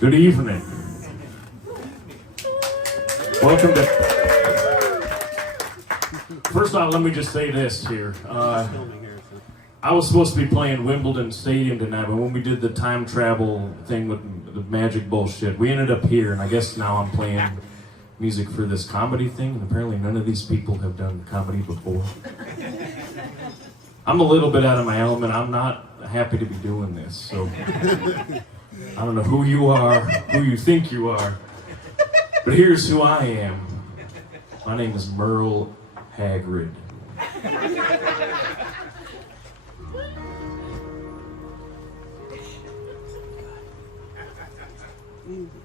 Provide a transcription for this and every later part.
Good evening. Welcome to... First off, let me just say this here. I was supposed to be playing Wimbledon Stadium tonight, but when we did the time travel thing with the magic bullshit, we ended up here, and I guess now I'm playing music for this comedy thing, and apparently none of these people have done comedy before. I'm a little bit out of my element. I'm not happy to be doing this, so I don't know who you are, who you think you are, but here's who I am. My name is Merle Hagrid.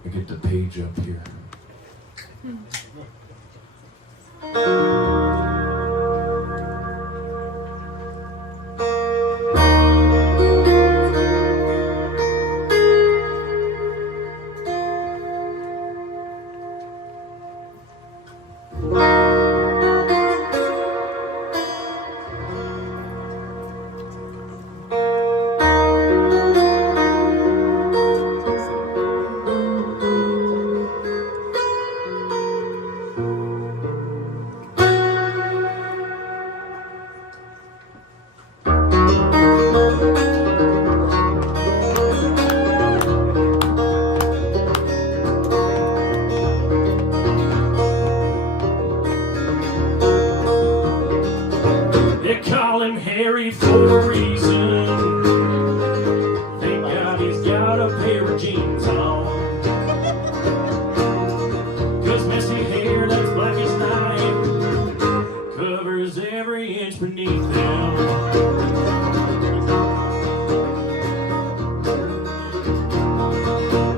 I get the page up here. Harry for a reason. Thank God he's got a pair of jeans on. 'Cause messy hair that's black as night covers every inch beneath them.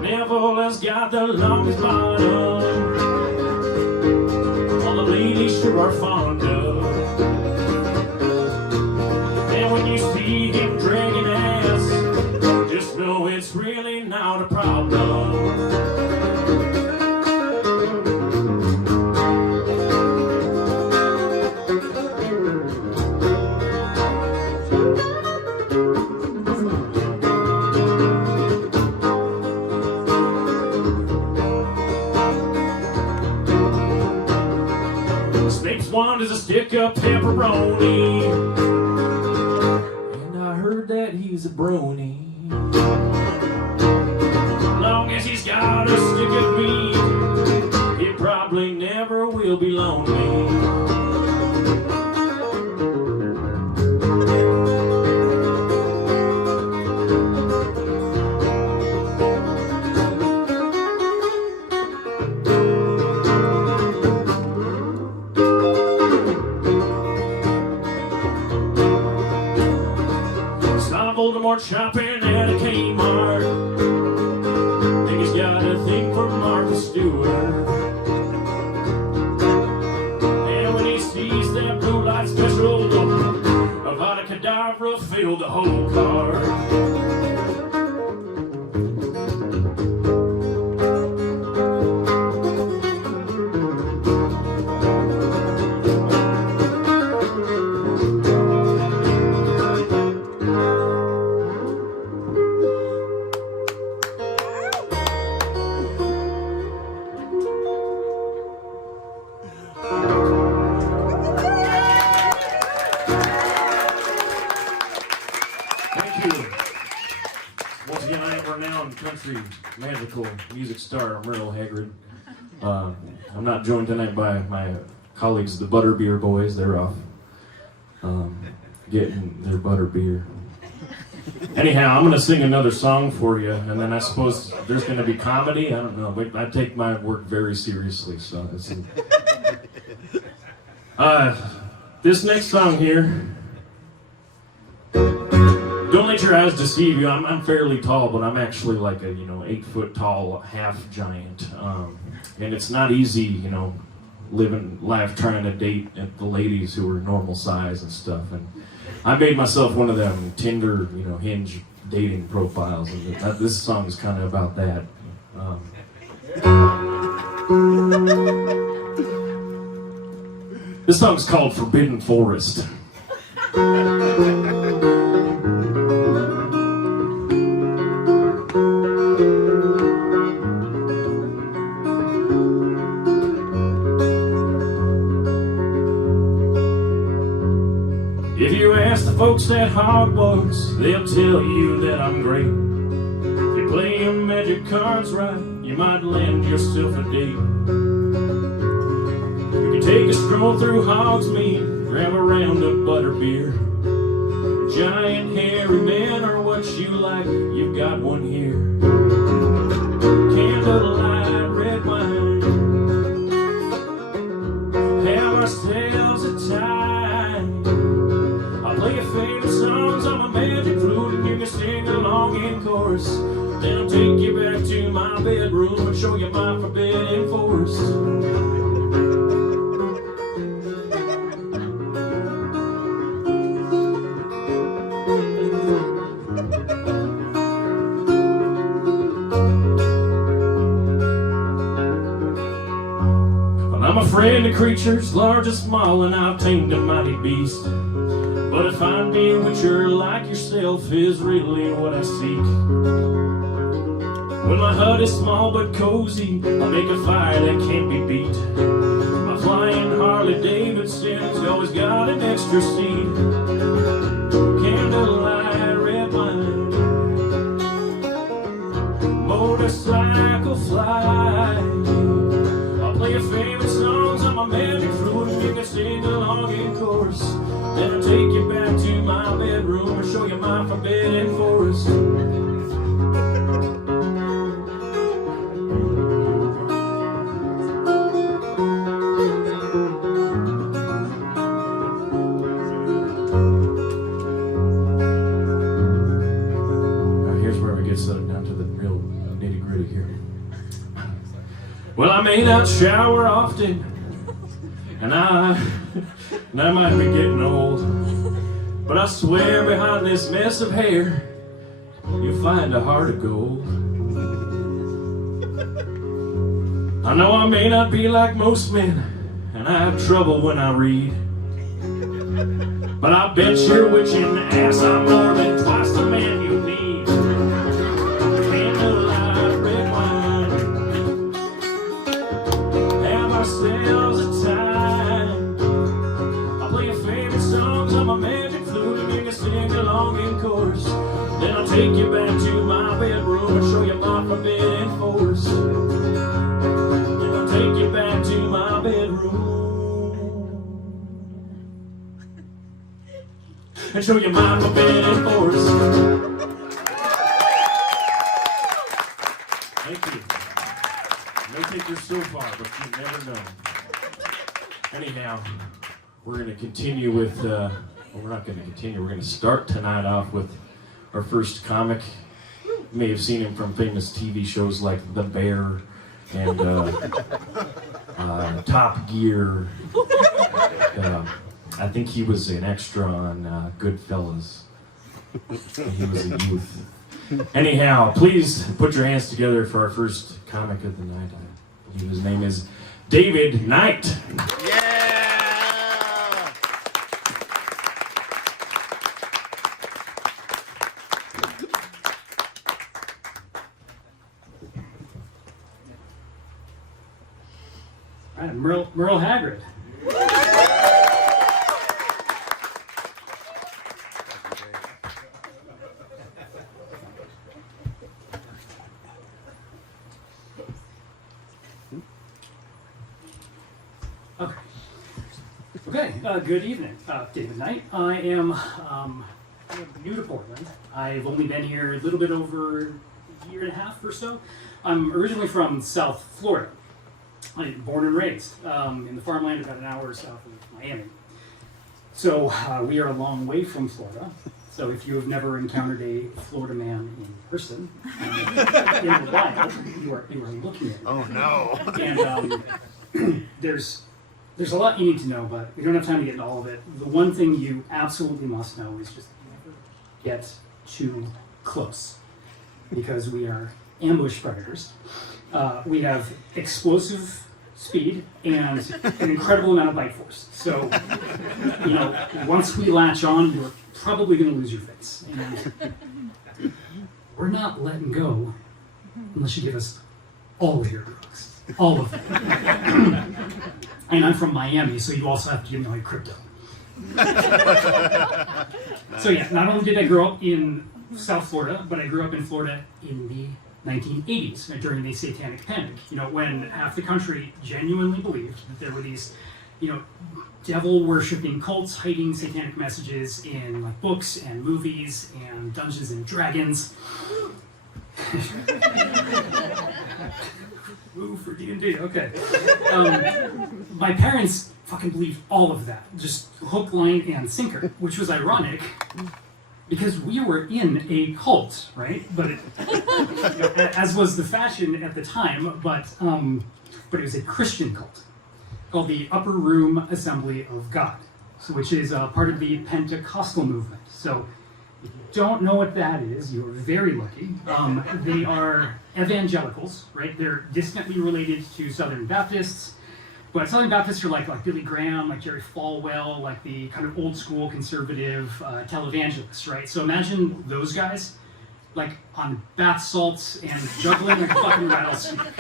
Neville has got the longest bottom all the ladies sure are fond of. When you see him dragging ass, just know it's really not a problem. Snape's wand is a stick-up pepperoni. That he's a brony. Long as he's got a stick of meat, he probably never will be lonely. Voldemort shopping at a Kmart. Think he's got a thing for Martha Stewart. And when he sees that blue light special, Avada Kedavra filled the whole car. Once again, I am renowned country magical music star Merle Hagrid. I'm not joined tonight by my colleagues, the Butterbeer Boys. They're off getting their butterbeer. Anyhow, I'm going to sing another song for you, and then I suppose there's going to be comedy. I don't know, but I take my work very seriously. So this next song here. Don't let your eyes deceive you. I'm fairly tall, but I'm actually like a 8-foot tall half giant, and it's not easy, living life trying to date the ladies who are normal size and stuff. And I made myself one of them Tinder, Hinge dating profiles, and this song is kind of about that. This song's called Forbidden Forest. If you ask the folks at Hogwarts, they'll tell you that I'm great. If you play your magic cards right, you might land yourself a date. You can take a stroll through Hogsmeade, grab a round of butterbeer. Giant hairy men are what you like, you've got one here. Candlelight red wine, have ourselves a time. I'll play your favorite songs on my magic flute and you can sing along in chorus. Then I'll take you back to my bedroom and show you my forbidden forest. I'm afraid of creatures large and small, and I've tamed a mighty beast. But if finding a witcher like yourself is really what I seek. When my hut is small but cozy, I'll make a fire that can't be beat. My flying Harley Davidson's always got an extra seat. Candlelight red wine, motorcycle fly. Play your favorite songs on my magic flute and you can sing along in chorus. Then I'll take you back to my bedroom and show you my forbidden forest. Now here's where we get settled down to the real nitty-gritty here. Well, I may not shower often, and I might be getting old, but I swear behind this mess of hair, you'll find a heart of gold. I know I may not be like most men, and I have trouble when I read, but I bet your witching ass I'm more than twice the man you need. Ourselves a time. I'll play your favorite songs on my magic flute and you can sing along in chorus. Then I'll take you back to my bedroom and show you my forbidden forest. Then I'll take you back to my bedroom and show you my forbidden forest. Thank you. May take you so far, but you never know. Anyhow, we're going to continue with, well, we're not going to continue, we're going to start tonight off with our first comic. You may have seen him from famous TV shows like The Bear and Top Gear. I think he was an extra on Goodfellas. He was a youth. Anyhow, please put your hands together for our first comic of the night. His name is David Knight. Yeah! All right, Merle Hagrid. Okay, good evening. David Knight. I am new to Portland. I've only been here a little bit over a year and a half or so. I'm originally from South Florida. I'm born and raised in the farmland about an hour south of Miami. So we are a long way from Florida. So if you have never encountered a Florida man in person, in the wild, you are looking at it. Oh no! And there's a lot you need to know, but we don't have time to get into all of it. The one thing you absolutely must know is just never get too close, because we are ambush predators. We have explosive speed and an incredible amount of bite force. So, once we latch on, you're probably going to lose your face. And we're not letting go unless you give us all of your drugs. All of them. And I'm from Miami, so you also have to give me all your crypto. So yeah, not only did I grow up in South Florida, but I grew up in Florida in the 1980s during the satanic panic. You know, when half the country genuinely believed that there were these, you know, devil-worshipping cults hiding satanic messages in like books and movies and Dungeons and Dragons. Ooh, for D&D, okay. My parents fucking believed all of that, just hook, line, and sinker, which was ironic because we were in a cult, right? But it, you know, as was the fashion at the time, but it was a Christian cult called the Upper Room Assembly of God, so which is part of the Pentecostal movement. So if you don't know what that is, you're very lucky. They are evangelicals, right? They're distantly related to Southern Baptists, but Southern Baptists are like Billy Graham, like Jerry Falwell, like the kind of old school conservative televangelists, right? So imagine those guys, like on bath salts and juggling like fucking rattlesnakes.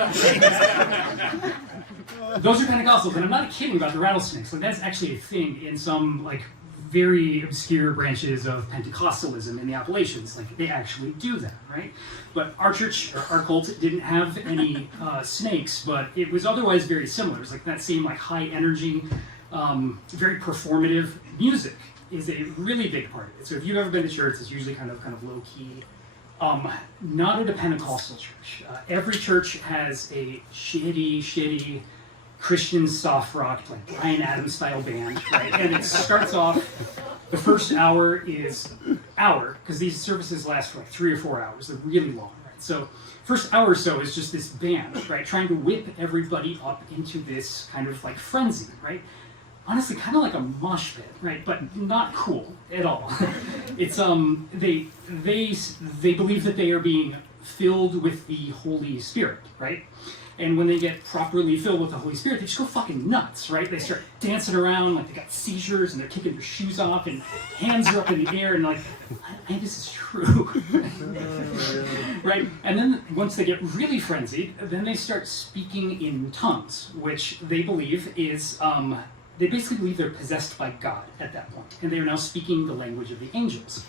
Those are Pentecostals, and I'm not kidding about the rattlesnakes. Like that's actually a thing in some like very obscure branches of Pentecostalism in the Appalachians. Like they actually do that, right? But our church, our cult, didn't have any snakes, but it was otherwise very similar. It was like that same like high energy, very performative music is a really big part of it. So if you've ever been to church, it's usually kind of low key. Not at a Pentecostal church. Every church has a shitty Christian soft rock, like Bryan Adams style band, right? And it starts off, the first hour is because these services last for like 3 or 4 hours. They're really long, right? So first hour or so is just this band, right? Trying to whip everybody up into this kind of like frenzy, right? Honestly, kind of like a mosh pit, right? But not cool at all. It's they believe that they are being filled with the Holy Spirit, right? And when they get properly filled with the Holy Spirit, they just go fucking nuts, right? They start dancing around like they got seizures and they're kicking their shoes off and hands are up in the air and like, I think this is true, right? And then once they get really frenzied, then they start speaking in tongues, which they believe is they basically believe they're possessed by God at that point, and they are now speaking the language of the angels.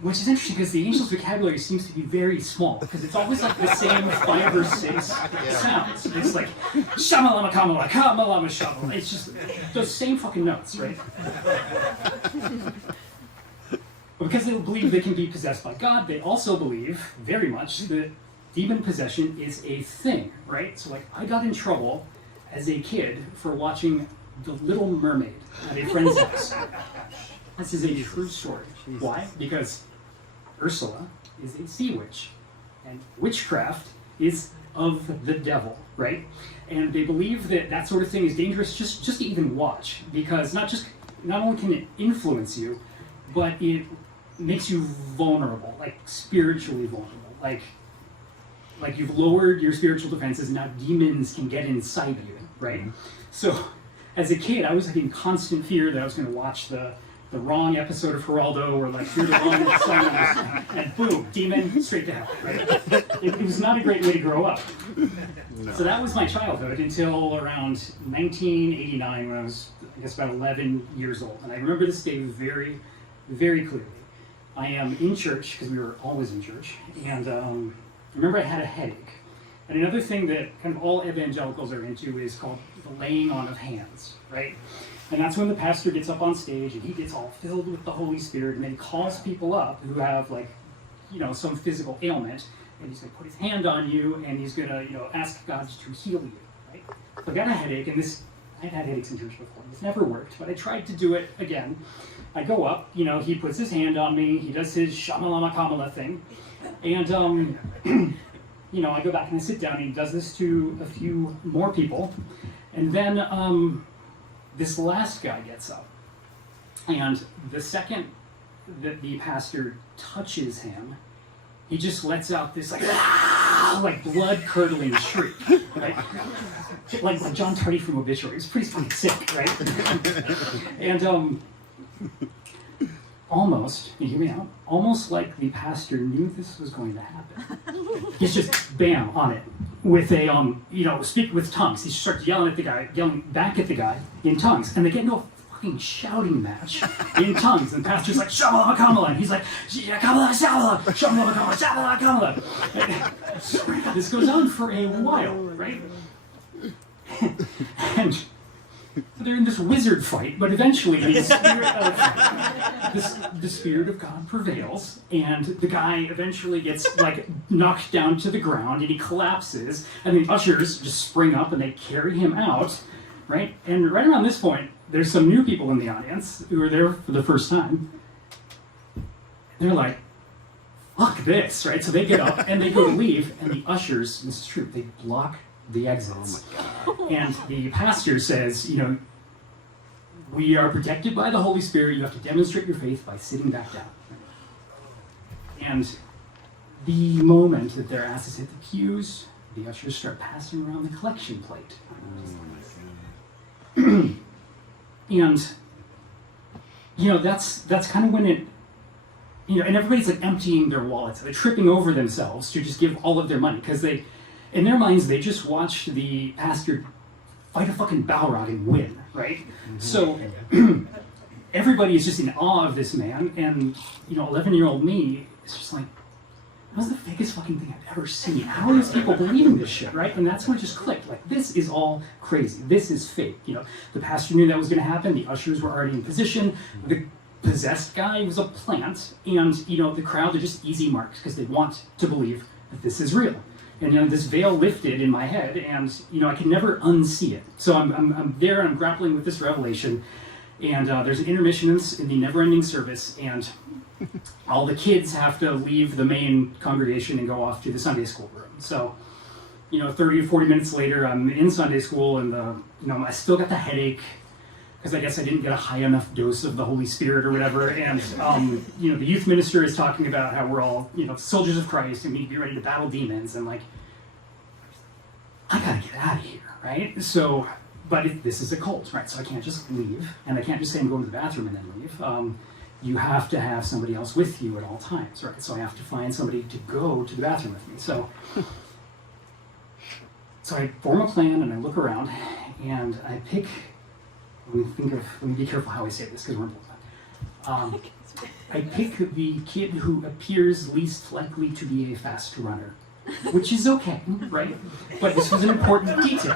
Which is interesting because the angels' vocabulary seems to be very small, because it's always like the same 5 or 6 sounds. It's like, shamalama kamala, kamalama shamala. It's just those same fucking notes, right? But because they believe they can be possessed by God, they also believe very much that demon possession is a thing, right? So like, I got in trouble as a kid for watching The Little Mermaid at a friend's house. This is a true story. Why? Because Ursula is a sea witch, and witchcraft is of the devil, right? And they believe that that sort of thing is dangerous just to even watch, because not only can it influence you, but it makes you vulnerable, like spiritually vulnerable, like you've lowered your spiritual defenses, and now demons can get inside you, right? So as a kid, I was like in constant fear that I was going to watch the wrong episode of Geraldo, or like hear the wrong song, and boom, demon, straight to hell, right? It was not a great way to grow up. No. So that was my childhood until around 1989, when I was, I guess, about 11 years old. And I remember this day very, very clearly. I am in church, because we were always in church, and I remember I had a headache. And another thing that kind of all evangelicals are into is called the laying on of hands, right? And that's when the pastor gets up on stage and he gets all filled with the Holy Spirit, and then he calls people up who have, like, you know, some physical ailment, and he's going to put his hand on you, and he's going to, you know, ask God to heal you, right? So I got a headache, and I'd had headaches in church before. This never worked, but I tried to do it again. I go up, you know, he puts his hand on me, he does his shamalama kamala thing, and, you know, I go back and I sit down, and he does this to a few more people, and then, this last guy gets up, and the second that the pastor touches him, he just lets out this like blood-curdling shriek, right? Like John Tardy from Obituary. It's pretty fucking sick, right? And almost, you hear me out? Almost like the pastor knew this was going to happen. He's just bam on it with a speak with tongues. He starts yelling back at the guy in tongues, and they get into a fucking shouting match in tongues, and the pastor's like, Shabala Kamala, and he's like, Kamala, Shabala, Shabala Kamala, Shabala Kamala. This goes on for a while, right? And they're in this wizard fight, but eventually the spirit of God prevails, and the guy eventually gets like knocked down to the ground, and he collapses, and the ushers just spring up and they carry him out, right? And right around this point, there's some new people in the audience who are there for the first time. They're like, fuck this, right? So they get up and they go to leave, and the ushers, this is true, they block the exits. And the pastor says, you know, we are protected by the Holy Spirit. You have to demonstrate your faith by sitting back down. And the moment that they're asked to sit the pews, the ushers start passing around the collection plate. And, you know, that's kind of when it, you know, and everybody's like emptying their wallets. They're tripping over themselves to just give all of their money, because they, in their minds, they just watched the pastor fight a fucking Balrog and win, right? So everybody is just in awe of this man, and, you know, 11-year-old me is just like, that was the fakest fucking thing I've ever seen. How are these people believing this shit, right? And that's when it just clicked. Like, this is all crazy. This is fake. You know, the pastor knew that was going to happen. The ushers were already in position. The possessed guy was a plant, and, you know, the crowd are just easy marks because they want to believe that this is real. And, you know, this veil lifted in my head, and, you know, I can never unsee it. So I'm there, I'm grappling with this revelation, and there's an intermission in the never-ending service, and all the kids have to leave the main congregation and go off to the Sunday school room. So, you know, 30 or 40 minutes later, I'm in Sunday school, and, you know, I still got the headache, because I guess I didn't get a high enough dose of the Holy Spirit or whatever. And, you know, the youth minister is talking about how we're all, you know, soldiers of Christ and we need to be ready to battle demons. And, like, I gotta get out of here, right? So, but this is a cult, right? So I can't just leave, and I can't just say I'm going to the bathroom and then leave. You have to have somebody else with you at all times, right? So I have to find somebody to go to the bathroom with me. So I form a plan, and I look around, and I pick. Let me be careful how I say this, because we're in Walton. I pick the kid who appears least likely to be a fast runner, which is okay, right? But this was an important detail.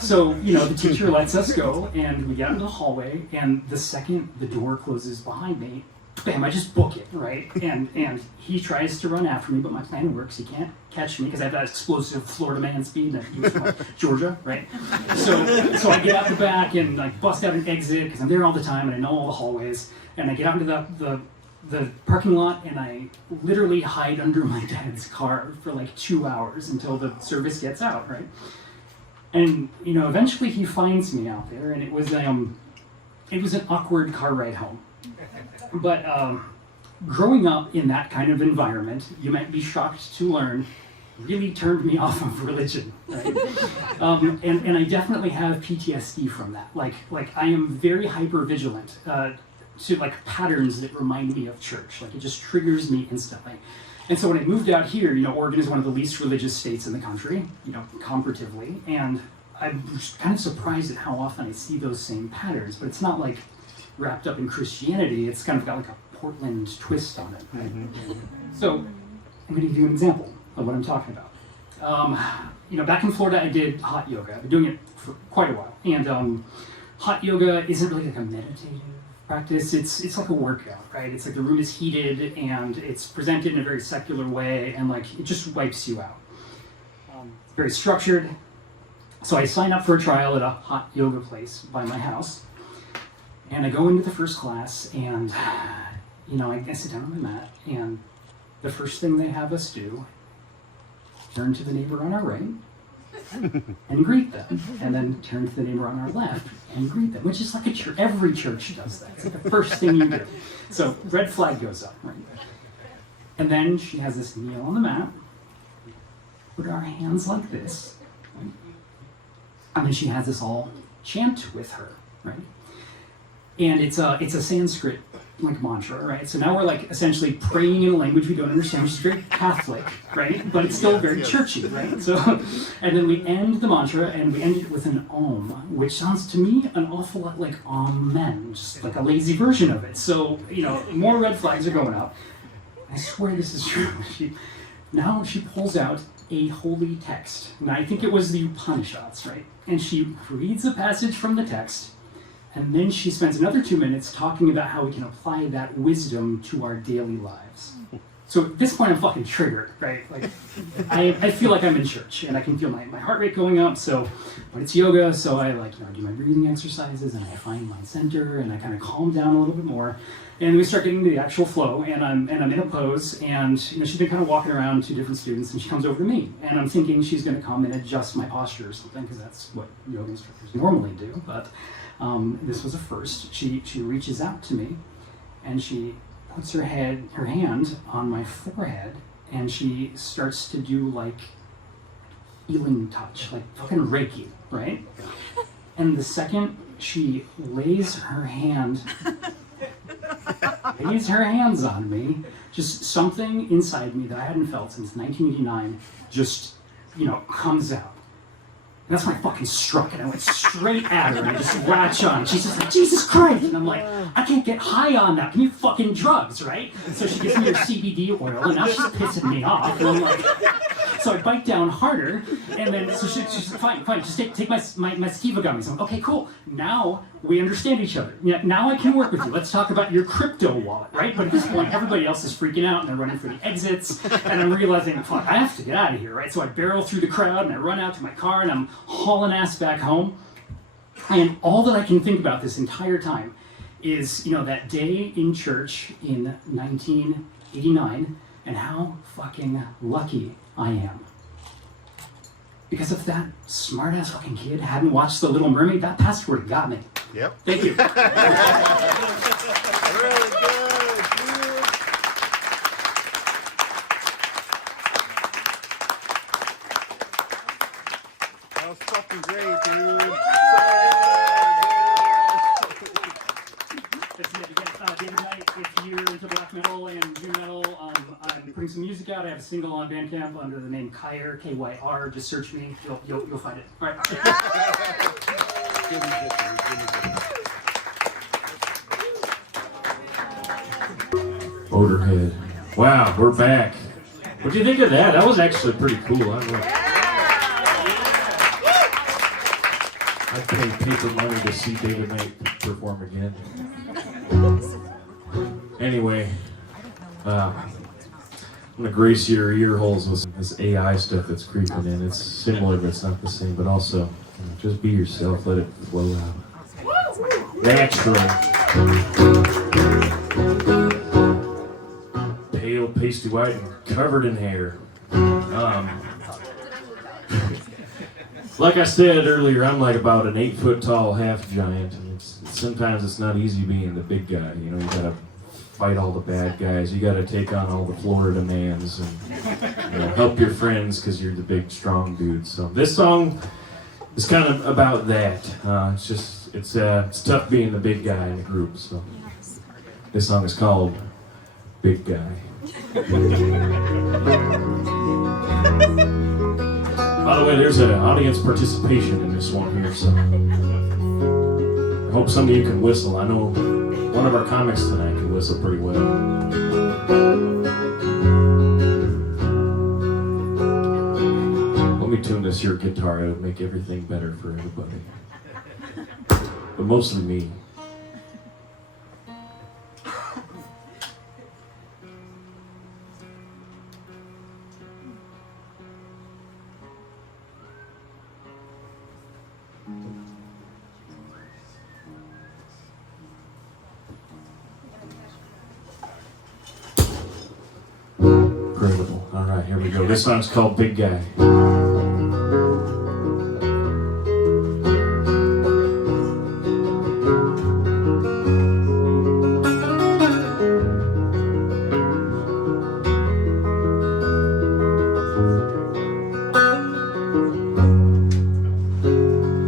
So, you know, the teacher lets us go, and we get out into the hallway, and the second the door closes behind me, bam, I just book it, right? And he tries to run after me, but my plan works. He can't catch me because I have that explosive Florida man speed that he was from Georgia, right? So I get out the back and like bust out an exit because I'm there all the time and I know all the hallways. And I get out into the parking lot, and I literally hide under my dad's car for like 2 hours until the service gets out, right? And, you know, eventually he finds me out there, and it was an awkward car ride home. But growing up in that kind of environment, you might be shocked to learn, really turned me off of religion, right? And I definitely have PTSD from that. Like I am very hyper vigilant to like patterns that remind me of church. Like it just triggers me instantly. And so when I moved out here, you know, Oregon is one of the least religious states in the country, you know, comparatively, and I'm kind of surprised at how often I see those same patterns. But it's not like wrapped up in Christianity. It's kind of got like a Portland twist on it, right? So I'm going to give you an example of what I'm talking about. You know, back in Florida, I did hot yoga. I've been doing it for quite a while. And hot yoga isn't really like a meditative practice. It's like a workout, right? It's like the room is heated, and it's presented in a very secular way, and like it just wipes you out. It's very structured. So I sign up for a trial at a hot yoga place by my house. And I go into the first class, and, you know, I sit down on my mat, and the first thing they have us do, turn to the neighbor on our right, and greet them, and then turn to the neighbor on our left, and greet them, which is like a church. Every church does that. It's like the first thing you do. So, red flag goes up, right? And then she has us kneel on the mat, put our hands like this, right? And then she has us all chant with her, right? And it's a Sanskrit like mantra, right? So now we're like essentially praying in a language we don't understand, which is very Catholic, right? But it's still very churchy, right? So, and then we end the mantra and we end it with an om, which sounds to me an awful lot like amen, just like a lazy version of it. So, more red flags are going up. I swear this is true. Now she pulls out a holy text. Now I think it was the Upanishads, right? And she reads a passage from the text. And then she spends another 2 minutes talking about how we can apply that wisdom to our daily lives. So at this point, I'm fucking triggered, right? Like, I feel like I'm in church, and I can feel my heart rate going up. So, but it's yoga, so I do my breathing exercises, and I find my center, and I kind of calm down a little bit more. And we start getting to the actual flow, and I'm in a pose, and she's been kind of walking around to different students, and she comes over to me, and I'm thinking she's going to come and adjust my posture or something, because that's what yoga instructors normally do. But this was a first. She reaches out to me, and she puts her hand on my forehead, and she starts to do like healing touch, like fucking Reiki, right? And the second she lays her hands on me, just something inside me that I hadn't felt since 1989 just, comes out. And that's when I fucking struck, and I went straight at her, and I just latch on. She's just like, Jesus Christ! And I'm like, I can't get high on that. Give me fucking drugs, right? So she gives me her CBD oil, and now she's pissing me off. And I'm like, so I bite down harder, and then so she's like, fine, just take my sativa gummies. I'm like, okay, cool. Now we understand each other. Now I can work with you. Let's talk about your crypto wallet, right? But at this point, everybody else is freaking out, and they're running for the exits, and I'm realizing, fuck, I have to get out of here, right? So I barrel through the crowd, and I run out to my car, and I'm hauling ass back home. And all that I can think about this entire time is, that day in church in 1989, and how fucking lucky I am. Because if that smart-ass fucking kid hadn't watched The Little Mermaid, that pastor would have got me. Yep. Thank you. Really good, dude. That was fucking great, dude. That's it. Again, David Knight, if you're into black metal and new metal, I'm putting some music out. I have a single on Bandcamp under the name Kyr, K-Y-R. Just search me. You'll find it. All right. Motorhead. Wow, we're back. What do you think of that? That was actually pretty cool. I'd pay paper money to see David Knight perform again. Anyway, I'm gonna grace your ear holes with this AI stuff that's creeping in. It's similar, but it's not the same. But also, just be yourself. Let it flow out. Natural. Pale, pasty white, and covered in hair. Like I said earlier, I'm like about an 8 foot tall half giant. And sometimes it's not easy being the big guy. You gotta fight all the bad guys. You gotta take on all the Florida mans and help your friends because you're the big, strong dude. So this song is kind of about that. It's tough being the big guy in the group. So this song is called Big Guy. By the way, there's an audience participation in this one here, so I hope some of you can whistle. I know one of our comics tonight can whistle pretty well. Let me tune this here guitar. It'll make everything better for everybody. But mostly me. Incredible. All right, here we go. This song's called Big Guy.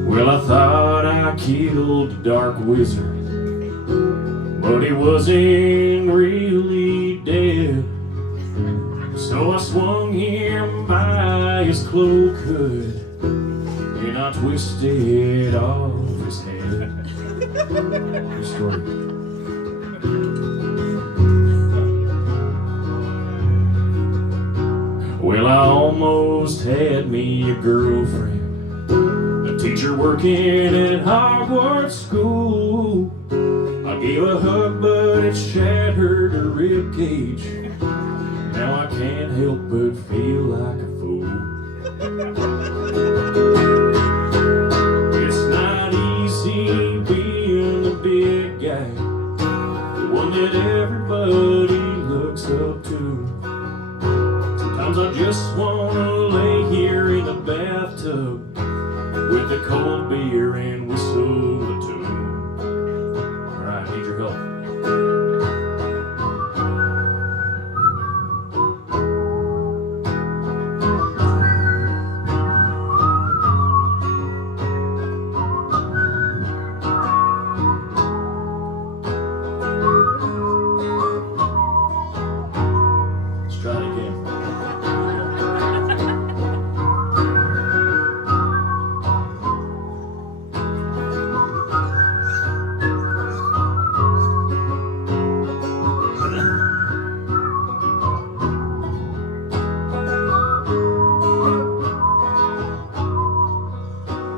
Well, I thought I killed a dark wizard, but he wasn't really dead. So I swung him by his cloak hood and I twisted off his head. True story. Well, I almost had me a girlfriend, a teacher working at Hogwarts School. I gave a hug, but it shattered her ribcage. Now I can't help but feel like a fool. It's not easy being the big guy, the one that everybody looks up to. Sometimes I just wanna lay here in the bathtub with a cold beer and whistle a tune. Alright, need your help. Let's try it again.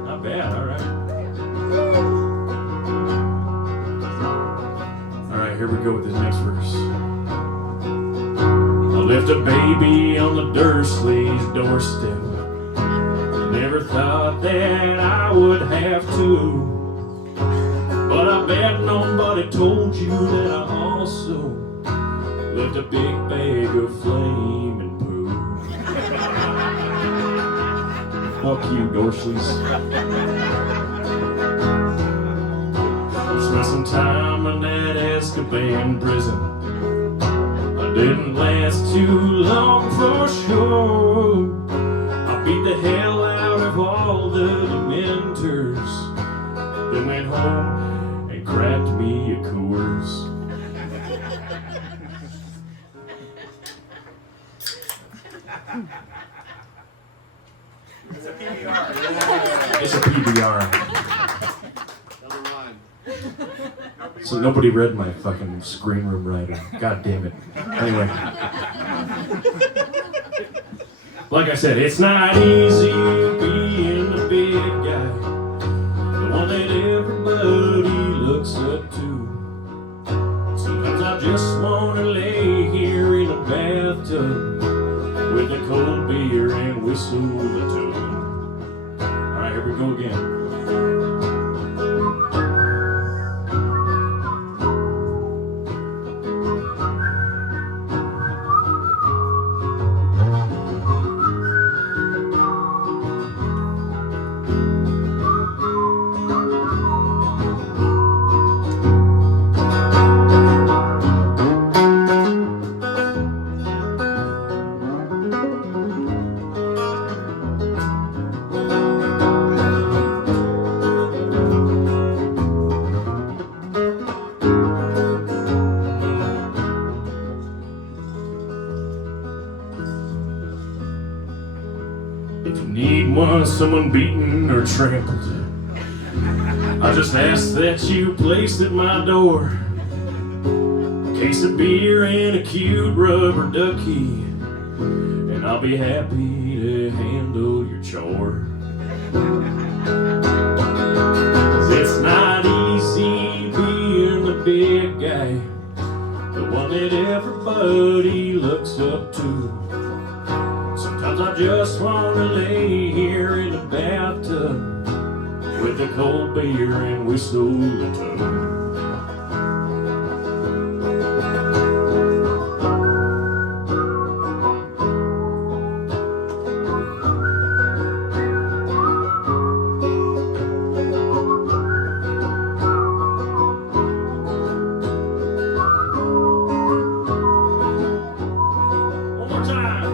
Not bad, alright. Alright, here we go with this next verse. I left a baby on the Dursleys' doorstep. Never thought that I would have to, but I bet nobody told you that I also left a big bag of flaming poo. Fuck you, Dursleys. Spent some time in that Azkaban prison. I didn't last too long for sure. I beat the hell out of all the Dementors, then went home and cracked me a Coors. It's a PBR. It's a PBR. Another rhyme. So nobody read my fucking screen room writer. God damn it. Anyway. Like I said, it's not easy being the big guy, the one that everybody looks up to. Sometimes I just want to lay here in a bathtub with a cold beer and whistle the tune. Alright, here we go again. If you need one, someone beaten or trampled, I just ask that you place at my door a case of beer and a cute rubber ducky, and I'll be happy to handle your chore. 'Cause it's not easy being the big guy, the one that everybody looks up to. Sometimes I just want to lay here in the bathtub with a cold beer and whistle a tune. One more time.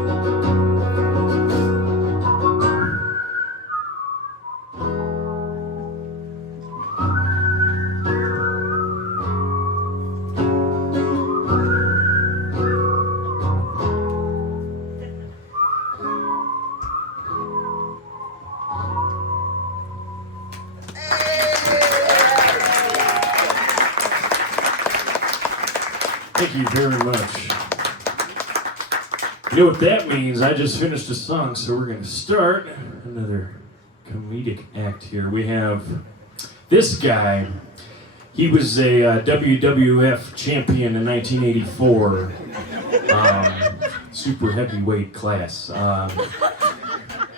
Thank you very much. You know what that means? I just finished a song, so we're going to start another comedic act here. We have this guy. He was a WWF champion in 1984, super heavyweight class.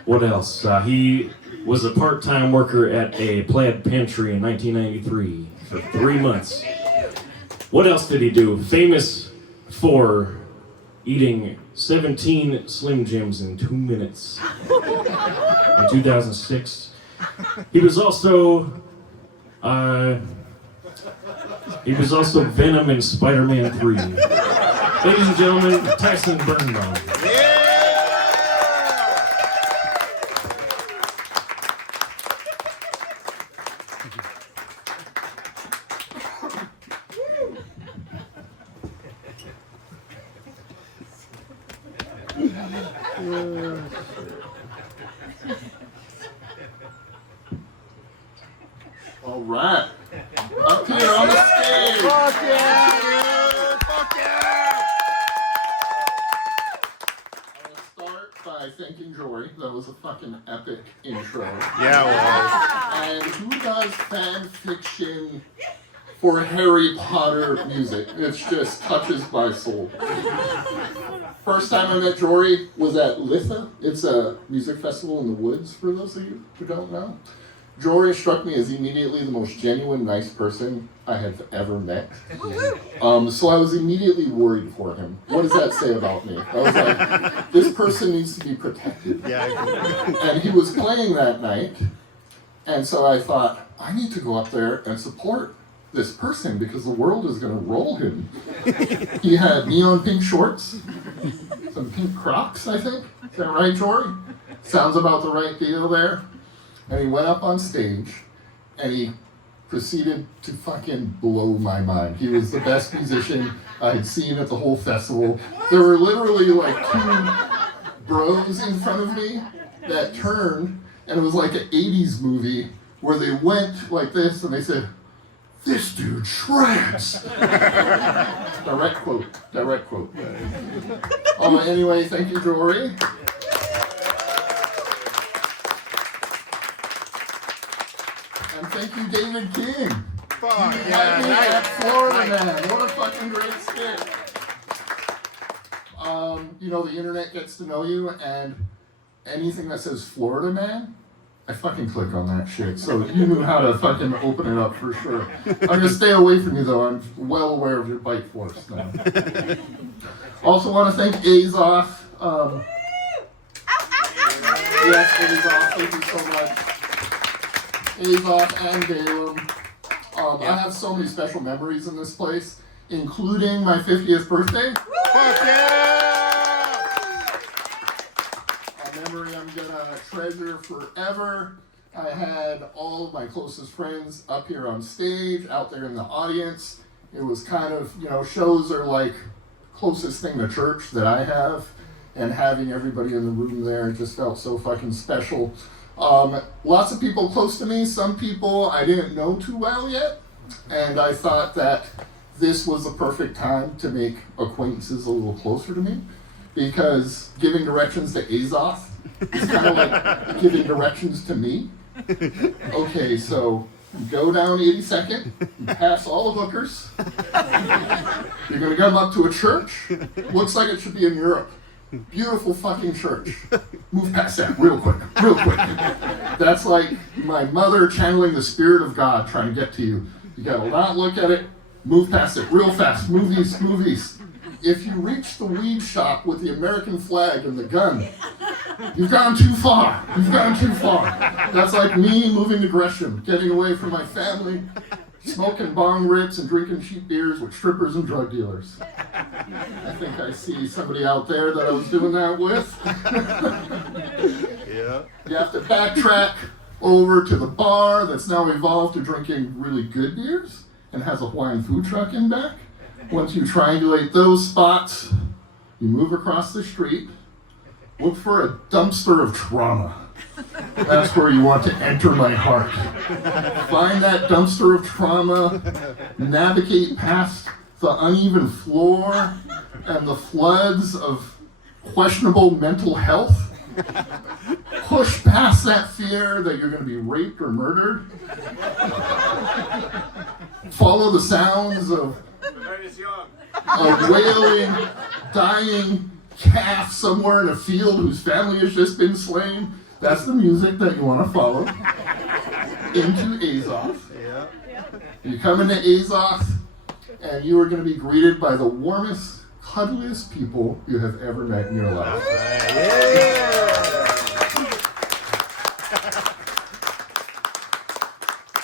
What else? He was a part-time worker at a plaid pantry in 1993 for 3 months. What else did he do? Famous for eating 17 Slim Jims in 2 minutes in 2006. He was also Venom in Spider-Man 3. Ladies and gentlemen, Tyson Birnbaum. All right. Up here on the stage. Fuck yeah! Fuck yeah! I'll start by thanking Jory. That was a fucking epic intro. Yeah, And who does fan fiction for Harry Potter music? It just touches my soul. First time I met Jory was at Litha. It's a music festival in the woods, for those of you who don't know. Jory struck me as immediately the most genuine, nice person I have ever met. So I was immediately worried for him. What does that say about me? I was like, this person needs to be protected. Yeah. And he was playing that night, and so I thought, I need to go up there and support this person because the world is going to roll him. He had neon pink shorts, some pink Crocs, I think. Is that right, Jory? Sounds about the right deal there. And he went up on stage, and he proceeded to fucking blow my mind. He was the best musician I had seen at the whole festival. There were literally like 2 bros in front of me that turned, and it was like an 80s movie where they went like this, and they said, "This dude shreds." Direct quote. Anyway, thank you, Jory. And thank you, David King. Fuck Yeah, yeah. Florida Man. What a fucking great skit. The internet gets to know you, and anything that says Florida Man, I fucking click on that shit. So you knew how to fucking open it up for sure. I'm gonna stay away from you though. I'm well aware of your bite force now. Also want to thank Azoth. Yes, Azoth, thank you so much. Azoth and Balaam. I have so many special memories in this place, including my 50th birthday. Fuck yeah! A memory I'm gonna treasure forever. I had all of my closest friends up here on stage, out there in the audience. It was kind of, shows are like closest thing to church that I have, and having everybody in the room there just felt so fucking special. Lots of people close to me, some people I didn't know too well yet, and I thought that this was the perfect time to make acquaintances a little closer to me, because giving directions to Azoth is kind of like giving directions to me. Okay, so you go down 82nd, you pass all the hookers, you're gonna come up to a church, looks like it should be in Europe. Beautiful fucking church. Move past that real quick. That's like my mother channeling the spirit of God trying to get to you. You gotta not look at it, move past it real fast. Move east. If you reach the weed shop with the American flag and the gun, you've gone too far. That's like me moving to Gresham, getting away from my family, smoking bong rips and drinking cheap beers with strippers and drug dealers. I think I see somebody out there that I was doing that with. Yeah. You have to backtrack over to the bar that's now evolved to drinking really good beers and has a Hawaiian food truck in back. Once you triangulate those spots, you move across the street, look for a dumpster of trauma. That's where you want to enter my heart. Find that dumpster of trauma, navigate past the uneven floor, and the floods of questionable mental health. Push past that fear that you're going to be raped or murdered. Follow the sounds of wailing, dying calf somewhere in a field whose family has just been slain. That's the music that you want to follow into Azoth. You come into Azoth, and you are going to be greeted by the warmest, cuddliest people you have ever met in your life.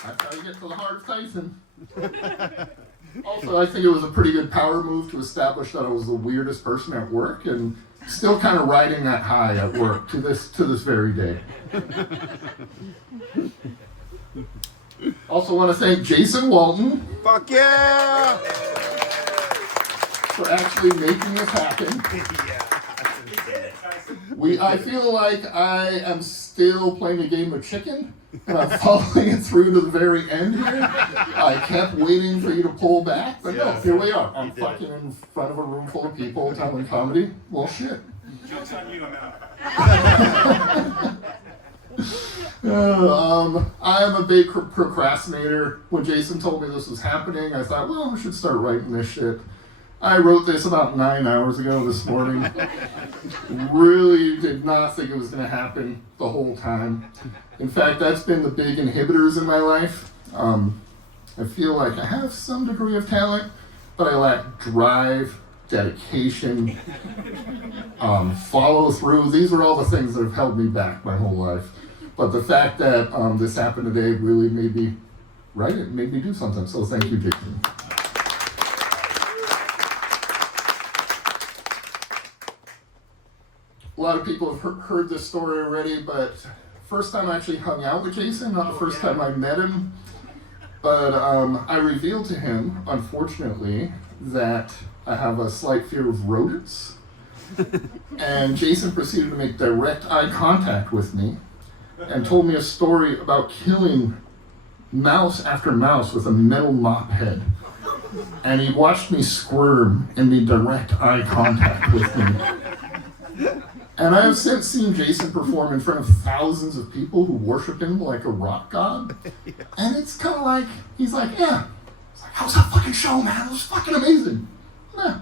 That's how you get to the heart of Tyson. Also, I think it was a pretty good power move to establish that I was the weirdest person at work, and still kind of riding that high at work to this very day. Also want to thank Jason Walton. Fuck yeah! For actually making this happen. I feel like I am still playing a game of chicken, and I'm following it through to the very end here. I kept waiting for you to pull back, but no, here we are. I'm fucking in front of a room full of people telling comedy. Well, shit. Joke's on you now. I am a big procrastinator. When Jason told me this was happening, I thought, well, I should start writing this shit. I wrote this about 9 hours ago this morning. Really did not think it was going to happen the whole time. In fact, that's been the big inhibitors in my life. I feel like I have some degree of talent, but I lack drive, dedication, follow through. These are all the things that have held me back my whole life. But the fact that this happened today really made me write it, made me do something. So thank you, Jason. A lot of people have heard this story already, but first time I actually hung out with Jason, not the first time I met him. But I revealed to him, unfortunately, that I have a slight fear of rodents. And Jason proceeded to make direct eye contact with me and told me a story about killing mouse after mouse with a metal mop head. And he watched me squirm and made direct eye contact with me. And I have since seen Jason perform in front of thousands of people who worship him like a rock god. And it's kind of like, he's like, yeah. It's like, how's that fucking show, man? It was fucking amazing. Yeah.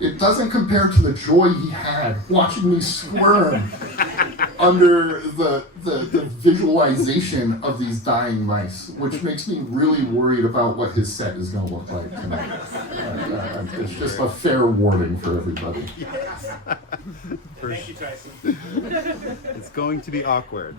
It doesn't compare to the joy he had watching me squirm under the visualization of these dying mice, which makes me really worried about what his set is going to look like tonight. It's just a fair warning for everybody. Thank you, Tyson. It's going to be awkward.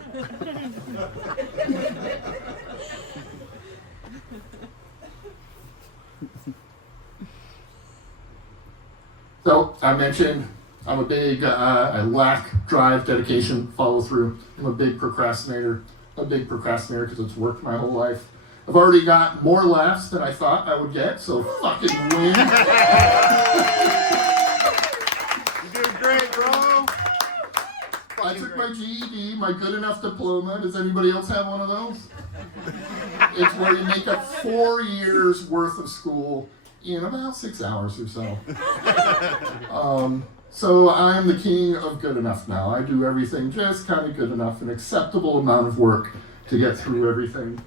So, I mentioned I'm a big, I lack drive, dedication, follow through. I'm a big procrastinator. Because it's worked my whole life. I've already got more laughs than I thought I would get, so fucking win. You're doing great, bro. I took my GED, my good enough diploma. Does anybody else have one of those? It's where you make up 4 years worth of school in about 6 hours or so. So I'm the king of good enough now. I do everything just kind of good enough, an acceptable amount of work to get through everything.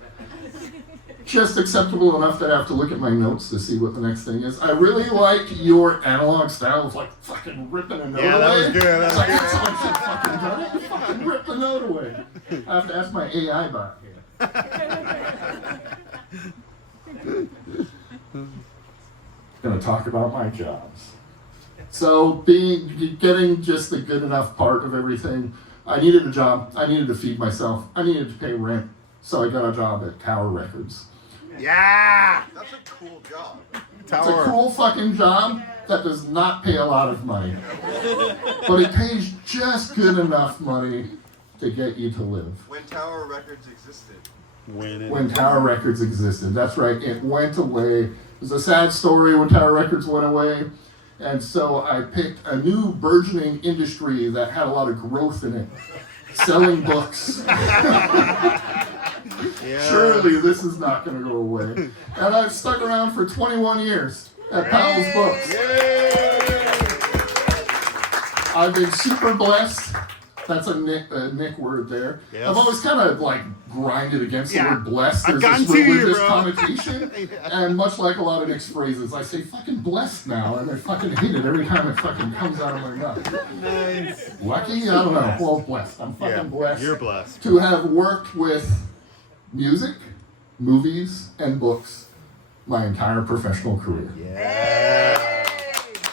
Just acceptable enough that I have to look at my notes to see what the next thing is. I really like your analog style of like fucking ripping a note away. Yeah, that was good. It's like, that's how I should fucking done it. You fucking rip the note away. I have to ask my AI bot here. Gonna talk about my jobs. So getting just the good enough part of everything, I needed a job. I needed to feed myself. I needed to pay rent. So I got a job at Tower Records. Yeah! That's a cool job. It's a cool fucking job that does not pay a lot of money. But it pays just good enough money to get you to live. When Tower Records existed. When Tower Records existed. That's right. It went away. It was a sad story when Tower Records went away. And so I picked a new burgeoning industry that had a lot of growth in it. Selling books. Yeah. Surely this is not going to go away. And I've stuck around for 21 years. at Powell's Books. I've been super blessed. That's a Nick word there. Yes. I've always kind of like grinded against the word blessed. I've There's gotten this to you, religious bro. connotation. And much like a lot of Nick's phrases, I say fucking blessed now, and I fucking hate it every time it fucking comes out of my mouth. Nice. Lucky? I don't know. Well, blessed. I'm fucking blessed. You're blessed. To have worked with music, movies, and books my entire professional career. Yeah.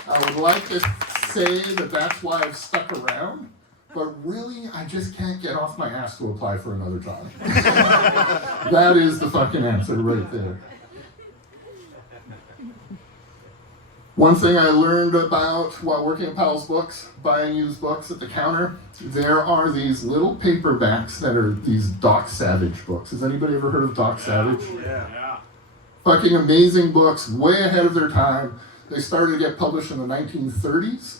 I would like to say that that's why I've stuck around, but really, I just can't get off my ass to apply for another job. That is the fucking answer right there. One thing I learned about while working at Powell's Books, buying used books at the counter, there are these little paperbacks that are these Doc Savage books. Has anybody ever heard of Doc Savage? Yeah. Fucking amazing books, way ahead of their time. They started to get published in the 1930s.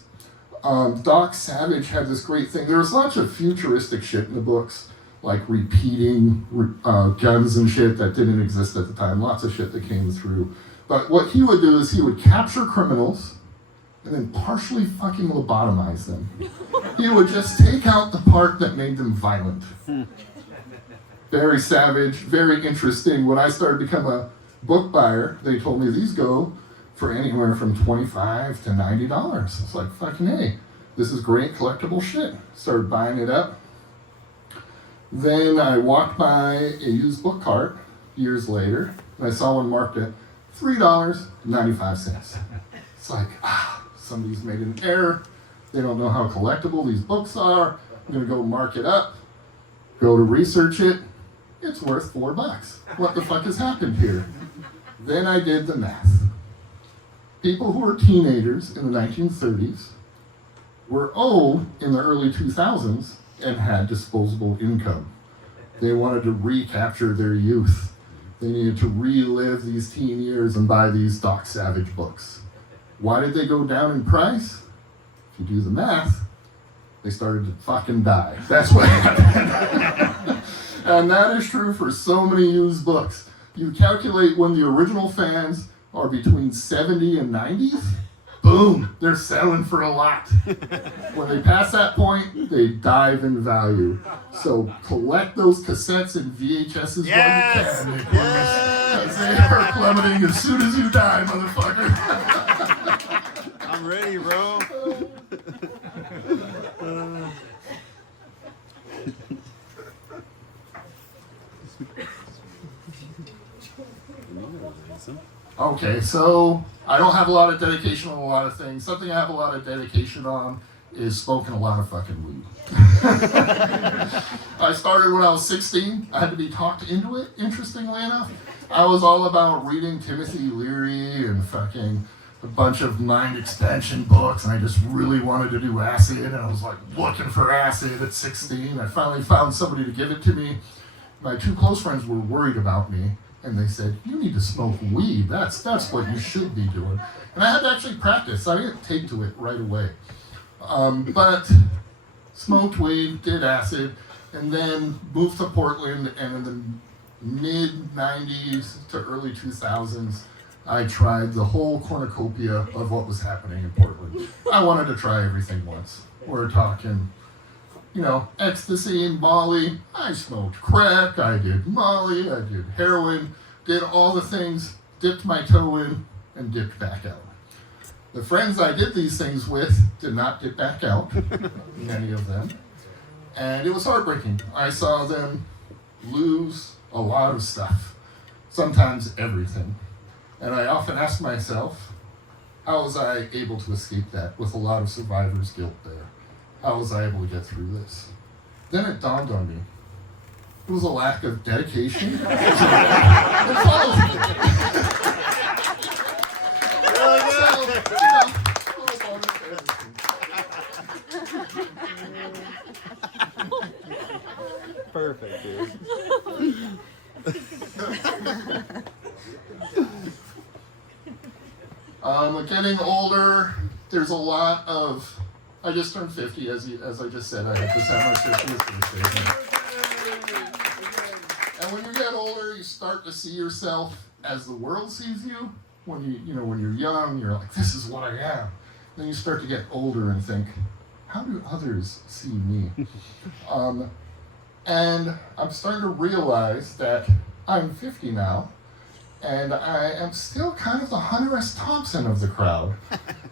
Doc Savage had this great thing. There was lots of futuristic shit in the books, like repeating guns and shit that didn't exist at the time. Lots of shit that came through. But what he would do is he would capture criminals and then partially fucking lobotomize them. He would just take out the part that made them violent. Very savage, very interesting. When I started to become a book buyer, they told me these go for anywhere from $25 to $90. It's like, fucking hey, this is great collectible shit. Started buying it up. Then I walked by a used book cart years later, and I saw one marked at $3.95. It's like, somebody's made an error. They don't know how collectible these books are. I'm gonna go mark it up, go to research it. It's worth $4. What the fuck has happened here? Then I did the math. People who were teenagers in the 1930s were old in the early 2000s and had disposable income. They wanted to recapture their youth. They needed to relive these teen years and buy these Doc Savage books. Why did they go down in price? If you do the math, they started to fucking die. That's what happened. And that is true for so many used books. You calculate when the original fans are between 70 and 90s, boom, they're selling for a lot. When they pass that point, they dive in value. So collect those cassettes and VHSs Yes! while you can. Because they are plummeting as soon as you die, motherfucker. I'm ready, bro. Okay, so I don't have a lot of dedication on a lot of things. Something I have a lot of dedication on is smoking a lot of fucking weed. I started when I was 16. I had to be talked into it, interestingly enough. I was all about reading Timothy Leary and fucking a bunch of mind expansion books, and I just really wanted to do acid, and I was like looking for acid at 16. I finally found somebody to give it to me. My two close friends were worried about me, and they said, you need to smoke weed. That's what you should be doing. And I had to actually practice. I didn't take to it right away. But smoked weed, did acid, and then moved to Portland, and in the mid-90s to early 2000s, I tried the whole cornucopia of what was happening in Portland. I wanted to try everything once. We're talking, ecstasy and Molly. I smoked crack, I did Molly, I did heroin, did all the things, dipped my toe in, and dipped back out. The friends I did these things with did not dip back out, many of them, and it was heartbreaking. I saw them lose a lot of stuff, sometimes everything. And I often ask myself, how was I able to escape that with a lot of survivor's guilt there? How was I able to get through this? Then it dawned on me. It was a lack of dedication. Perfect, dude. Getting older, there's a lot of, I just turned 50, as I just said, I had this at my 50th birthday. And when you get older, you start to see yourself as the world sees you, when when you're young, you're like, this is what I am. Then you start to get older and think, how do others see me? And I'm starting to realize that I'm 50 now, and I am still kind of the Hunter S. Thompson of the crowd,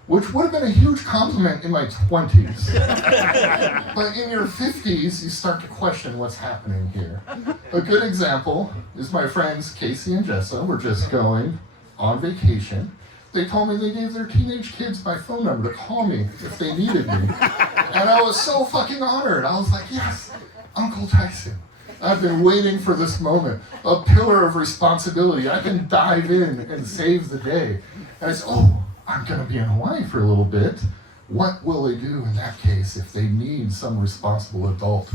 which would have been a huge compliment in my 20s. But in your 50s, you start to question what's happening here. A good example is my friends Casey and Jessa were just going on vacation. They told me they gave their teenage kids my phone number to call me if they needed me. And I was so fucking honored. I was like, yes, Uncle Tyson. I've been waiting for this moment. A pillar of responsibility. I can dive in and save the day. And I said, oh, I'm going to be in Hawaii for a little bit. What will they do in that case if they need some responsible adult?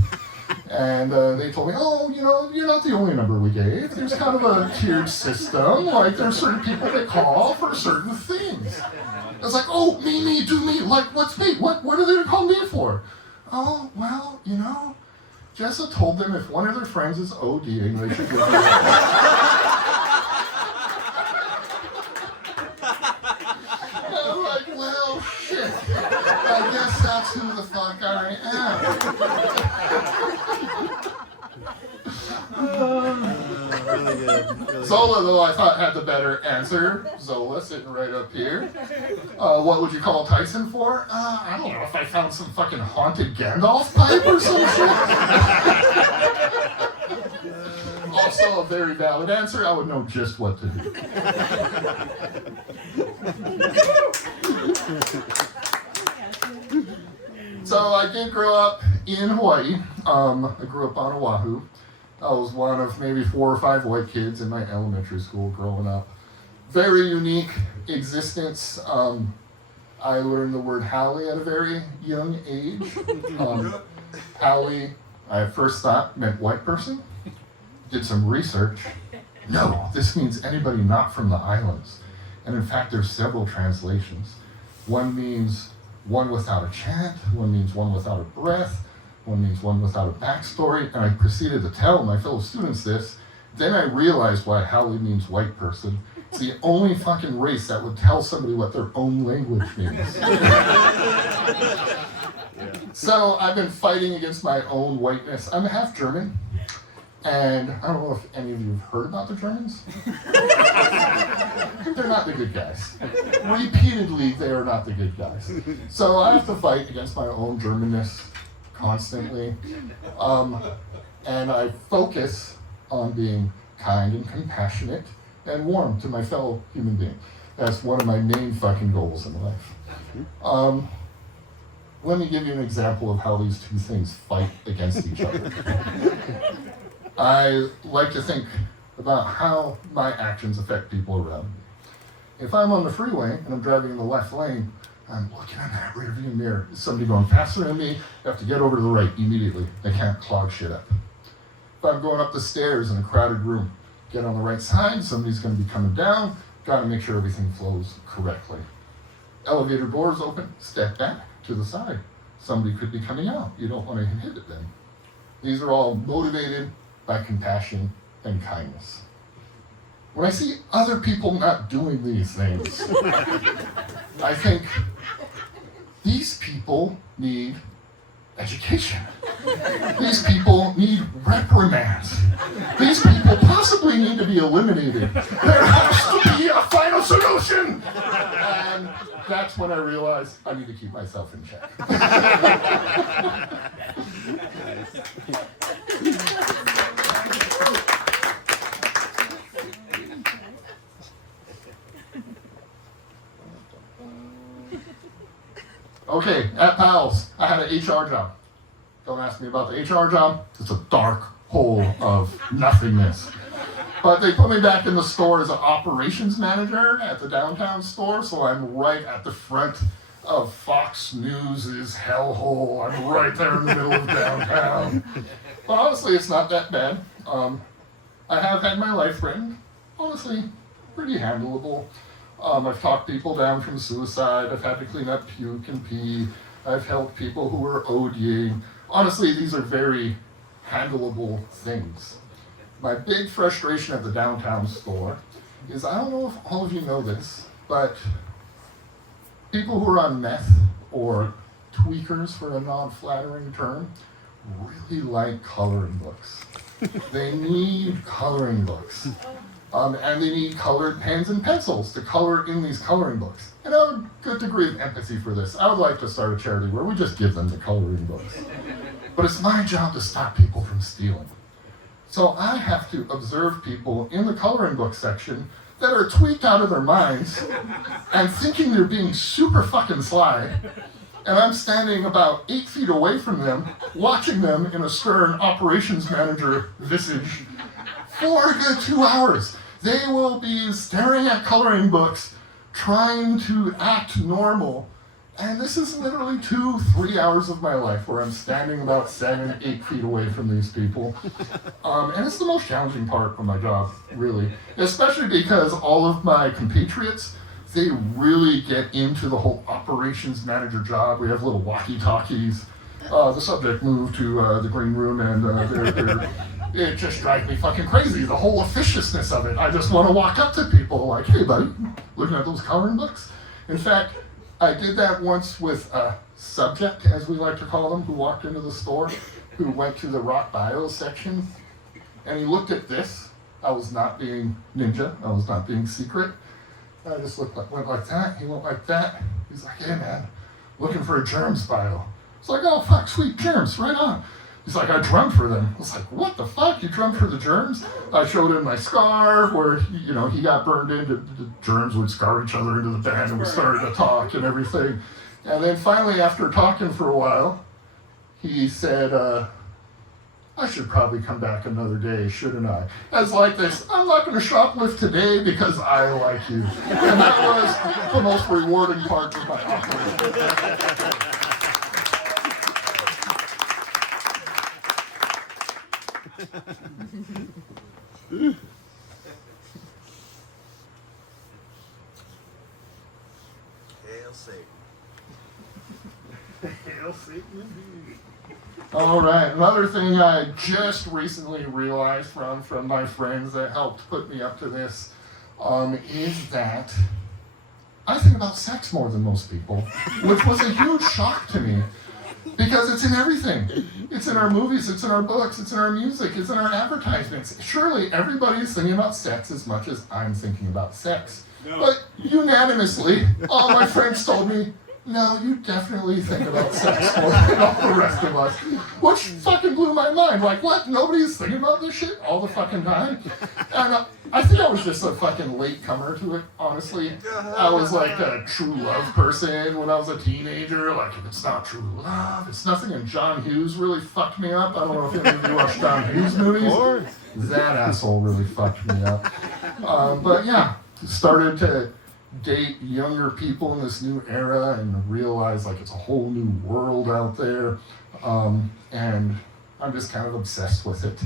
And they told me, oh, you're not the only number we gave. There's kind of a tiered system. Like, there's certain people that call for certain things. I was like, oh, me, do me. Like, what's me? What are they going to call me for? Oh, well, Jessa told them if one of their friends is ODing, they should give me a I'm like, well, shit. I guess that's who the fuck I am. Really good. Really Zola, though, I thought had the better answer. Zola, sitting right up here. What would you call Tyson for? I don't know, if I found some fucking haunted Gandalf pipe or some shit. Also a very valid answer. I would know just what to do. So I did grow up in Hawaii. I grew up on Oahu. I was one of maybe 4 or 5 white kids in my elementary school growing up. Very unique existence. I learned the word haole at a very young age. Haole, I first thought meant white person. Did some research. No, this means anybody not from the islands. And in fact, there's several translations. One means one without a chant, one means one without a breath, one means one without a backstory, and I proceeded to tell my fellow students this. Then I realized why haole means white person. It's the only fucking race that would tell somebody what their own language means. So I've been fighting against my own whiteness. I'm half German, and I don't know if any of you have heard about the Germans. They're not the good guys. Repeatedly, they are not the good guys. So I have to fight against my own Germanness constantly. And I focus on being kind and compassionate and warm to my fellow human being. That's one of my main fucking goals in life. Let me give you an example of how these two things fight against each other. I like to think about how my actions affect people around me. If I'm on the freeway and I'm driving in the left lane, I'm looking in that rearview mirror. Is somebody going faster than me? I have to get over to the right immediately. I can't clog shit up. If I'm going up the stairs in a crowded room, get on the right side, somebody's going to be coming down, got to make sure everything flows correctly. Elevator doors open, step back to the side. Somebody could be coming out. You don't want to inhibit them. These are all motivated by compassion and kindness. When I see other people not doing these things, I think these people need education. These people need reprimands. These people possibly need to be eliminated. There has to be a final solution. And that's when I realized I need to keep myself in check. Okay, at PALS, I had an HR job. Don't ask me about the HR job. It's a dark hole of nothingness. But they put me back in the store as an operations manager at the downtown store, so I'm right at the front of Fox News' hellhole. I'm right there in the middle of downtown. But honestly, it's not that bad. I have had my life threatened. Honestly, pretty handleable. I've talked people down from suicide. I've had to clean up puke and pee. I've helped people who were ODing. Honestly, these are very handleable things. My big frustration at the downtown store is I don't know if all of you know this, but people who are on meth or tweakers, for a non-flattering term, really like coloring books. They need coloring books. And they need colored pens and pencils to color in these coloring books. And I have a good degree of empathy for this. I would like to start a charity where we just give them the coloring books. But it's my job to stop people from stealing. So I have to observe people in the coloring book section that are tweaked out of their minds and thinking they're being super fucking sly. And I'm standing about 8 feet away from them, watching them in a stern operations manager visage for a good 2 hours. They will be staring at coloring books, trying to act normal. And this is literally 2-3 hours of my life where I'm standing about 7-8 feet away from these people. And it's the most challenging part of my job, really. Especially because all of my compatriots, they really get into the whole operations manager job. We have little walkie-talkies. The subject moved to the green room, and it just drives me fucking crazy, the whole officiousness of it. I just want to walk up to people like, hey buddy, looking at those coloring books? In fact, I did that once with a subject, as we like to call them, who walked into the store, who went to the rock bio section, and he looked at this. I was not being ninja, I was not being secret. I just went like that, he went like that. He's like, hey man, looking for a germs bio. It's like, oh fuck, sweet germs, right on. He's like, I drummed for them. I was like, what the fuck? You drummed for the germs? I showed him my scar where, he got burned into the germs would scar each other into the band, and we started to talk and everything. And then finally, after talking for a while, he said, I should probably come back another day, shouldn't I? As like this, I'm not going to shoplift today because I like you. And that was the most rewarding part of my operation. Hail Satan. Hail Satan indeed. All right, another thing I just recently realized from my friends that helped put me up to this is that I think about sex more than most people, which was a huge shock to me. Because it's in everything. It's in our movies, it's in our books, it's in our music, it's in our advertisements. Surely everybody's thinking about sex as much as I'm thinking about sex. No. But unanimously, all my friends told me, no, you definitely think about sex more than all the rest of us. Which fucking blew my mind. Like, what? Nobody's thinking about this shit all the fucking time? And I think I was just a fucking latecomer to it, honestly. I was like a true love person when I was a teenager. Like, if it's not true love, it's nothing. And John Hughes really fucked me up. I don't know if any of you watch John Hughes movies. That asshole really fucked me up. But yeah, started to date younger people in this new era and realize like it's a whole new world out there, and I'm just kind of obsessed with it.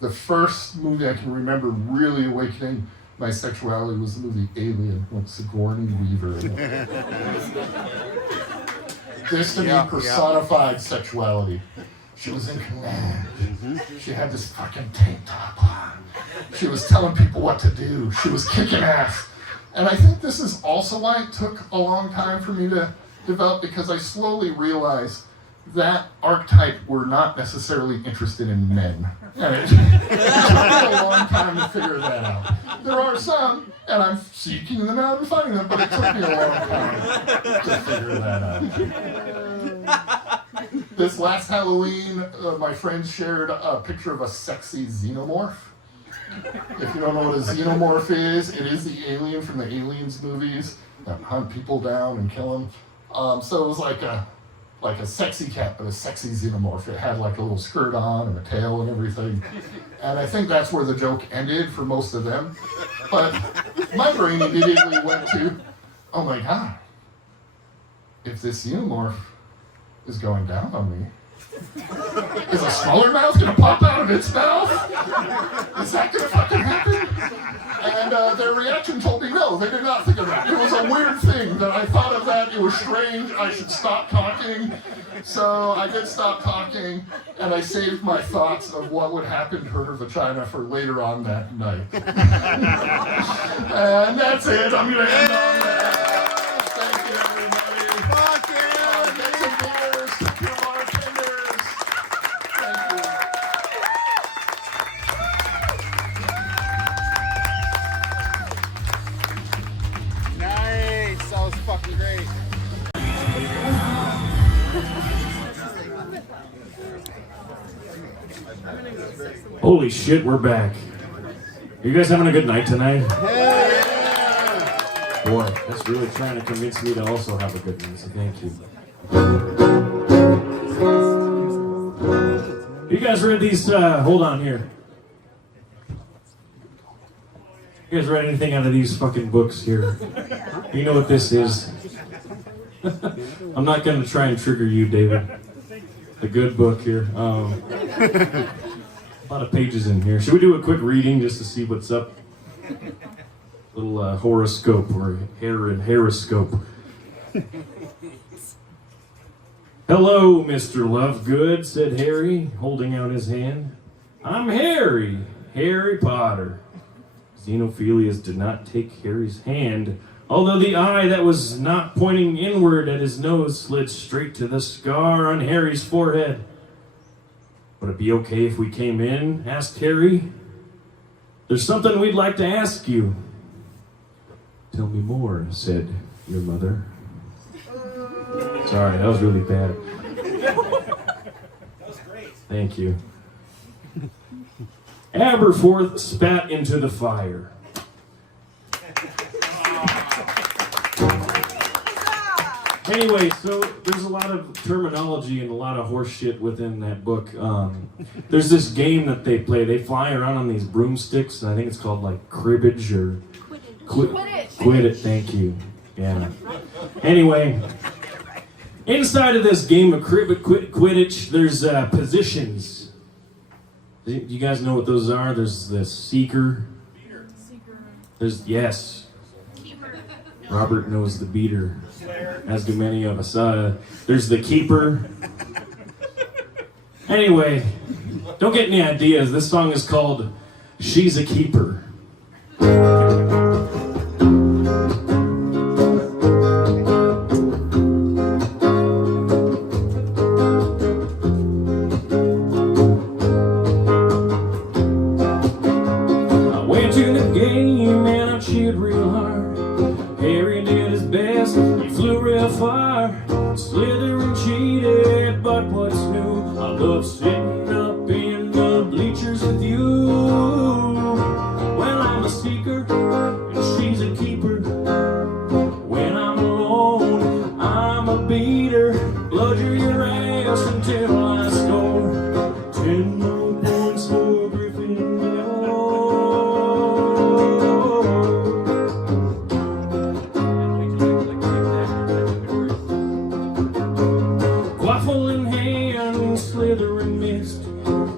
The first movie I can remember really awakening my sexuality was the movie Alien with Sigourney Weaver in it. This to me personified sexuality. She was in command. She had this fucking tank top on. She was telling people what to do. She was kicking ass. And I think this is also why it took a long time for me to develop, because I slowly realized that archetype were not necessarily interested in men. And it took me a long time to figure that out. There are some, and I'm seeking them out and finding them, but it took me a long time to figure that out. This last Halloween, my friends shared a picture of a sexy xenomorph. If you don't know what a xenomorph is, it is the alien from the Aliens movies that hunt people down and kill them. So it was like a sexy cat, but a sexy xenomorph. It had like a little skirt on and a tail and everything. And I think that's where the joke ended for most of them. But my brain immediately went to, oh my God, if this xenomorph is going down on me, is a smaller mouth gonna pop out of its mouth? Is that gonna fucking happen? And their reaction told me no, they did not think of that. It was a weird thing that I thought of that. It was strange. I should stop talking. So I did stop talking, and I saved my thoughts of what would happen to her vagina for later on that night. And that's it. I'm going to end on that. Thank you, everybody. Fuck yeah! Get some beers, tip your bartenders. Thank you. Nice! That was fucking great. Holy shit, we're back. You guys having a good night tonight? Boy, that's really trying to convince me to also have a good night, so thank you. You guys read these, hold on here. You guys read anything out of these fucking books here? You know what this is. I'm not going to try and trigger you, David. A good book here. A lot of pages in here. Should we do a quick reading just to see what's up? Little horoscope or horoscope. Hello, Mr. Lovegood, said Harry, holding out his hand. I'm Harry Potter. Xenophilius did not take Harry's hand, although the eye that was not pointing inward at his nose slid straight to the scar on Harry's forehead. Would it be okay if we came in? Asked Harry. There's something we'd like to ask you. Tell me more, said your mother. Sorry, that was really bad. That was great. Thank you. Aberforth spat into the fire. Anyway, so there's a lot of terminology and a lot of horse shit within that book. There's this game that they play. They fly around on these broomsticks. I think it's called like cribbage or Quidditch. Thank you. Yeah. Anyway, inside of this game of Quidditch, there's positions. Do you guys know what those are? There's the seeker. There's yes. Robert knows the beater, as do many of us. There's the keeper. Anyway, don't get any ideas. This song is called She's a Keeper. I went to the game and I cheered real hard. Harry did his best, he flew real far. Slytherin cheated, but what's new? I love sitting up in the bleachers with you. Well, I'm a seeker, and she's a keeper. When I'm alone, I'm a beater. Bludger your ass until I score 10 more points for Gryffindor. Quaffle in hand, Slytherin mist.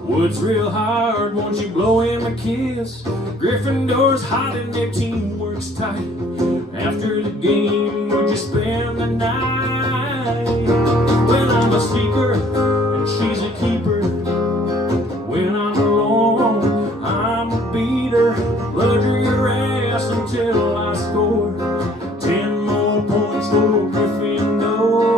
Wood's real hard, won't you blow him a kiss? Gryffindor's hot and their teamwork's tight. After the game, would you spend the night? Well, I'm a seeker, and she's a keeper. When I'm alone, I'm a beater. Bludger your ass until I score 10 more points for Gryffindor.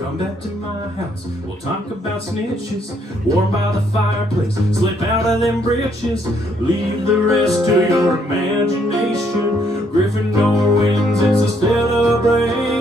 Come back to my house, we'll talk about snitches. Warm by the fireplace, slip out of them britches. Leave the rest to your imagination. Gryffindor wins, it's a celebration.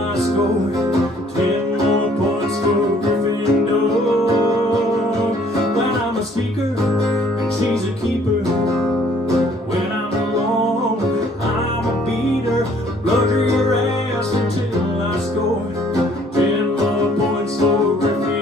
I score 10 more points for Gryffindor. When I'm a speaker and she's a keeper. When I'm alone, I'm a beater. Bludger your ass until I score 10 more points for Gryffindor.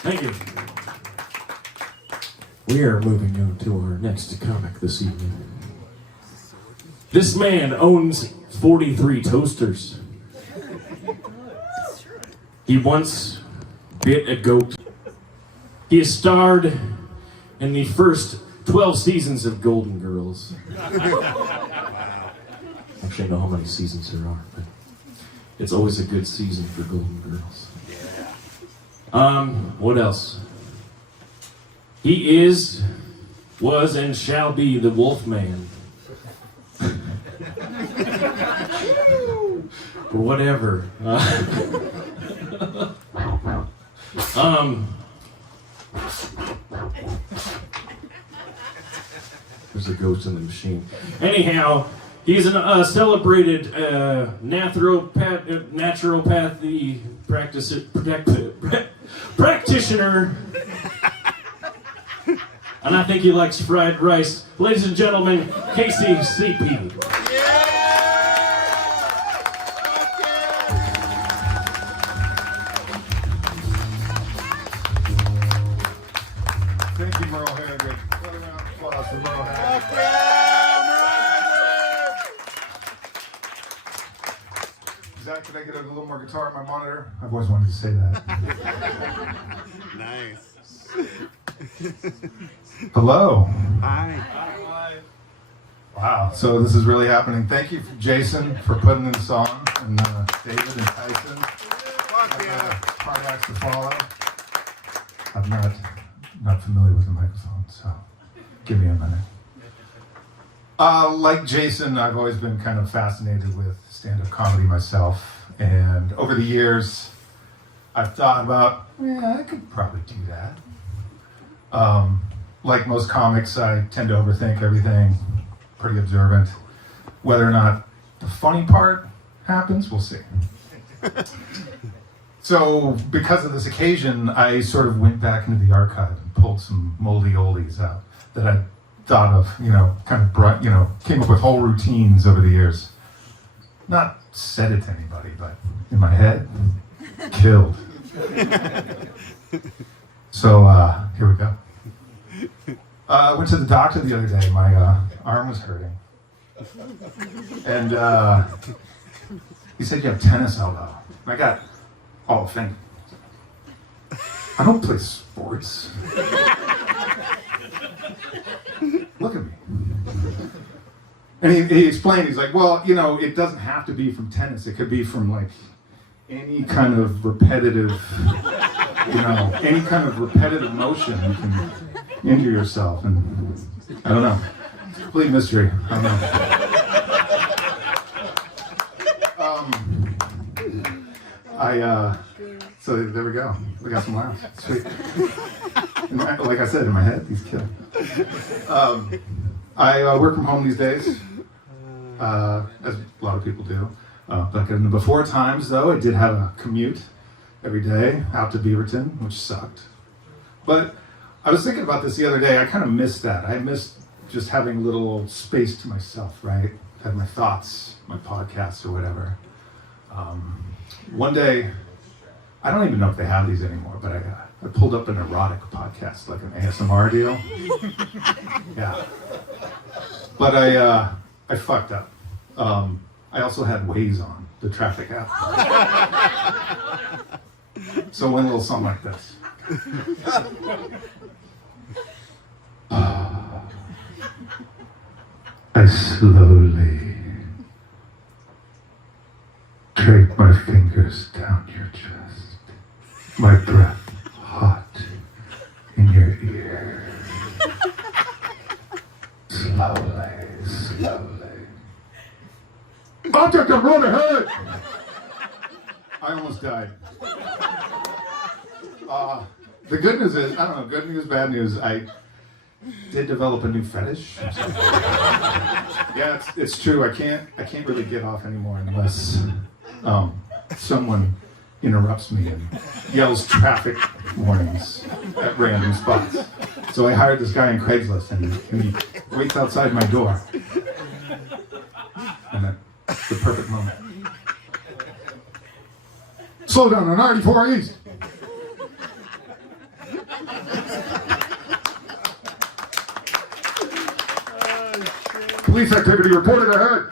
Thank you. We are moving on to our next comic this evening. This man owns 43 toasters. He once bit a goat. He has starred in the first 12 seasons of Golden Girls. Actually, I know how many seasons there are, but it's always a good season for Golden Girls. What else? He is, was, and shall be the Wolfman. Or whatever. There's a ghost in the machine. Anyhow, he's a celebrated naturopathy practitioner. And I think he likes fried rice. Ladies and gentlemen, Casey CP. Thank you, Merle Hagrid. What a round of applause for Merle Hagrid. Zach, can I get a little more guitar on my monitor? I've always wanted to say that. Nice. Hello. Hi. Wow, so this is really happening. Thank you, Jason, for putting this on, and David and Tyson. Fuck yeah. Hard acts to follow. I'm not familiar with the microphone, so give me a minute. Like Jason, I've always been kind of fascinated with stand-up comedy myself, and over the years, I've thought about, I could probably do that. Like most comics, I tend to overthink everything, pretty observant. Whether or not the funny part happens, we'll see. So, because of this occasion, I sort of went back into the archive and pulled some moldy oldies out that I thought of, kind of brought, came up with whole routines over the years. Not said it to anybody, but in my head, killed. So, here we go. I went to the doctor the other day. My arm was hurting. And he said, you have tennis elbow. And I got all the thing. I don't play sports. Look at me. And he explained, he's like, well, it doesn't have to be from tennis. It could be from like any kind of repetitive, any kind of repetitive motion. You can injure yourself. And I don't know. It's a complete mystery. I don't know. So there we go. We got some laughs. Sweet. Like I said, in my head, he's killed. I work from home these days, as a lot of people do. But in the before times, though, I did have a commute every day out to Beaverton, which sucked. But I was thinking about this the other day. I kind of missed that. I missed just having a little space to myself, right? I had my thoughts, my podcasts, or whatever. One day, I don't even know if they have these anymore, but I pulled up an erotic podcast, like an ASMR deal. Yeah. But I fucked up. I also had Waze on, the traffic app. So it went a little something like this. I slowly drape my fingers I almost died. The good news is, I don't know, good news, bad news, I did develop a new fetish. Yeah, it's true. I can't really get off anymore unless someone interrupts me and yells traffic warnings at random spots. So I hired this guy on Craigslist, and he waits outside my door. And that's the perfect moment. Slow down on 94 East. Police activity reported ahead.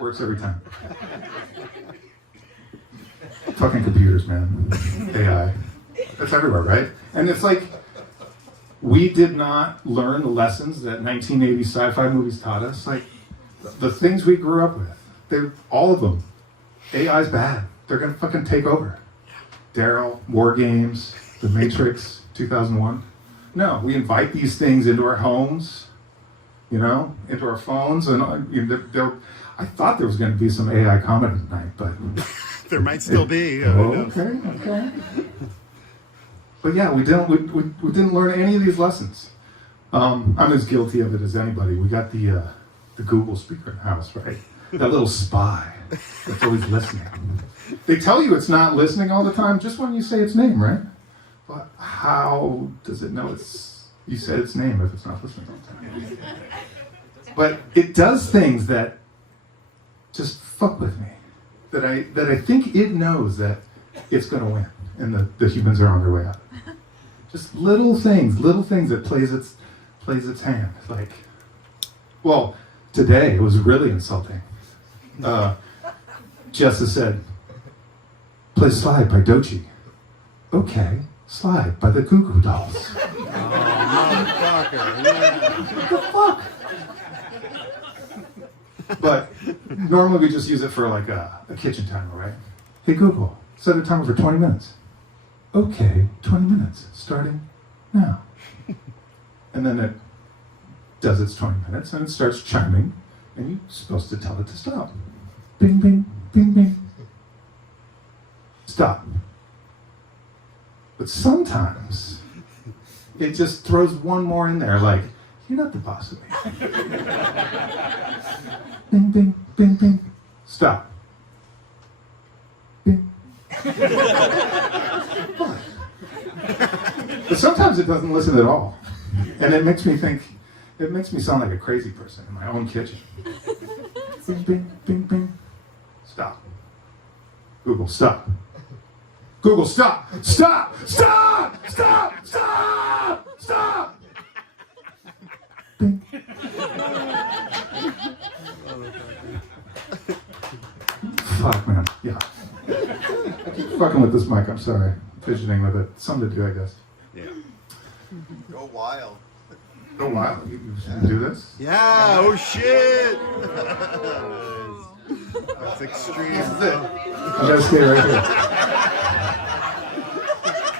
Works every time. Fucking computers, man. AI. It's everywhere, right? And it's like, we did not learn the lessons that 1980s sci-fi movies taught us. Like, the things we grew up with, all of them. AI's bad. They're gonna fucking take over. Daryl, War Games, The Matrix, 2001. No, we invite these things into our homes, into our phones, and I thought there was going to be some AI comedy tonight, but There might still be. okay. But yeah, we didn't learn any of these lessons. I'm as guilty of it as anybody. We got the Google speaker in the house, right? That little spy that's always listening. They tell you it's not listening all the time, just when you say its name, right? But how does it know you said its name if it's not listening all the time? But it does things that just fuck with me. That I think it knows that it's going to win, and the humans are on their way out. Just little things that plays its hand. Like, well, today it was really insulting. Jessa said, "Play Slide by Doechii." Okay, Slide by the Goo Goo Dolls. Motherfucker. Yeah. What the fuck? But normally we just use it for like a kitchen timer, right? Hey Google, set a timer for 20 minutes. Okay, 20 minutes, starting now. And then it does its 20 minutes and it starts chiming, and you're supposed to tell it to stop. Bing, bing, bing, bing. Stop. But sometimes it just throws one more in there, like, you're not the boss of me. Bing, bing, bing, bing. Stop. Bing. Fine. But sometimes it doesn't listen at all. And it makes me sound like a crazy person in my own kitchen. Bing, bing, bing, bing. Stop. Google, stop. Google, stop. Stop! Stop! Stop! Stop! Stop! Bing. Fuck, man. Yeah. I keep fucking with this mic. I'm sorry. Fidgeting with it. Something to do, I guess. Yeah. Go wild. Oh, wow. You do this? Yeah. Oh shit. That's extreme. This is it. I gotta stay right here.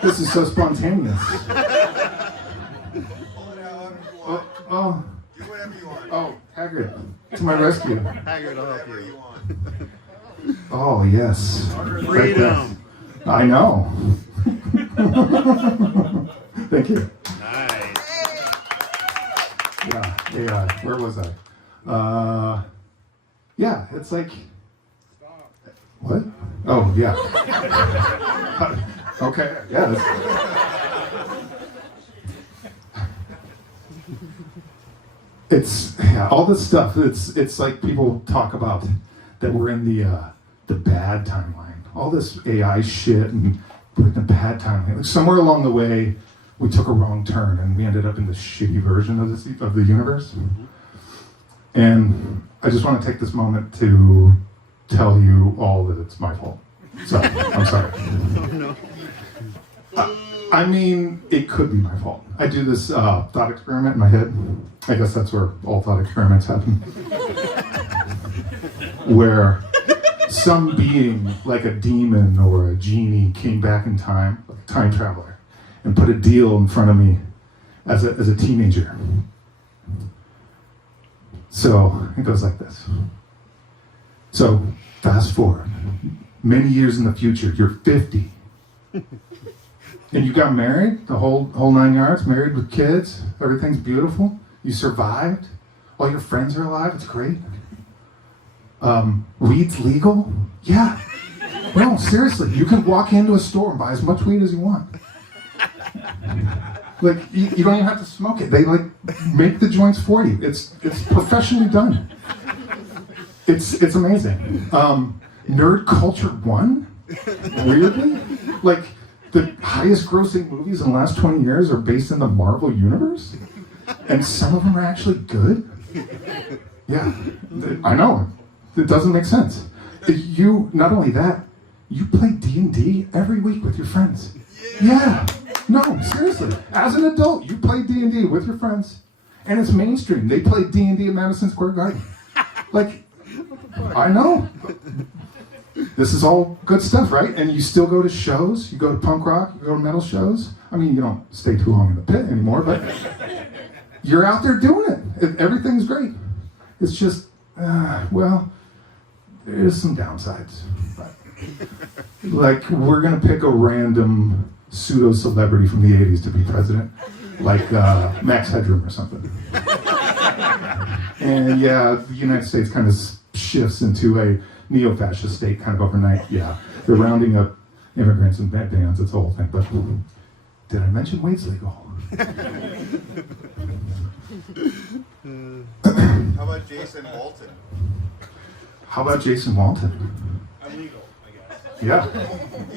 This is so spontaneous. Hold it however you want. Oh. Do whatever you want. Oh, Hagrid. To my rescue. Haggard will help Whatever you. you want. Oh, yes. Right there. Freedom. I know. Thank you. Nice. Yeah, AI. Where was I? Yeah, it's like. What? Oh, yeah. Okay, yeah. It's all this stuff. It's like people talk about that we're in the bad timeline. All this AI shit, and we're in the bad timeline. Like somewhere along the way, we took a wrong turn, and we ended up in this shitty version of the universe. And I just want to take this moment to tell you all that it's my fault. So I'm sorry. Oh no. I mean, it could be my fault. I do this thought experiment in my head. I guess that's where all thought experiments happen. Where some being, like a demon or a genie, came back in time, like a time traveler, and put a deal in front of me as a teenager. So it goes like this. So fast forward. many years in the future, you're 50. And you got married, the whole 9 yards, married with kids, everything's beautiful, you survived, all your friends are alive, it's great. Weed's legal? Yeah. No, seriously, you can walk into a store and buy as much weed as you want. Like, you don't even have to smoke it. They, like, make the joints for you. It's professionally done. It's amazing. Nerd Culture 1? Weirdly? Like, the highest grossing movies in the last 20 years are based in the Marvel Universe? And some of them are actually good? Yeah, I know. It doesn't make sense. You, not only that, you play D&D every week with your friends. Yeah. No, seriously. As an adult, you play D&D with your friends. And it's mainstream. They play D&D at Madison Square Garden. Like, I know. This is all good stuff, right? And you still go to shows. You go to punk rock. You go to metal shows. I mean, you don't stay too long in the pit anymore, but you're out there doing it. Everything's great. It's just, well, there's some downsides. Like, we're going to pick a random pseudo-celebrity from the 80s to be president, like Max Headroom or something. And yeah, the United States kind of shifts into a neo-fascist state kind of overnight. Yeah, they're rounding up immigrants and bad bands, it's the whole thing. But did I mention weed's legal? How about Jason Walton? How about Jason Walton? I'm legal, I guess. Yeah,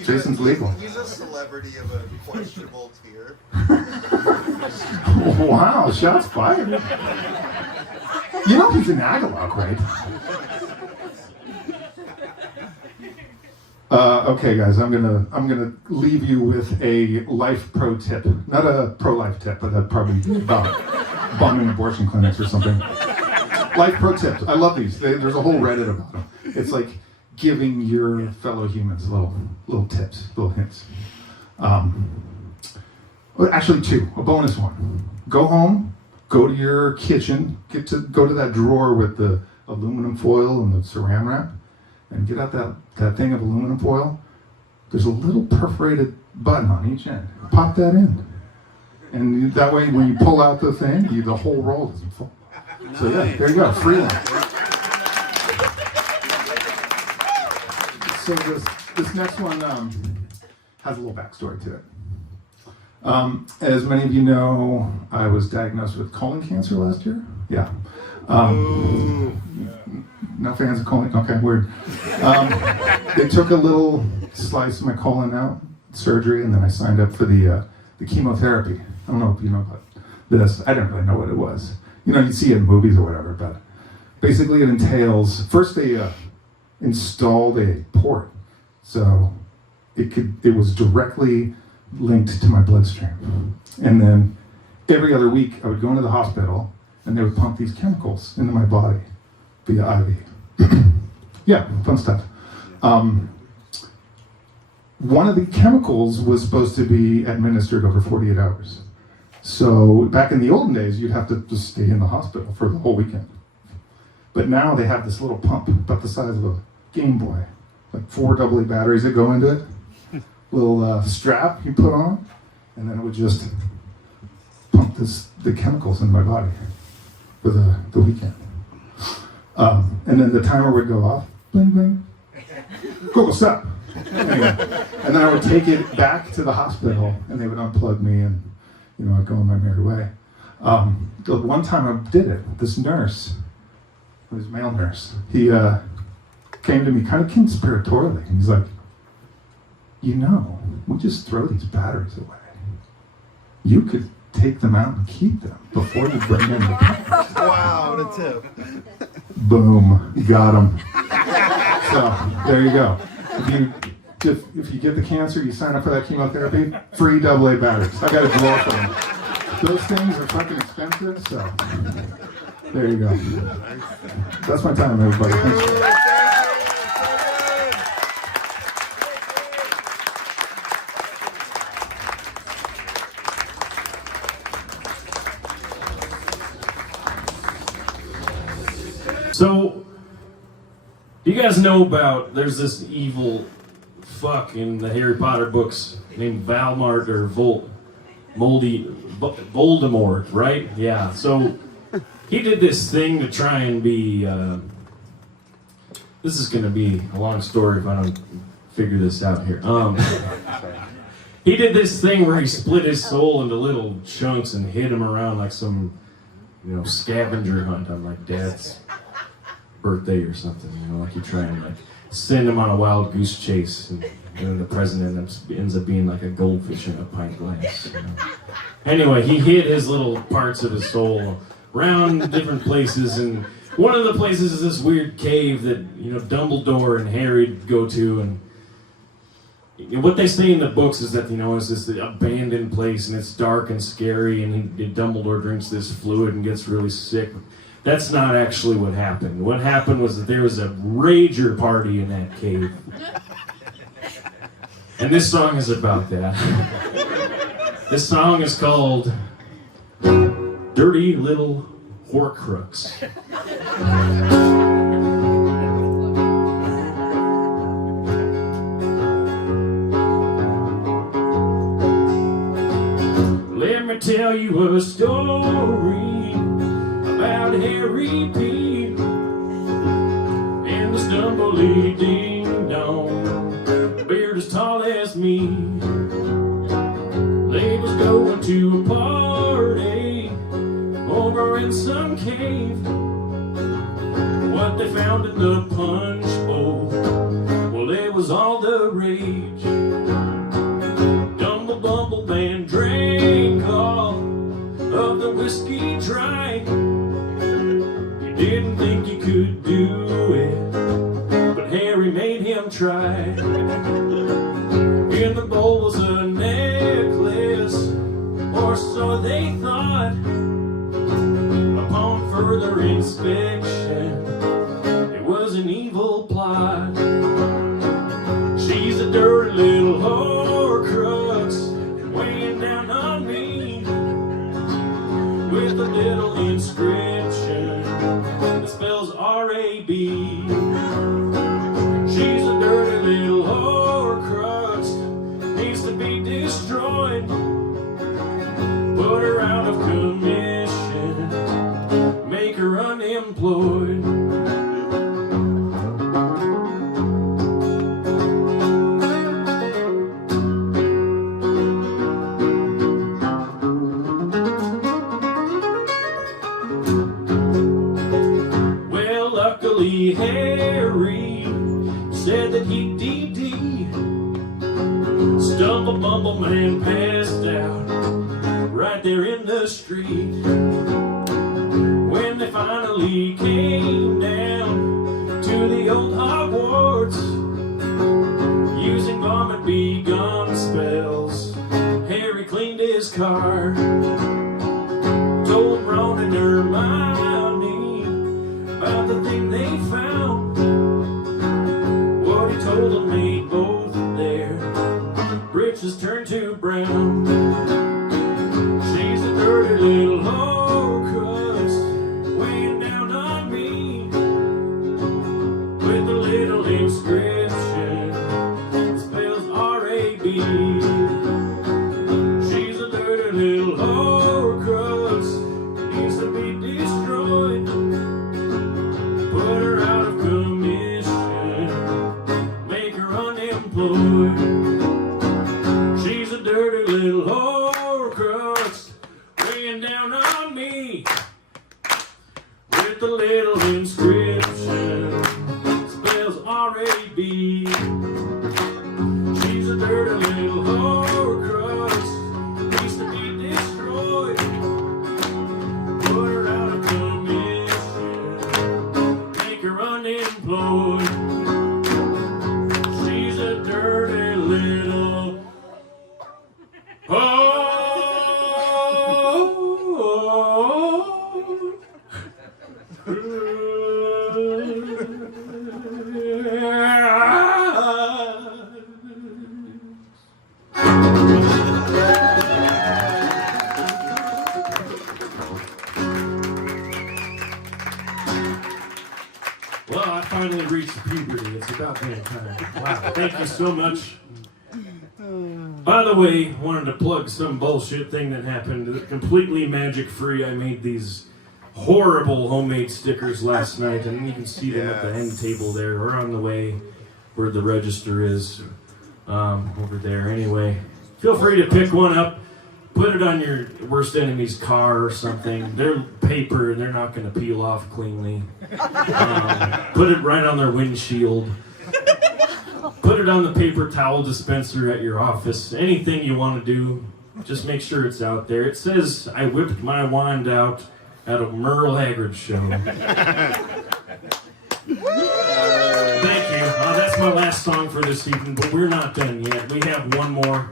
Jason's legal. He's a celebrity of a questionable tier. Wow, shots fired. You know he's an Agalog, right? Okay, guys, I'm gonna leave you with a life pro tip. Not a pro-life tip, but that'd probably be about bombing abortion clinics or something. Life pro tips. I love these. There's a whole Reddit about them. It's like giving your fellow humans little tips, little hints. Well, actually, two. A bonus one. Go home. Go to your kitchen. Go to that drawer with the aluminum foil and the saran wrap, and get out that thing of aluminum foil. There's a little perforated button on each end. Pop that in, and that way, when you pull out the thing, the whole roll isn't full. So yeah, there you go, free one. So this next one has a little backstory to it. As many of you know, I was diagnosed with colon cancer last year. Yeah. No fans of colon? Okay, weird. They took a little slice of my colon out, surgery, and then I signed up for the chemotherapy. I don't know if you know about this. I didn't really know what it was. You know, you see it in movies or whatever, but basically it entails, first they installed a port, so it was directly linked to my bloodstream. And then every other week I would go into the hospital and they would pump these chemicals into my body via IV. Yeah, fun stuff. One of the chemicals was supposed to be administered over 48 hours. So back in the olden days, you'd have to just stay in the hospital for the whole weekend. But now they have this little pump about the size of a Game Boy, like 4 AA batteries that go into it. Little strap you put on, and then it would just pump the chemicals in my body for the weekend. And then the timer would go off, bling bling. Cool, stop. Anyway, and then I would take it back to the hospital, and they would unplug me, and I'd go on my merry way. The one time I did it, this nurse, it was a male nurse, he came to me kind of conspiratorially, and he's like, we just throw these batteries away. You could take them out and keep them before you bring in the chemicals. Wow, what a tip. Boom, you got them. So, there you go. If you get the cancer, you sign up for that chemotherapy, free AA batteries. I got a drawer for them. Those things are fucking expensive, so there you go. That's my time, everybody. Thanks. So, do you guys know about, there's this evil fuck in the Harry Potter books named Voldemort or Voldemort, right? Yeah. So he did this thing to try and be. This is going to be a long story if I don't figure this out here. He did this thing where he split his soul into little chunks and hid them around like some, scavenger hunt on like Dad's birthday or something. Like you try and like send him on a wild goose chase, and the present ends up being like a goldfish in a pint glass. Anyway, he hid his little parts of his soul around different places, and one of the places is this weird cave that Dumbledore and Harry go to, and what they say in the books is that it's this abandoned place and it's dark and scary, and Dumbledore drinks this fluid and gets really sick. That's not actually what happened. What happened was that there was a rager party in that cave, and this song is about that. This song is called "Dirty Little Horcrux." Let me tell you a story about Harry P. and the stumbly ding dong, beard as tall as me. They was going to a party over in some cave. What they found in the punch bowl, well, it was all the rage. Dumble Bumble Band drank all of the whiskey dry. You didn't think you could do it, but Harry made him try. In the bowl was a necklace, or so they thought. Upon further inspection, it was an evil plot. She's a dirty little horcrux, weighing down on me with a little inscription that spells R-A-B. She's a dirty little horcrux, needs to be destroyed. Put her out of commission, make her unemployed. Well, luckily Harry said that he'd DD. Stumble Bumble Man passed out right there in the street. When they finally came down to the old Hogwarts, using vomit be gone spells, Harry cleaned his car. Told Ron and Hermione about the thing they found. What he told them made both their britches turn to brown. She's a dirty little horcrux, weighing down on me with a little inscription that spells R-A-B. She's a dirty little horcrux, needs to be destroyed. Put her out of commission, make her unemployed. She's a dirty little horcrux, weighing down on me with a little inscription spells R-A-B. She's a dirty little horcrux, needs to be destroyed. Put her out of commission, make her unemployed. She's a dirty little about damn time. Wow, thank you so much. By the way, wanted to plug some bullshit thing that happened. Completely magic free. I made these horrible homemade stickers last night, and you can see them at the end table there, or on the way where the register is, over there. Anyway, feel free to pick one up, put it on your worst enemy's car or something. They're paper, and they're not going to peel off cleanly. Put it right on their windshield. Put it on the paper towel dispenser at your office. Anything you want to do, just make sure it's out there. It says, I whipped my wand out at a Merle Hagrid show. Thank you. That's my last song for this evening, but we're not done yet. We have one more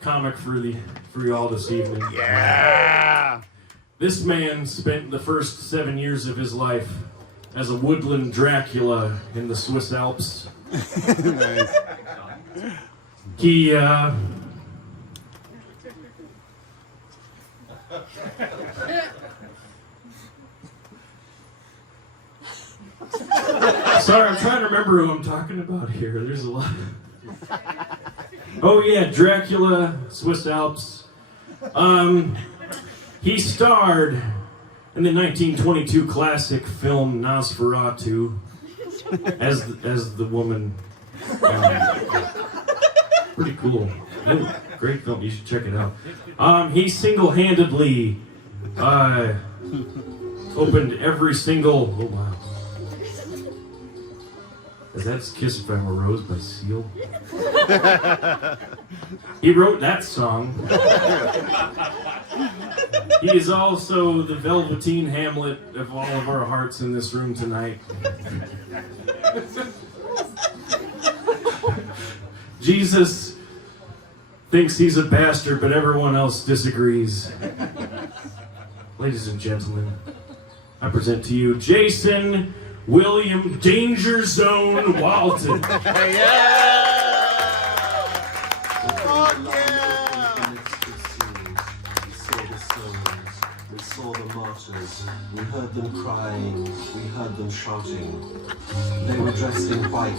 comic for you all this evening. Yeah. This man spent the first 7 years of his life as a woodland Dracula in the Swiss Alps. Nice. He, sorry, I'm trying to remember who I'm talking about here. There's a lot. Oh yeah, Dracula, Swiss Alps. He starred in the 1922 classic film Nosferatu as the woman. Pretty cool. Great film. You should check it out. He single-handedly opened every single. Oh wow. Is that Kiss If I'm a Rose by Seal? He wrote that song. He is also the Velveteen Hamlet of all of our hearts in this room tonight. Jesus thinks he's a bastard, but everyone else disagrees. Ladies and gentlemen, I present to you Jason William Danger Zone Walton. We saw the martyrs, we heard them crying, we heard them shouting. They were dressed in white,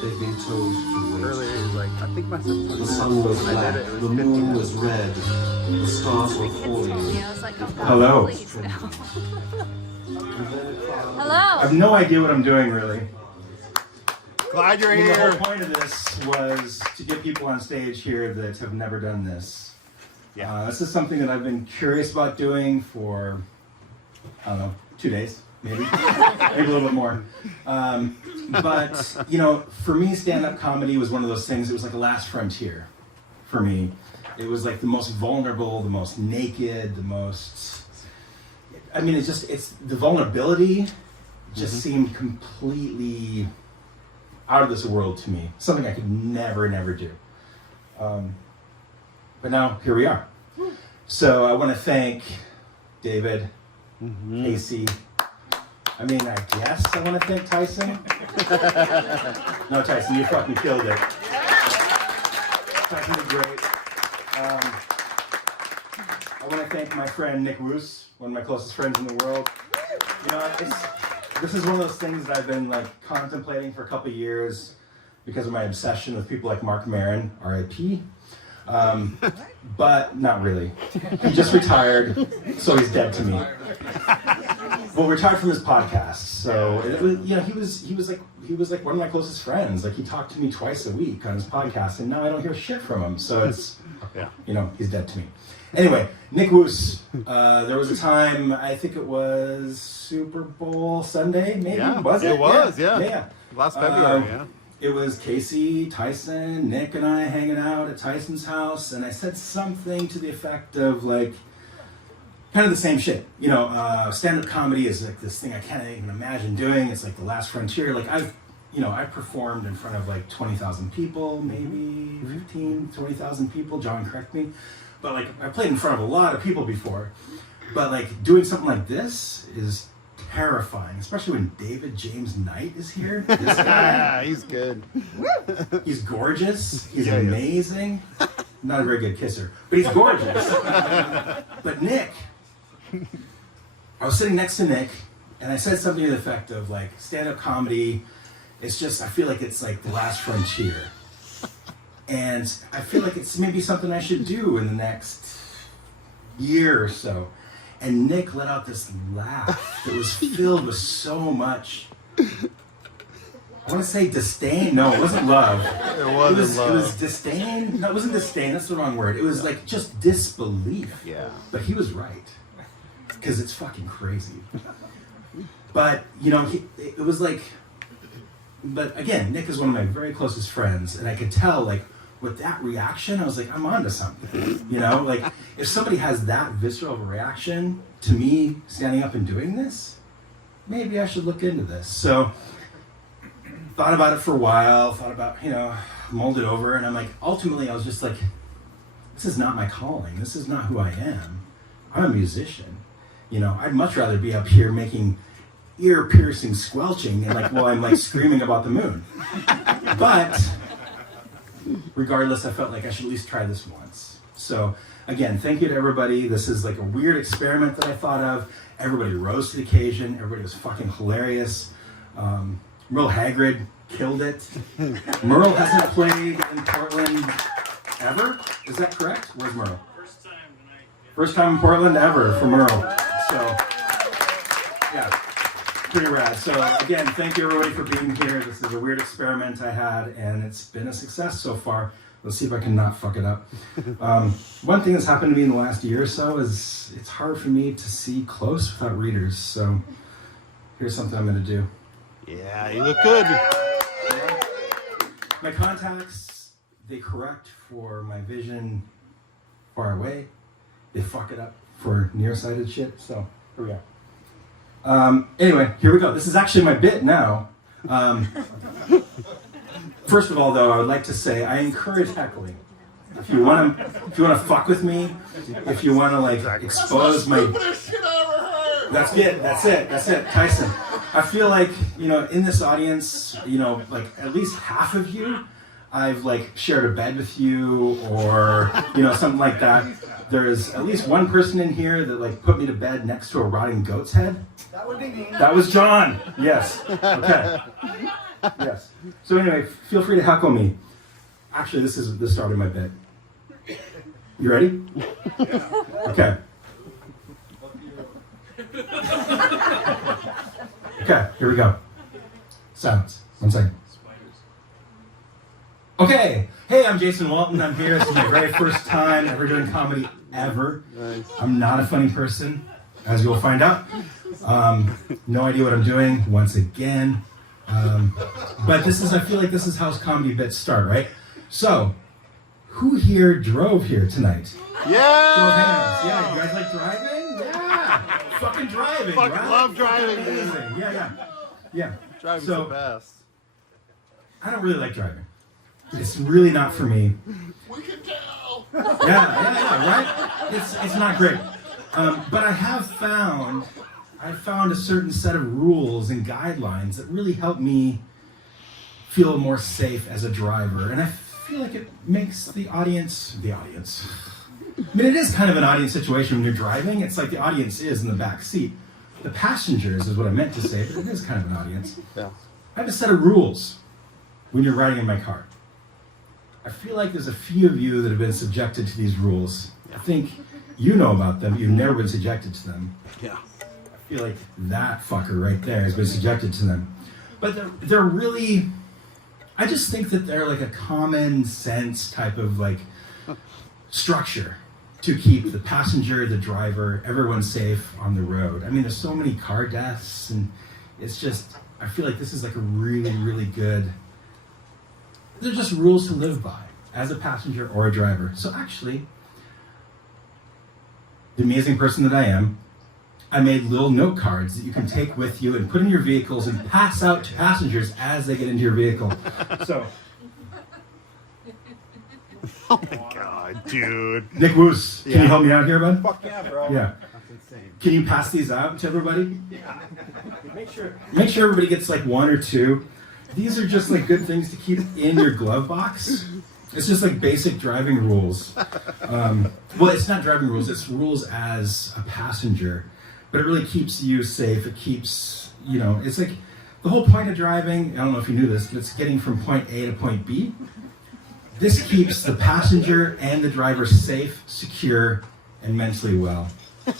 they'd been told to wait. Earlier, like, I think my sister The sun was black, the moon was red, the stars were falling. Hello. Hello. I have no idea what I'm doing, really. Glad you're I mean, the whole here. point of this was to get people on stage here that have never done this. Yeah. This is something that I've been curious about doing for, I don't know, 2 days, maybe. Maybe a little bit more. But, you know, for me, stand-up comedy was one of those things, it was like a last frontier for me. It was like the most vulnerable, the most naked, the most... I mean, it's the vulnerability just seemed completely out of this world to me. Something I could never do. But now, here we are. So I want to thank David, Casey. I mean, I guess I want to thank Tyson. No, Tyson, you fucking killed it. Tyson did great. I want to thank my friend Nick Roos, one of my closest friends in the world. You know, this is one of those things that I've been like contemplating for a couple of years because of my obsession with people like Mark Maron, R.I.P. But not really. He just retired, so he's dead to me. Well, retired from his podcast. So it was, you know, he was like one of my closest friends. Like he talked to me twice a week on his podcast, and now I don't hear shit from him. So it's, you know, he's dead to me. Anyway, Nick Woos. There was a time, I think it was Super Bowl Sunday, maybe? Yeah, Was it? it was, yeah. Yeah. Last February, yeah. It was Casey, Tyson, Nick, and I hanging out at Tyson's house, and I said something to the effect of like, kind of the same shit. You know, stand-up comedy is like this thing I can't even imagine doing. It's like the last frontier. Like I've performed in front of like 20,000 people, maybe 15, 20,000 people. John, correct me. But like I played in front of a lot of people before. But like doing something like this is terrifying, especially when David James Knight is here. This guy, He's good. he's gorgeous. He's amazing. Not a very good kisser, but he's gorgeous. But Nick, I was sitting next to Nick, and I said something to the effect of like, stand-up comedy It's just, I feel like it's like the last frontier. And I feel like it's maybe something I should do in the next year or so. And Nick let out this laugh that was filled with so much, I want to say disdain. No, it wasn't love. It wasn't love. It was disdain. No, it wasn't disdain. That's the wrong word. It was like just disbelief. Yeah. But he was right. Because it's fucking crazy. But, you know, it was like, but again, Nick is one of my very closest friends. And I could tell, like, with that reaction, I was like, I'm onto something. You know, like, if somebody has that visceral of a reaction to me standing up and doing this, maybe I should look into this. So, thought about it for a while, mulled it over, and I'm like, ultimately, I was just like, this is not my calling. This is not who I am. I'm a musician. You know, I'd much rather be up here making ear-piercing squelching and while I'm like screaming about the moon. But regardless, I felt like I should at least try this once. So again, thank you to everybody. This is like a weird experiment that I thought of. Everybody rose to the occasion. Everybody was fucking hilarious. Merle Hagrid killed it. Merle hasn't played in Portland ever. Is that correct? Where's Merle? First time tonight. First time in Portland ever for Merle. So, yeah, pretty rad. So again, thank you everybody for being here. This is a weird experiment I had, and it's been a success so far. Let's see if I can not fuck it up. One thing that's happened to me in the last year or so is it's hard for me to see close without readers. So here's something I'm going to do. Yeah, you look good. My contacts, they correct for my vision far away. They fuck it up for nearsighted shit. So here we go. Anyway, here we go. This is actually my bit now. First of all, though, I would like to say I encourage heckling. If you want to fuck with me, if you want to expose my. That's it, Tyson. I feel like, in this audience, at least half of you, I've shared a bed with you or, something like that. There's at least one person in here that put me to bed next to a rotting goat's head. That would be me. That was John. Yes. Okay. Yes. So anyway, feel free to heckle me. Actually, this started my bit. You ready? Okay. Okay, here we go. Silence. 1 second. Okay. Hey, I'm Jason Walton. I'm here. This is my very first time ever doing comedy ever. Nice. I'm not a funny person, as you'll find out. No idea what I'm doing, once again. But I feel like this is how comedy bits start, right? So, who here drove here tonight? Yeah! Show of hands. Yeah, you guys like driving? Yeah! Fucking driving, Fucking right? love driving, Amazing. man. Yeah. Driving's So, the best. I don't really like driving. It's really not for me. We can tell. Yeah, right? It's not great. But I found a certain set of rules and guidelines that really help me feel more safe as a driver. And I feel like it makes the audience. I mean, it is kind of an audience situation when you're driving. It's like the audience is in the back seat. The passengers is what I meant to say, but it is kind of an audience. Yeah. I have a set of rules when you're riding in my car. I feel like there's a few of you that have been subjected to these rules. I think you know about them, but you've never been subjected to them. Yeah. I feel like that fucker right there has been subjected to them. But they're really, I just think that they're like a common sense type of structure to keep the passenger, the driver, everyone safe on the road. I mean, there's so many car deaths, and it's just, I feel like this is like a really, really good, they're just rules to live by as a passenger or a driver. So actually, the amazing person that I am, I made little note cards that you can take with you and put in your vehicles and pass out to passengers as they get into your vehicle. So, Oh my god, dude. Nick Woos, can you help me out here, bud? Fuck yeah, bro. Yeah. That's insane. Can you pass these out to everybody? Yeah. Make sure everybody gets one or two. These are just good things to keep in your glove box. It's just basic driving rules. Well, it's not driving rules, it's rules as a passenger. But it really keeps you safe. It keeps, it's The whole point of driving, I don't know if you knew this, but it's getting from point A to point B. This keeps the passenger and the driver safe, secure, and mentally well. I'm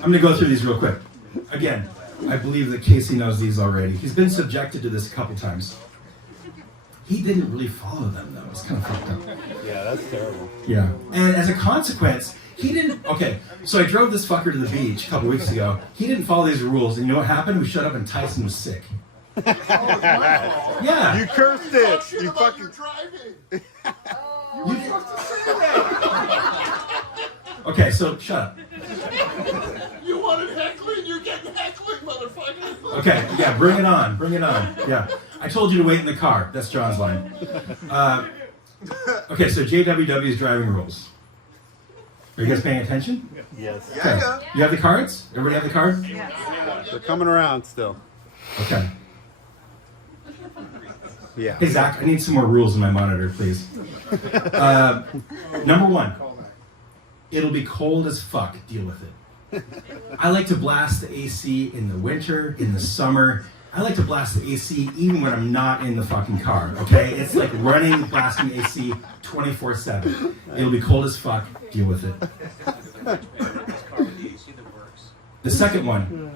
going to go through these real quick. Again, I believe that Casey knows these already. He's been subjected to this a couple times. He didn't really follow them, though. It's kind of fucked up. Yeah, that's terrible. Yeah. And as a consequence, he didn't... Okay, so I drove this fucker to the beach a couple weeks ago. He didn't follow these rules, and you know what happened? We showed up and Tyson was sick. Yeah. You cursed it. You fucking. You're driving. You- You're supposed to say that. Okay, so shut up. You wanted heckling, you're getting heckling, motherfucker. Okay, yeah, bring it on. Bring it on. Yeah. I told you to wait in the car. That's John's line. Okay, so JWW's driving rules. Are you guys paying attention? Yes. Okay. You have the cards? Everybody have the card? They're coming around still. Okay. Yeah. Hey, Zach, I need some more rules in my monitor, please. Number one, it'll be cold as fuck. Deal with it. I like to blast the AC in the winter, in the summer. I like to blast the AC even when I'm not in the fucking car, okay? It's like running, blasting AC 24/7. It'll be cold as fuck. Deal with it. The second one,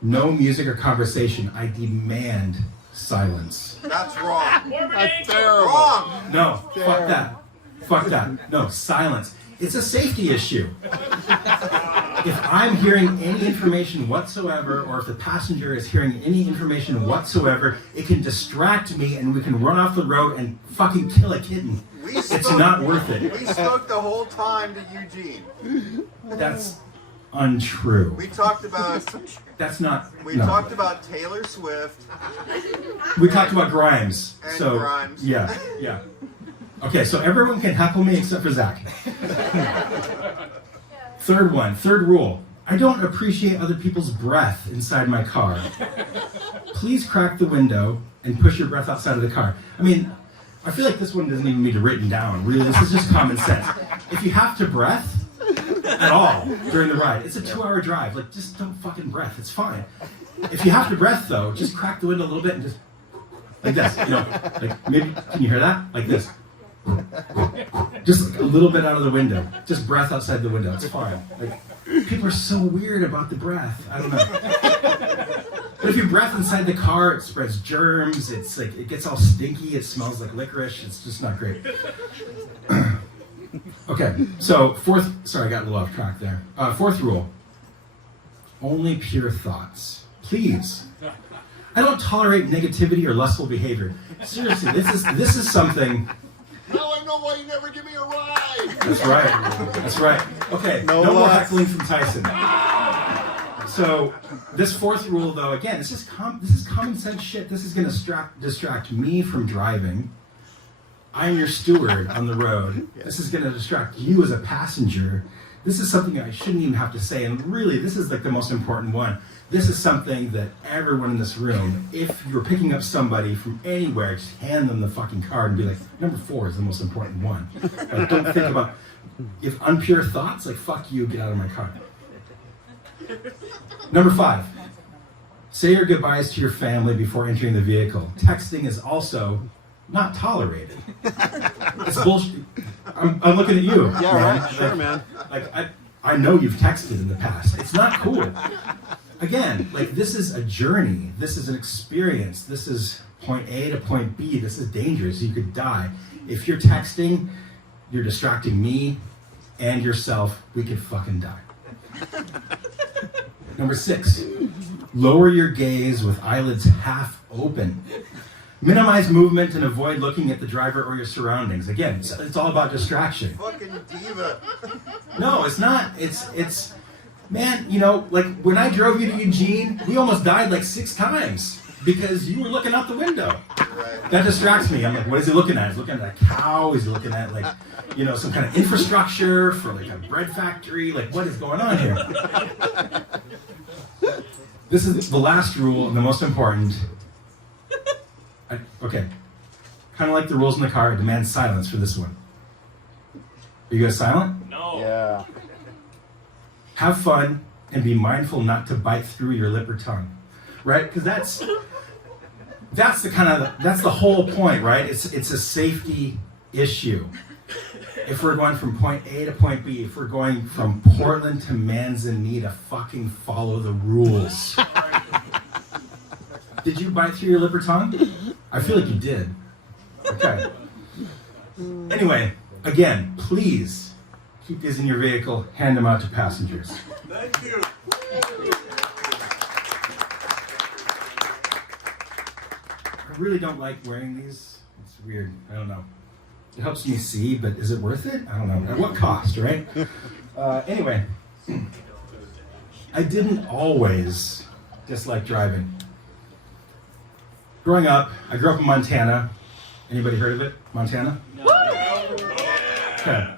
no music or conversation. I demand silence. That's wrong. That's terrible. Wrong. No, fuck that. Fuck that. No, silence. It's a safety issue. If I'm hearing any information whatsoever, or if the passenger is hearing any information whatsoever, it can distract me and we can run off the road and fucking kill a kitten. It's not worth it. We spoke the whole time to Eugene. That's untrue. We talked about That's not. we no. talked about Taylor Swift. We talked about Grimes. And so Grimes. yeah, yeah. Okay, so everyone can heckle me except for Zach. Third rule. I don't appreciate other people's breath inside my car. Please crack the window and push your breath outside of the car. I mean, I feel like this one doesn't even need to be written down. Really, this is just common sense. If you have to breath at all during the ride, it's a 2-hour drive. Like, just don't fucking breath. It's fine. If you have to breath, though, just crack the window a little bit and just like this. You know, like maybe can you hear that? Like this. Just like a little bit out of the window. Just breath outside the window. It's fine. Like, people are so weird about the breath. I don't know. But if you breath inside the car, it spreads germs. It's like it gets all stinky. It smells like licorice. It's just not great. Okay, so sorry, I got a little off track there. Fourth rule, only pure thoughts. Please. I don't tolerate negativity or lustful behavior. Seriously, this is something. Now I know why you never give me a ride. That's right. That's right. Okay, no more lust. heckling from Tyson. So this fourth rule, though, again, this is common sense shit. This is going to distract me from driving. I'm your steward on the road. This is going to distract you as a passenger. This is something I shouldn't even have to say. And really, this is like the most important one. This is something that everyone in this room, if you're picking up somebody from anywhere, just hand them the fucking card and be like, number 4 is the most important one. Like, don't think about, if unpure thoughts, like, fuck you, get out of my car. Number 5, say your goodbyes to your family before entering the vehicle. Texting is also not tolerated. It's bullshit. I'm looking at you. Yeah, man. right. Sure, man. Like, I know you've texted in the past. It's not cool. Again, like, this is a journey. This is an experience. This is point A to point B. This is dangerous. You could die. If you're texting, you're distracting me and yourself. We could fucking die. Number 6, lower your gaze with eyelids half open. Minimize movement and avoid looking at the driver or your surroundings. Again, it's all about distraction. Fucking diva. No, it's not. It's man, you know, like when I drove you to Eugene, we almost died like 6 times because you were looking out the window. Right. That distracts me. I'm like, what is he looking at? He's looking at a cow. He's looking at, like, you know, some kind of infrastructure for like a bread factory. Like, what is going on here? This is the last rule and the most important. Okay. Kind of like the rules in the car, I demand silence for this one. Are you guys silent? No. Yeah. Have fun and be mindful not to bite through your lip or tongue. Right? Because that's the whole point, right? It's a safety issue. If we're going from point A to point B, if we're going from Portland to Manzanita, fucking follow the rules. Did you bite through your lip or tongue? I feel like you did. Okay. Anyway, again, please keep these in your vehicle, hand them out to passengers. Thank you. I really don't like wearing these. It's weird. I don't know. It helps me see, but is it worth it? I don't know. At what cost, right? Anyway, I didn't always dislike driving. Growing up, I grew up in Montana. Anybody heard of it? Montana? Okay.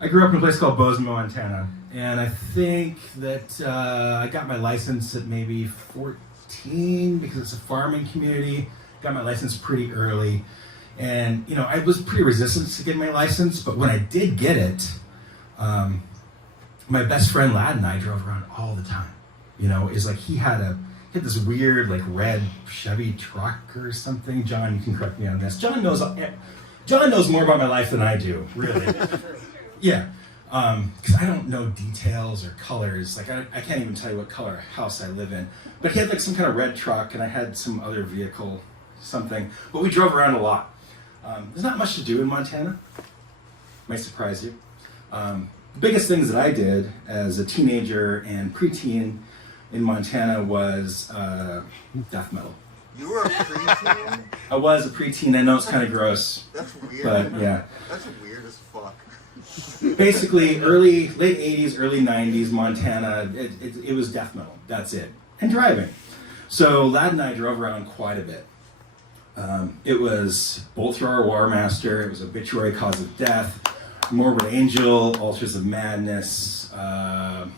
I grew up in a place called Bozeman, Montana. And I think that I got my license at maybe 14 because it's a farming community. Got my license pretty early. And, you know, I was pretty resistant to getting my license, but when I did get it, my best friend Lad and I drove around all the time. You know, it's like he had this weird, like, red Chevy truck or something. John, you can correct me on this. John knows more about my life than I do, really. Yeah. Because I don't know details or colors. Like, I can't even tell you what color house I live in. But he had, like, some kind of red truck, and I had some other vehicle, something. But we drove around a lot. There's not much to do in Montana. Might surprise you. The biggest things that I did as a teenager and preteen in Montana was death metal. You were a preteen? I was a preteen. I know it's kind of gross. That's weird. But yeah. That's weird as fuck. Basically, late 80s, early 90s, Montana, it was death metal. That's it. And driving. So Lad and I drove around quite a bit. It was Bolt Thrower War Master, it was Obituary Cause of Death, Morbid Angel, Altars of Madness, I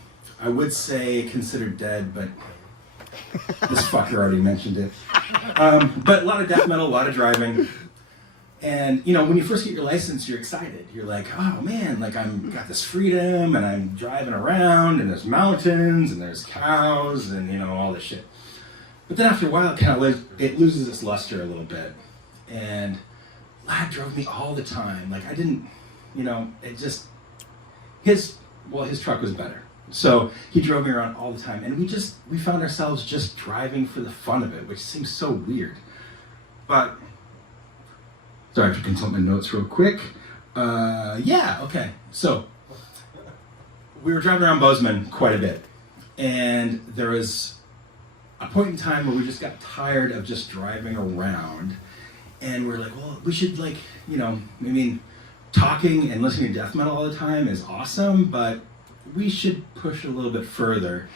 would say Considered Dead, but this fucker already mentioned it. But a lot of death metal, a lot of driving. And, you know, when you first get your license, you're excited. You're like, oh man, like got this freedom, and I'm driving around, and there's mountains, and there's cows, and, you know, all this shit. But then after a while, it loses its luster a little bit. And Lad drove me all the time. Like, I didn't, you know, his truck was better. So he drove me around all the time. And we found ourselves just driving for the fun of it, which seems so weird. But, sorry, I have to consult my notes real quick. Okay. So, we were driving around Bozeman quite a bit. And there was a point in time where we just got tired of just driving around, and we're like, well, we should, like, you know, I mean, talking and listening to death metal all the time is awesome, but we should push a little bit further.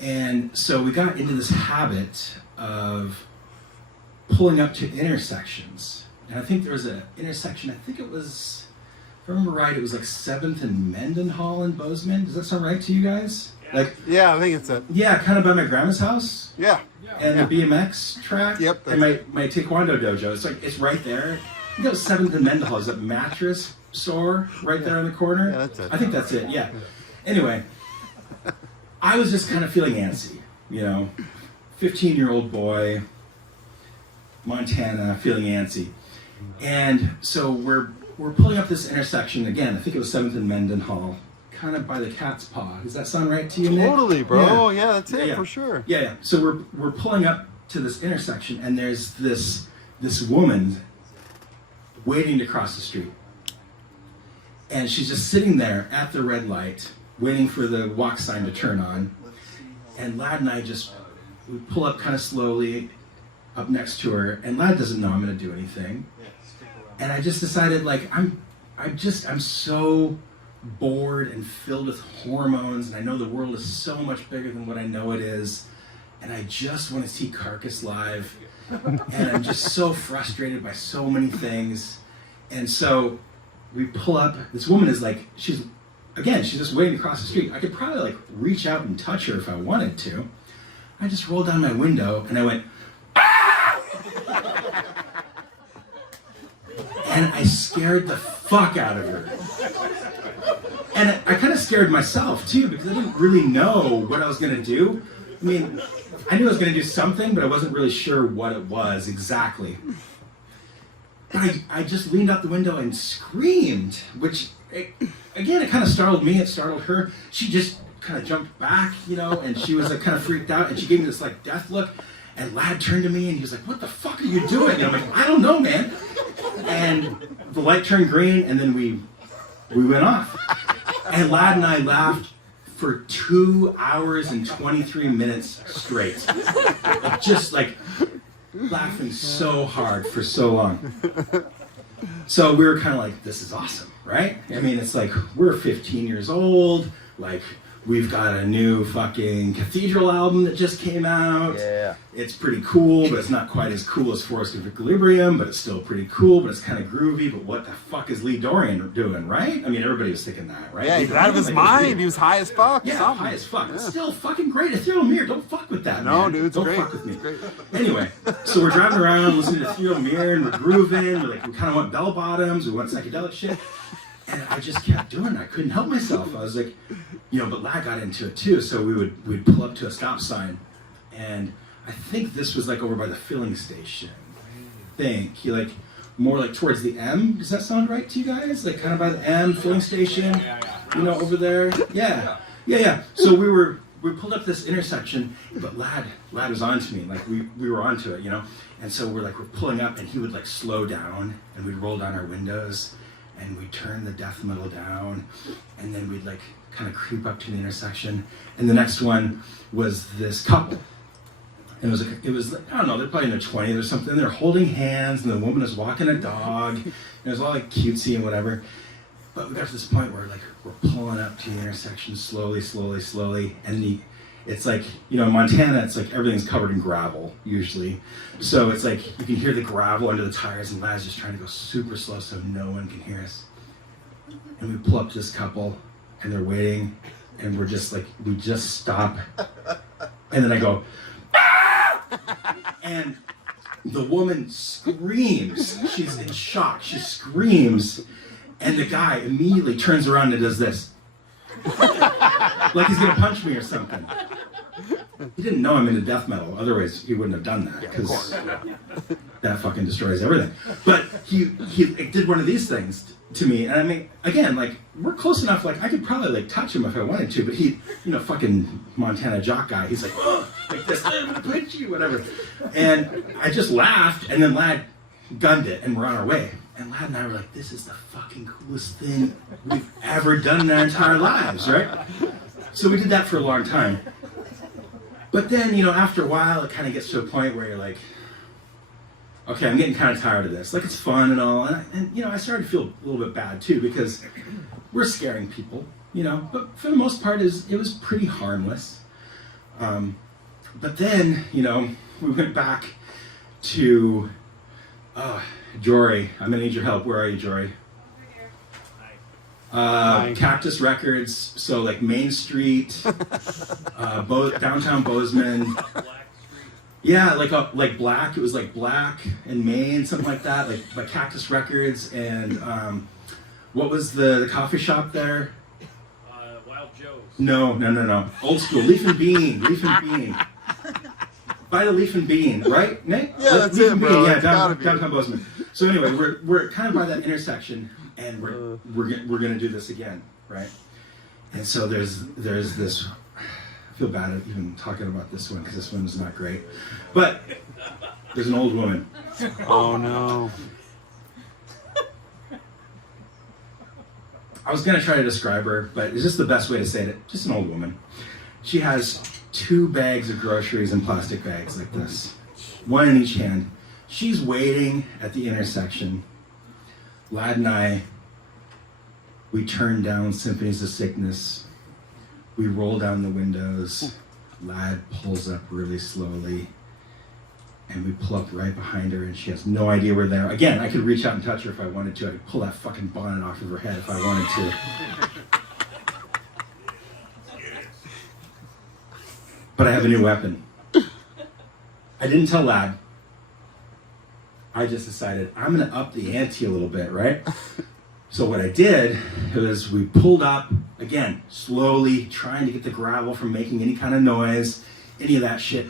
And so we got into this habit of pulling up to intersections. And I think there was an intersection, I think it was, if I remember right, it was like 7th and Mendenhall in Bozeman. Does that sound right to you guys? Like, Yeah, I think it's a. yeah, kind of by my grandma's house. Yeah. And the BMX track. Yep, And my taekwondo dojo. It's right there. I think it was 7th and Mendenhall. Is that mattress store right there in the corner? Yeah, that's it. I think that's it, yeah. Anyway, I was just kind of feeling antsy, you know. 15-year-old boy, Montana, feeling antsy. And so we're pulling up this intersection again. I think it was 7th and Mendenhall. Kind of by the cat's paw. Does that sound right to you, Nick? Totally, bro. Yeah, that's it for sure. Yeah. So we're pulling up to this intersection, and there's this woman waiting to cross the street, and she's just sitting there at the red light, waiting for the walk sign to turn on. And Lad and I we pull up kind of slowly up next to her, and Lad doesn't know I'm going to do anything, and I just decided, like, I'm so bored and filled with hormones, and I know the world is so much bigger than what I know it is, and I just want to see Carcass live, and I'm just so frustrated by so many things. And so we pull up, this woman is like, she's just waiting across the street. I could probably, like, reach out and touch her if I wanted to. I just rolled down my window and I went, ah! And I scared the fuck out of her. And I kind of scared myself too, because I didn't really know what I was going to do. I mean, I knew I was going to do something, but I wasn't really sure what it was exactly. But I just leaned out the window and screamed, which, again, it kind of startled me, it startled her. She just kind of jumped back, you know, and she was like kind of freaked out, and she gave me this like death look, and Lad turned to me and he was like, "What the fuck are you doing?" And I'm like, "I don't know, man." And the light turned green, and then we went off. And Lad and I laughed for 2 hours and 23 minutes straight. Just like laughing so hard for so long. So we were kind of like, this is awesome, right? I mean, it's like, we're 15 years old, like, we've got a new fucking Cathedral album that just came out. Yeah. It's pretty cool, but it's not quite as cool as Forest of Equilibrium, but it's still pretty cool, but it's kind of groovy. But what the fuck is Lee Dorian doing, right? I mean, everybody was thinking that, right? Yeah, he's out of his mind. He was high as fuck. Yeah, something. high as fuck. Yeah. It's still fucking great. Ethereal Mirror, don't fuck with that, No, man. dude, it's don't great. fuck with me. It's great. Anyway, so we're driving around listening to Ethereal Mirror, and we're grooving. We kind of went bell bottoms. We went psychedelic shit. And I just kept doing it. I couldn't help myself. I was like, you know, but Lad got into it too. So we'd pull up to a stop sign, and I think this was like over by the filling station. I think like more like towards the M. Does that sound right to you guys? Like kind of by the M filling station, you know, over there. Yeah. So we pulled up this intersection, but Lad was onto me. Like we were onto it, you know. And so we're pulling up, and he would like slow down, and we'd roll down our windows. And we'd turn the death metal down, and then we'd like kind of creep up to the intersection. And the next one was this couple. And it was I don't know, they're probably in their 20s or something. They're holding hands, and the woman is walking a dog. And it was all like cutesy and whatever. But we got to this point where like we're pulling up to the intersection slowly, and it's like, you know, in Montana, it's like everything's covered in gravel, usually. So it's like you can hear the gravel under the tires, and Lad's just trying to go super slow so no one can hear us. And we pull up to this couple, and they're waiting, and we're just like, we just stop. And then I go, "Ah!" And the woman screams. She's in shock. She screams. And the guy immediately turns around and does this. Like he's gonna punch me or something. He didn't know I'm into death metal, otherwise he wouldn't have done that, because that fucking destroys everything. But he did one of these things to me, and I mean, again, like, we're close enough, like, I could probably, like, touch him if I wanted to, but he, you know, fucking Montana jock guy, he's like, "Oh," like this, "I'm gonna punch you," whatever. And I just laughed, and then Lad gunned it, and we're on our way. And Lad and I were like, this is the fucking coolest thing we've ever done in our entire lives, right? So we did that for a long time. But then, you know, after a while, it kind of gets to a point where you're like, okay, I'm getting kind of tired of this. Like, it's fun and all. And you know, I started to feel a little bit bad, too, because we're scaring people, you know. But for the most part, it was pretty harmless. But then, you know, we went back to Jory. I'm going to need your help. Where are you, Jory? Cactus Records, so like Main Street, downtown Bozeman. Yeah, like Black. It was like Black and Main, something like that. Like by Cactus Records, and what was the coffee shop there? Wild Joe's. No. Old school. Leaf and Bean. By the Leaf and Bean, right, Nick? Yeah, that's Leaf it, and bro. Bean, yeah, It's gotta be. downtown Bozeman. So anyway, we're kind of by that intersection, and we're gonna do this again, right? And so there's this. I feel bad even talking about this one because this one is not great, but there's an old woman. Oh no. I was gonna try to describe her, but it's just the best way to say it. Just an old woman. She has 2 bags of groceries in plastic bags like this, one in each hand. She's waiting at the intersection. Lad and I, we turn down Symphonies of Sickness. We roll down the windows. Lad pulls up really slowly, and we pull up right behind her, and she has no idea we're there. Again, I could reach out and touch her if I wanted to. I could pull that fucking bonnet off of her head if I wanted to. But I have a new weapon. I didn't tell Lad. I just decided I'm gonna up the ante a little bit, right? So what I did was we pulled up, again, slowly, trying to get the gravel from making any kind of noise, any of that shit.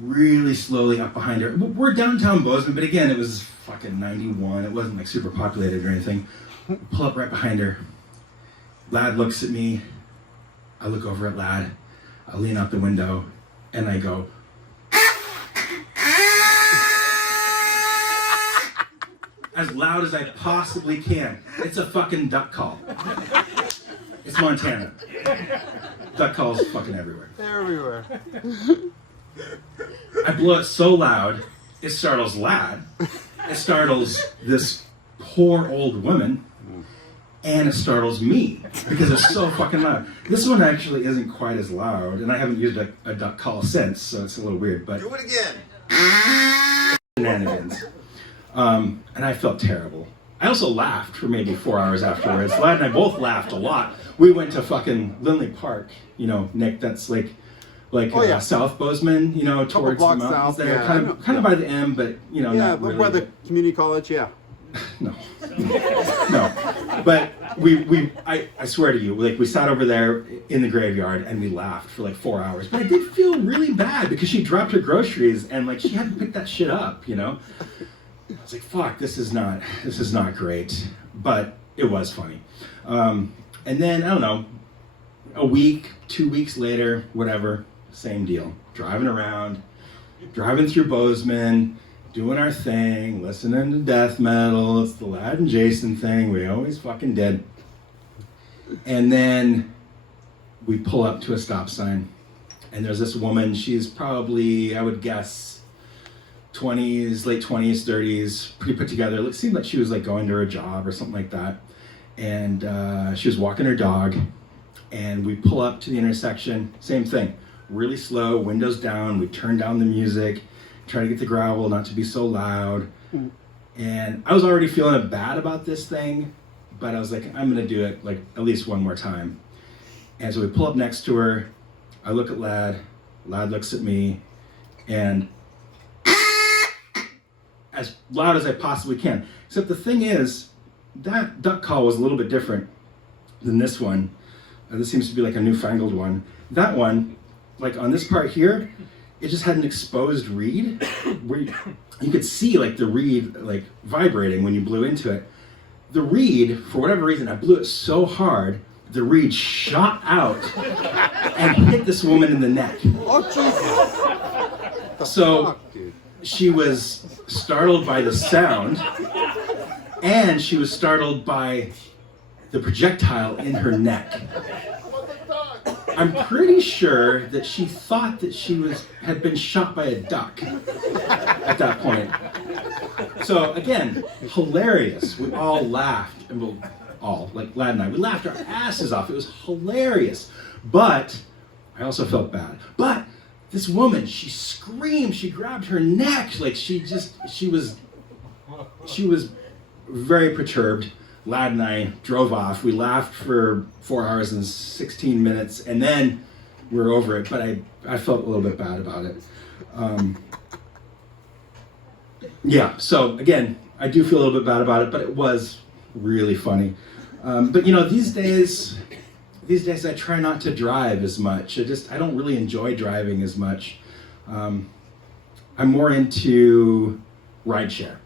Really slowly up behind her. We're downtown Bozeman, but again, it was fucking 91. It wasn't like super populated or anything. Pull up right behind her. Lad looks at me. I look over at Lad. I lean out the window and I go, as loud as I possibly can. It's a fucking duck call. It's Montana. Duck calls fucking everywhere. They're everywhere. I blow it so loud, it startles Lad. It startles this poor old woman. And it startles me because it's so fucking loud. This one actually isn't quite as loud, and I haven't used a duck call since, so it's a little weird. But Do it again. shenanigans. And I felt terrible. I also laughed for maybe 4 hours afterwards. Lad and I both laughed a lot. We went to fucking Lindley Park, you know, Nick. That's like South Bozeman, you know, towards the blocks mountains south, there, yeah. kind of by the M, but you know, Yeah, not but really. by the community college, yeah. No, but I swear to you, like we sat over there in the graveyard and we laughed for like 4 hours. But I did feel really bad because she dropped her groceries and like she hadn't picked that shit up, you know. I was like, fuck, this is not great, but it was funny. And then I don't know, a week, 2 weeks later, whatever, same deal. Driving through Bozeman. Doing our thing, listening to death metal. It's the Lad and Jason thing. We always fucking did. And then we pull up to a stop sign, and there's this woman. She's probably, I would guess, 20s, late 20s, 30s, pretty put together. It seemed like she was like going to her job or something like that. And she was walking her dog, and we pull up to the intersection. Same thing, really slow, windows down. We turn down the music. Try to get the gravel not to be so loud. And I was already feeling bad about this thing, but I was like, I'm gonna do it like at least one more time. And so we pull up next to her. I look at Lad looks at me, and as loud as I possibly can. Except the thing is, that duck call was a little bit different than this one. This seems to be like a newfangled one. That one, like on this part here, it just had an exposed reed where you could see like the reed like vibrating when you blew into it. The reed, for whatever reason, I blew it so hard, the reed shot out and hit this woman in the neck. Oh, Jesus. So Fuck, dude. she was startled by the sound, and she was startled by the projectile in her neck. I'm pretty sure that she thought that she had been shot by a duck at that point. So again, hilarious. We all laughed, and like Lad and I, we laughed our asses off. It was hilarious. But I also felt bad. But this woman, she screamed, she grabbed her neck, like she was very perturbed. Lad and I drove off. We laughed for 4 hours and 16 minutes, and then we were over it, but I felt a little bit bad about it. Yeah, so again, I do feel a little bit bad about it, but it was really funny. But you know, these days I try not to drive as much. I don't really enjoy driving as much. I'm more into rideshare.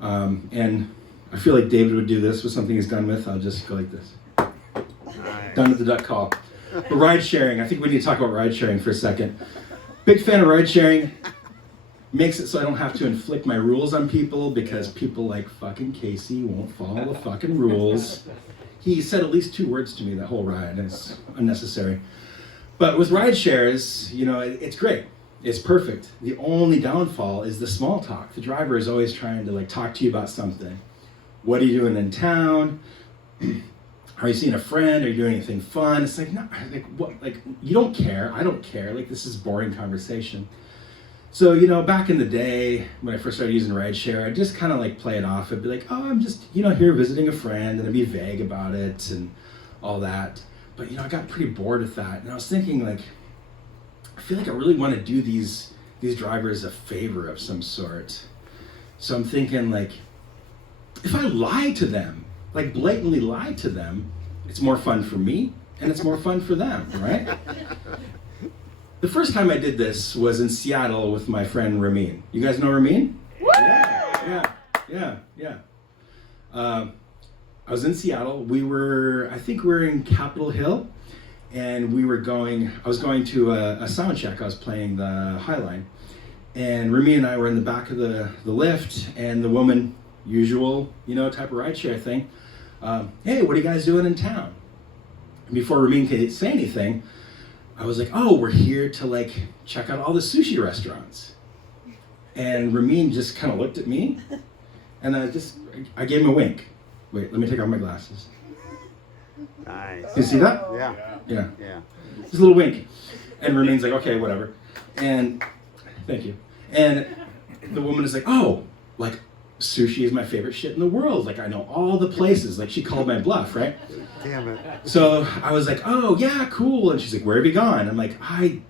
And I feel like David would do this with something he's done with. I'll just go like this. Nice. Done with the duck call. But ride sharing, I think we need to talk about ride sharing for a second. Big fan of ride sharing. Makes it so I don't have to inflict my rules on people because people like fucking Casey won't follow the fucking rules. He said at least 2 words to me that whole ride, and it's unnecessary. But with ride shares, you know, it's great. It's perfect. The only downfall is the small talk. The driver is always trying to like talk to you about something. What are you doing in town? Are you seeing a friend? Are you doing anything fun? It's like, no, like what? Like you don't care. I don't care. Like this is boring conversation. So, you know, back in the day when I first started using rideshare, I'd just kind of like play it off. I'd be like, oh, I'm just, you know, here visiting a friend, and I'd be vague about it and all that. But, you know, I got pretty bored with that. And I was thinking like, I feel like I really want to do these drivers a favor of some sort. So I'm thinking like, if I lie to them, like blatantly lie to them, it's more fun for me and it's more fun for them, right? The first time I did this was in Seattle with my friend Ramin. You guys know Ramin? Yeah. I was in Seattle. I think we were in Capitol Hill, and I was going to a sound check. I was playing the Highline, and Ramin and I were in the back of the lift, and the woman, usual, type of rideshare thing, hey, what are you guys doing in town? And before Ramin could say anything, I was like, oh, we're here to check out all the sushi restaurants. And Ramin just kind of looked at me, and I gave him a wink. Wait, let me take off my glasses. Nice. You see that? Yeah. Yeah. Just a little wink. And Ramin's like, okay, whatever. And thank you. And the woman is like, oh, sushi is my favorite shit in the world. I know all the places. She called my bluff, right? Damn it. So I was like, oh, yeah, cool. And she's like, where have you gone? I'm like, I'm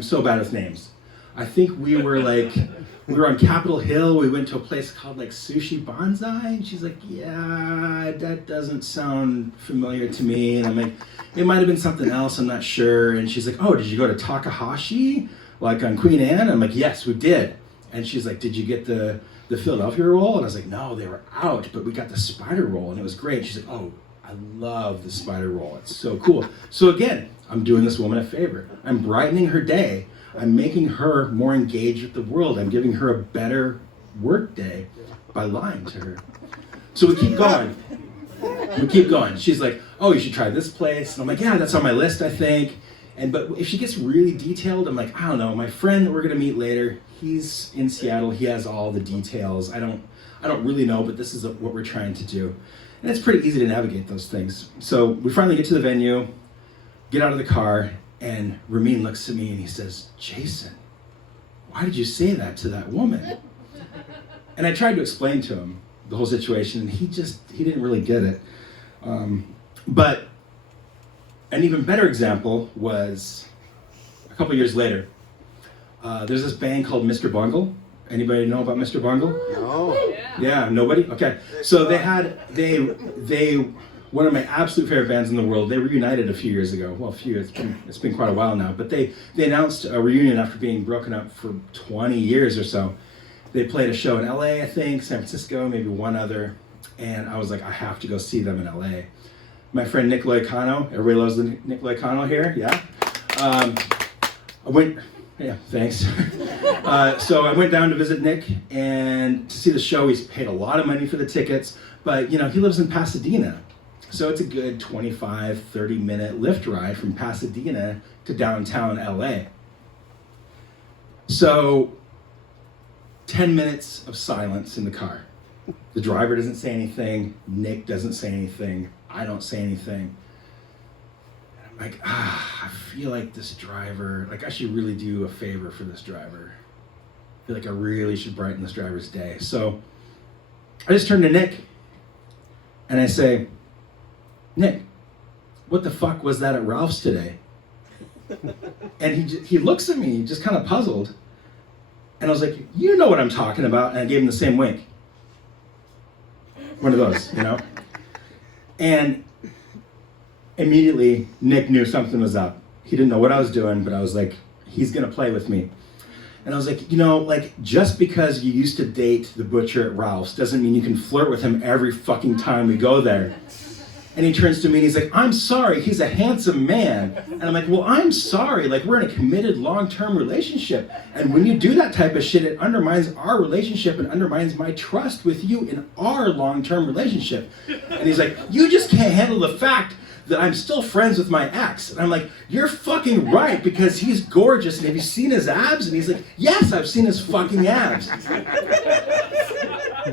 so bad with names. I think we were on Capitol Hill. We went to a place called Sushi Bonsai. And she's like, yeah, that doesn't sound familiar to me. And I'm like, it might have been something else. I'm not sure. And she's like, oh, did you go to Takahashi? On Queen Anne? I'm like, yes, we did. And she's like, did you get the Philadelphia roll? And I was like, no, they were out, but we got the spider roll and it was great. She's like, oh, I love the spider roll. It's so cool. So again, I'm doing this woman a favor. I'm brightening her day. I'm making her more engaged with the world. I'm giving her a better work day by lying to her. So we keep going. She's like, oh, you should try this place. And I'm like, yeah, that's on my list, I think. But if she gets really detailed, I'm like, I don't know. My friend that we're gonna meet later, he's in Seattle. He has all the details. I don't really know, but this is what we're trying to do. And it's pretty easy to navigate those things. So we finally get to the venue, get out of the car, and Ramin looks at me and he says, Jason, why did you say that to that woman? And I tried to explain to him the whole situation, and he didn't really get it. But an even better example was a couple years later. There's this band called Mr. Bungle. Anybody know about Mr. Bungle? No. Yeah, nobody? Okay. So they one of my absolute favorite bands in the world. They reunited a few years ago. Well, it's been quite a while now, but they announced a reunion after being broken up for 20 years or so. They played a show in LA, I think, San Francisco, maybe one other, and I was like, I have to go see them in LA. My friend Nick Loicano, everybody loves the Nick Loicano here, yeah? Yeah, thanks. So I went down to visit Nick and to see the show. He's paid a lot of money for the tickets, but he lives in Pasadena. So it's a good 25, 30-minute Lyft ride from Pasadena to downtown LA. So 10 minutes of silence in the car. The driver doesn't say anything. Nick doesn't say anything. I don't say anything. And I'm like, I feel like this driver, I should really do a favor for this driver. I feel like I really should brighten this driver's day. So I just turn to Nick and I say, Nick, what the fuck was that at Ralph's today? And he looks at me, just kind of puzzled. And I was like, you know what I'm talking about. And I gave him the same wink. One of those, And immediately, Nick knew something was up. He didn't know what I was doing, but I was like, he's gonna play with me. And I was like, just because you used to date the butcher at Ralph's doesn't mean you can flirt with him every fucking time we go there. And he turns to me and he's like, I'm sorry, he's a handsome man. And I'm like, well, I'm sorry, we're in a committed long-term relationship. And when you do that type of shit, it undermines our relationship and undermines my trust with you in our long-term relationship. And he's like, you just can't handle the fact that I'm still friends with my ex. And I'm like, you're fucking right, because he's gorgeous, and have you seen his abs? And he's like, yes, I've seen his fucking abs.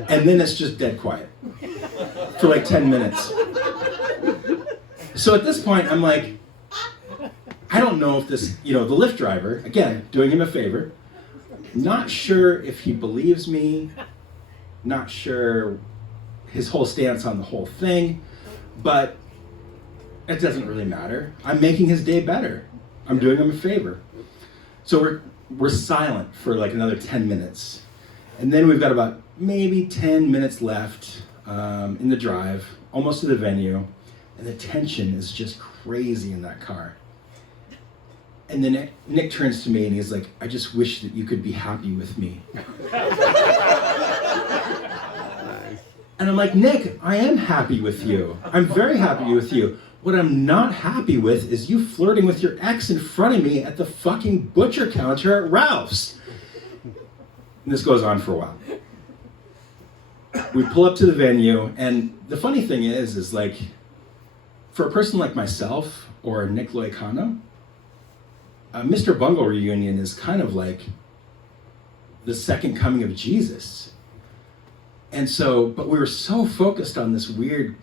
And then it's just dead quiet for 10 minutes. So at this point, I'm like, I don't know if this, the Lyft driver, again, doing him a favor, not sure if he believes me, not sure his whole stance on the whole thing, but it doesn't really matter. I'm making his day better. I'm doing him a favor. So we're silent for another 10 minutes. And then we've got about maybe 10 minutes left in the drive, almost to the venue. And the tension is just crazy in that car. And then Nick turns to me and he's like, I just wish that you could be happy with me. And I'm like, Nick, I am happy with you. I'm very happy with you. What I'm not happy with is you flirting with your ex in front of me at the fucking butcher counter at Ralph's. And this goes on for a while. We pull up to the venue, and the funny thing is like, for a person like myself or Nick Loicano, a Mr. Bungle reunion is kind of like the second coming of Jesus. And so, but we were so focused on this weird,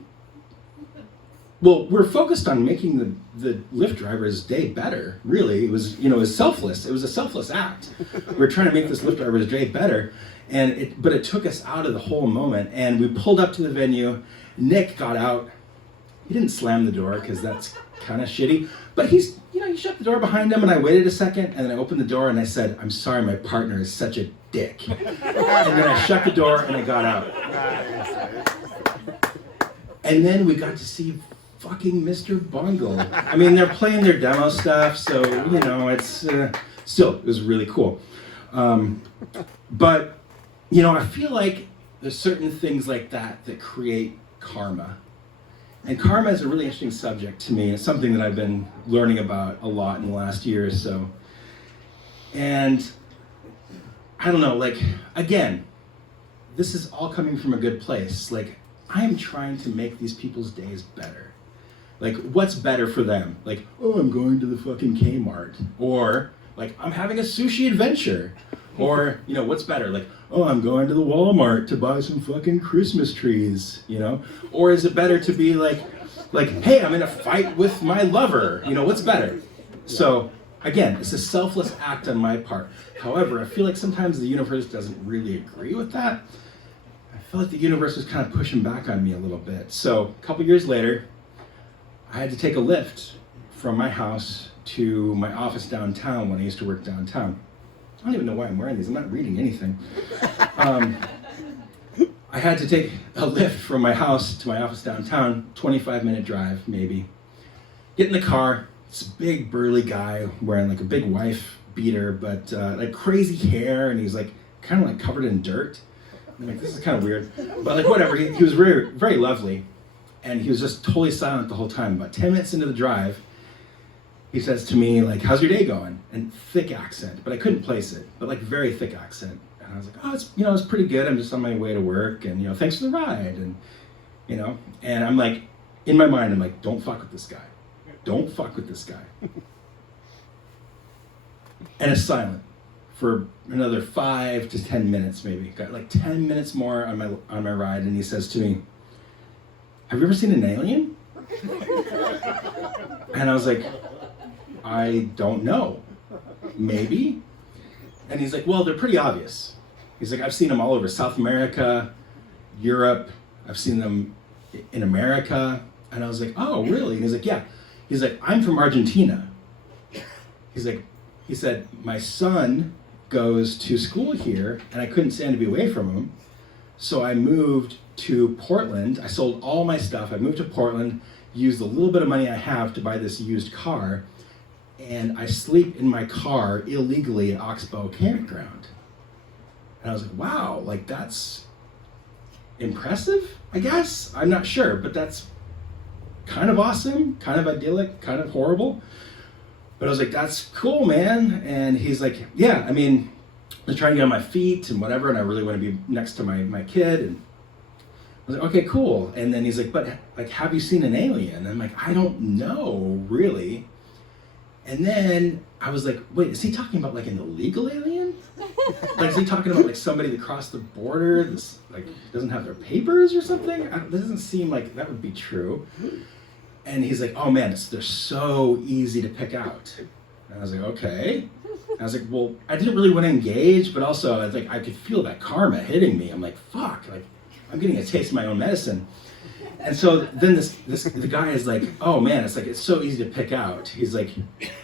we're focused on making the Lyft driver's day better, really. It was, it was selfless. It was a selfless act. We were trying to make this Lyft driver's day better, but it took us out of the whole moment. And we pulled up to the venue. Nick got out. He didn't slam the door because that's kind of shitty, but he shut the door behind him, and I waited a second, and then I opened the door and I said, I'm sorry, my partner is such a dick. And then I shut the door and I got out. And then we got to see fucking Mr. Bungle. I mean, they're playing their demo stuff, so, it's still, it was really cool. But, I feel like there's certain things like that create karma. And karma is a really interesting subject to me. It's something that I've been learning about a lot in the last year or so. And I don't know, again, this is all coming from a good place. I am trying to make these people's days better. What's better for them? I'm going to the fucking Kmart. Or, I'm having a sushi adventure. Or, what's better? I'm going to the Walmart to buy some fucking Christmas trees, Or is it better to be hey, I'm in a fight with my lover? What's better? So, again, it's a selfless act on my part. However, I feel like sometimes the universe doesn't really agree with that. I feel like the universe is kind of pushing back on me a little bit. So, a couple years later, I had to take a lift from my house to my office downtown when I used to work downtown. I don't even know why I'm wearing these. I'm not reading anything. I had to take a lift from my house to my office downtown, 25-minute drive, maybe. Get in the car. This big, burly guy wearing a big wife beater, but crazy hair, and he's kind of covered in dirt. I'm this is kind of weird. But whatever, he was very, very lovely. And he was just totally silent the whole time. About 10 minutes into the drive, he says to me, how's your day going? And thick accent, but I couldn't place it, but very thick accent. And I was oh, it's pretty good. I'm just on my way to work, and thanks for the ride, and and I'm in my mind, I'm don't fuck with this guy. Don't fuck with this guy. And it's silent for another 5 to 10 minutes, maybe. Got 10 minutes more on my ride, and he says to me, have you ever seen an alien? And I was I don't know. Maybe? And he's well, they're pretty obvious. He's I've seen them all over South America, Europe. I've seen them in America. And I was oh, really? And he's yeah. He's I'm from Argentina. He said, my son goes to school here, and I couldn't stand to be away from him. So I moved to Portland. I sold all my stuff. I moved to Portland, used a little bit of money I have to buy this used car, and I sleep in my car illegally at Oxbow Campground. And I was wow, that's impressive, I guess? I'm not sure, but that's kind of awesome, kind of idyllic, kind of horrible. But I was that's cool, man. And he's yeah, I mean, I was trying to get on my feet and whatever, and I really want to be next to my kid. And I was okay, cool. And then he's but have you seen an alien? And I'm I don't know, really. And then I was wait, is he talking about an illegal alien? Is he talking about somebody that crossed the border, this doesn't have their papers or something? It doesn't seem like that would be true. And he's oh man, they're so easy to pick out. And I was okay. And I was well, I didn't really want to engage, but also I was I could feel that karma hitting me. I'm fuck, I'm getting a taste of my own medicine. And so then the guy is oh man, it's so easy to pick out. He's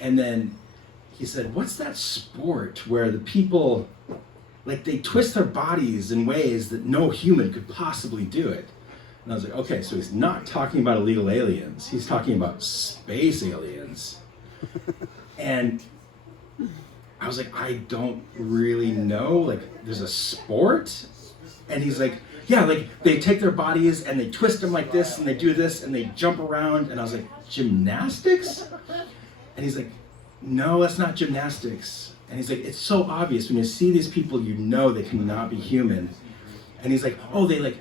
and then he said, what's that sport where the people, they twist their bodies in ways that no human could possibly do it? And I was okay, so he's not talking about illegal aliens. He's talking about space aliens. And I was like, I don't really know. Like, there's a sport? And he's like, yeah, like they take their bodies and they twist them like this and they do this and they jump around. And I was like, gymnastics? And he's like, no, that's not gymnastics. And he's like, it's so obvious. When you see these people, you know they cannot be human. And he's like, oh, they're like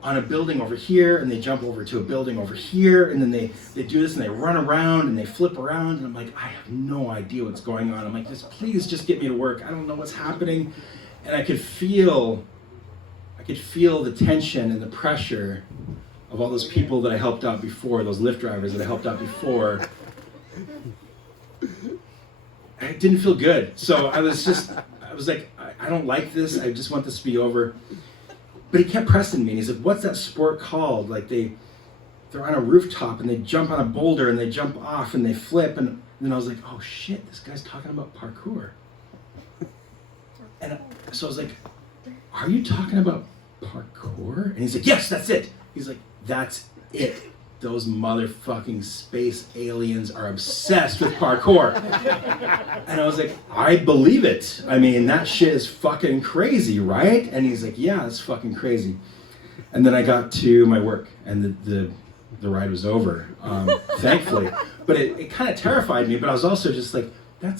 on a building over here and they jump over to a building over here and then they do this and they run around and they flip around. And I'm like, I have no idea what's going on. I'm like, please just get me to work. I don't know what's happening. And I could feel the tension and the pressure of all those people that I helped out before, those Lyft drivers that I helped out before. It didn't feel good. So I was like, I don't like this. I just want this to be over. But he kept pressing me and he's like, what's that sport called? Like they're on a rooftop and they jump on a boulder and they jump off and they flip. And then I was like, oh shit, this guy's talking about parkour. And so I was like, are you talking about parkour? And he's like, yes, that's it. He's like, that's it. Those motherfucking space aliens are obsessed with parkour. And I was like, I believe it. I mean, that shit is fucking crazy, right? And he's like, yeah, it's fucking crazy. And then I got to my work and the ride was over, thankfully. But it kind of terrified me, but I was also just like, I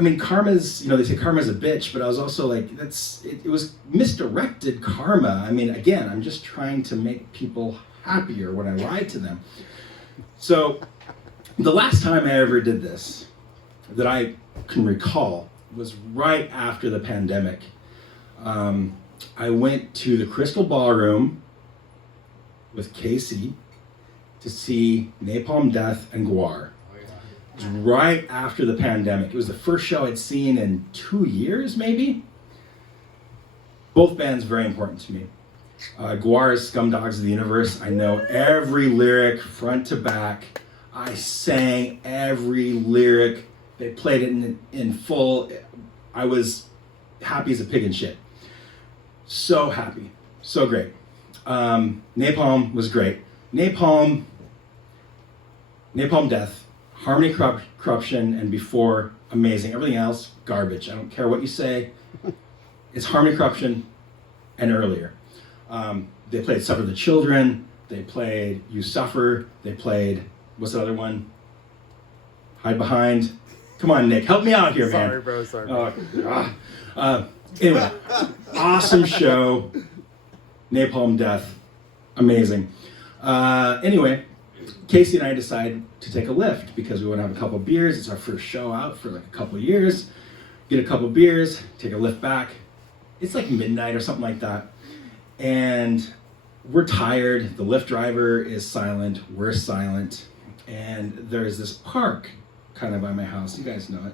mean, karma's, they say karma's a bitch, but I was also like, it was misdirected karma. I mean, again, I'm just trying to make people happier when I lied to them. So the last time I ever did this, that I can recall, was right after the pandemic. I went to the Crystal Ballroom with Casey to see Napalm Death and Guar. It was right after the pandemic. It was the first show I'd seen in 2 years, maybe. Both bands very important to me. Guar's Scumdogs of the Universe. I know every lyric front to back. I sang every lyric. They played it in full. I was happy as a pig in shit. So happy. So great. Napalm was great. Napalm Death, Harmony Corruption, and Before, amazing. Everything else, garbage. I don't care what you say. It's Harmony Corruption and earlier. They played Suffer the Children. They played You Suffer. They played, what's the other one? Hide Behind. Come on, Nick, help me out here, man. Sorry, bro, sorry. Anyway, awesome show. Napalm Death, amazing. Anyway, Casey and I decided to take a lift because we want to have a couple beers. It's our first show out for like a couple years. Get a couple beers, take a lift back. It's like midnight or something like that. And we're tired. The Lyft driver is silent. We're silent. And there's this park kind of by my house. You guys know it.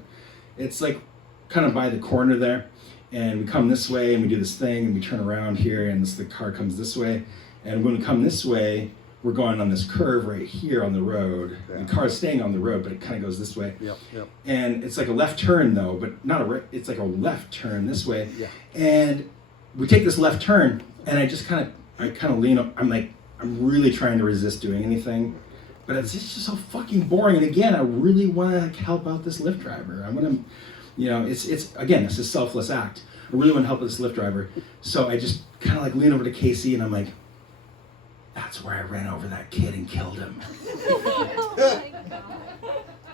It's like kind of by the corner there. And we come this way and we do this thing and we turn around here and the car comes this way. And when we come this way, we're going on this curve right here on the road. Yeah. The car's staying on the road, but it kind of goes this way. Yep. And it's like a left turn though, but not it's like a left turn this way. Yeah. And we take this left turn and I kind of lean up. I'm really trying to resist doing anything, but it's just so fucking boring. And again, I really want to help out this Lyft driver. I want to, it's a selfless act. I really want to help this Lyft driver. So I just kind of lean over to Casey and I'm like, that's where I ran over that kid and killed him.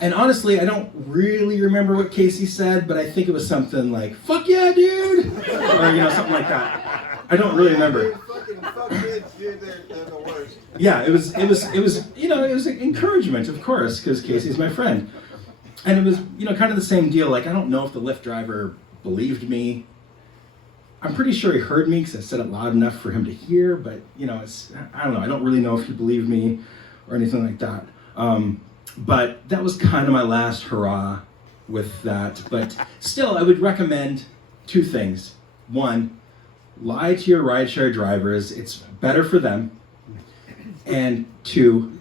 And honestly, I don't really remember what Casey said, but I think it was something like, fuck yeah, dude! Or, something like that. I don't really remember. Fuck kids, dude, they're the worst. Yeah, it was an encouragement, of course, because Casey's my friend. And it was, kind of the same deal. I don't know if the Lyft driver believed me. I'm pretty sure he heard me because I said it loud enough for him to hear, but, I don't know. I don't really know if he believed me or anything like that. But that was kind of my last hurrah with that. But still, I would recommend 2 things. 1, lie to your rideshare drivers. It's better for them. And 2,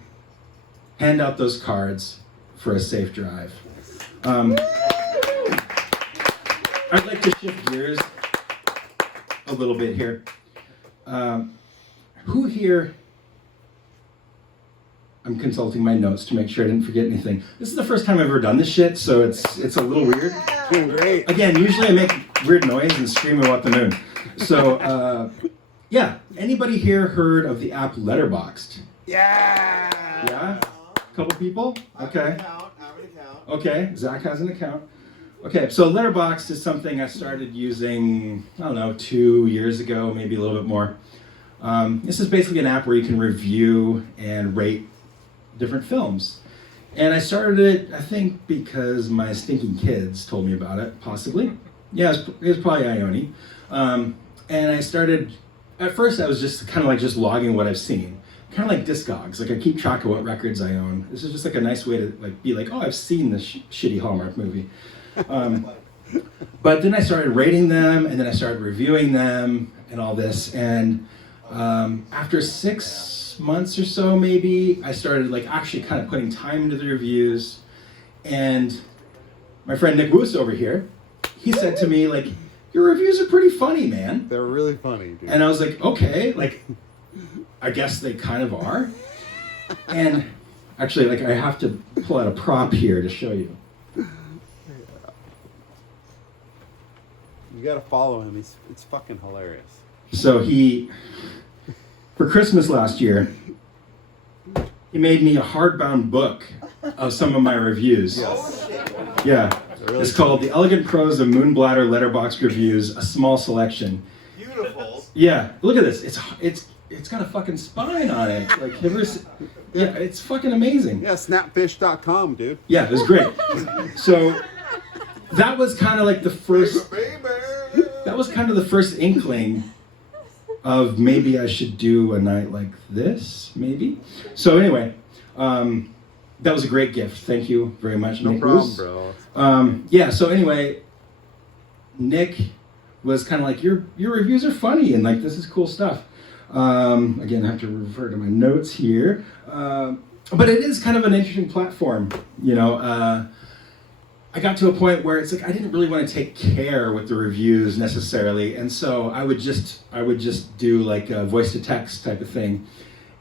hand out those cards for a safe drive. I'd like to shift gears a little bit here. Who here I'm consulting my notes to make sure I didn't forget anything. This is the first time I've ever done this shit, so it's a little weird. Doing great. Again, usually I make weird noise and scream about the moon. So, yeah. Anybody here heard of the app Letterboxd? Yeah. Yeah? A couple people? Okay. Okay, Zach has an account. Okay, so Letterboxd is something I started using, I don't know, 2 years ago, maybe a little bit more. This is basically an app where you can review and rate different films. And I started it, I think, because my stinking kids told me about it, possibly. Yeah, it was probably Ione. And I started, at first I was just kind of like just logging what I've seen. Kind of like Discogs, like I keep track of what records I own. This is just like a nice way to like be like, oh, I've seen this shitty Hallmark movie. But then I started rating them, and then I started reviewing them, and all this. And after 6 months or so, maybe, I started like actually kind of putting time into the reviews. And my friend Nick Woos over here, he said to me like, your reviews are pretty funny, man. They're really funny, dude. And I was like, okay, like, I guess they kind of are. And actually, like, I have to pull out a prop here to show you. You gotta follow him. It's fucking hilarious. So for Christmas last year, he made me a hardbound book of some of my reviews. Yes. Yeah. Really It's called The Elegant Prose of Moonbladder Letterboxd Reviews, a small selection. Beautiful. Yeah, look at this. It's got a fucking spine on it. Like, yeah, it's fucking amazing. Yeah, snapfish.com, dude. Yeah, it was great. So that was kind of like the first. That was kind of the first inkling of maybe I should do a night like this, maybe. So anyway, that was a great gift. Thank you very much, No Nick problem, Woos. bro. Yeah. So anyway, Nick was kind of like, your reviews are funny and like this is cool stuff. Again, I have to refer to my notes here. But it is kind of an interesting platform, you know. I got to a point where it's like I didn't really want to take care with the reviews necessarily, and so I would just do like a voice to text type of thing,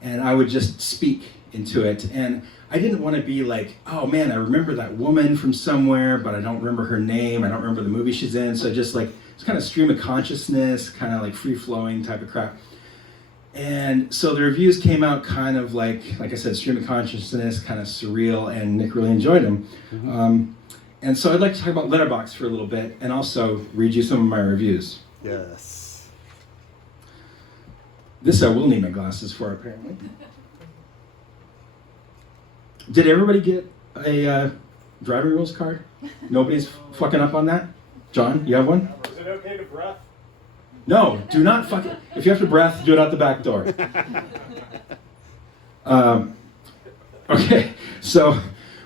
and I would just speak into it. And I didn't want to be like, oh man, I remember that woman from somewhere, but I don't remember her name. I don't remember the movie she's in. So just like it's kind of stream of consciousness, kind of like free flowing type of crap. And so the reviews came out kind of like I said, stream of consciousness, kind of surreal, and Nick really enjoyed them. Mm-hmm. And so I'd like to talk about Letterboxd for a little bit and also read you some of my reviews. Yes. This I will need my glasses for, apparently. Did everybody get a driving rules card? Nobody's fucking up on that? John, you have one? Is it okay to breath? No, do not fuck it. If you have to breath, do it out the back door. Okay, so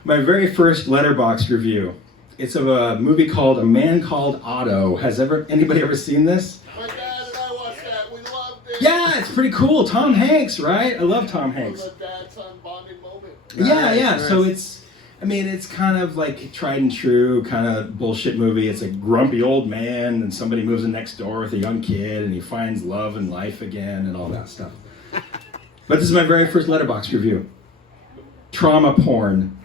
my very first Letterboxd review. It's of a movie called A Man Called Otto. Has anybody ever seen this? My dad and I watched that. We loved it. Yeah, it's pretty cool. Tom Hanks, right? I love Tom It Hanks. was a dad-son bonding moment. Yeah. So it's kind of like tried and true kind of bullshit movie. It's a grumpy old man and somebody moves in next door with a young kid and he finds love and life again and all that stuff. But this is my very first Letterboxd review. Trauma porn.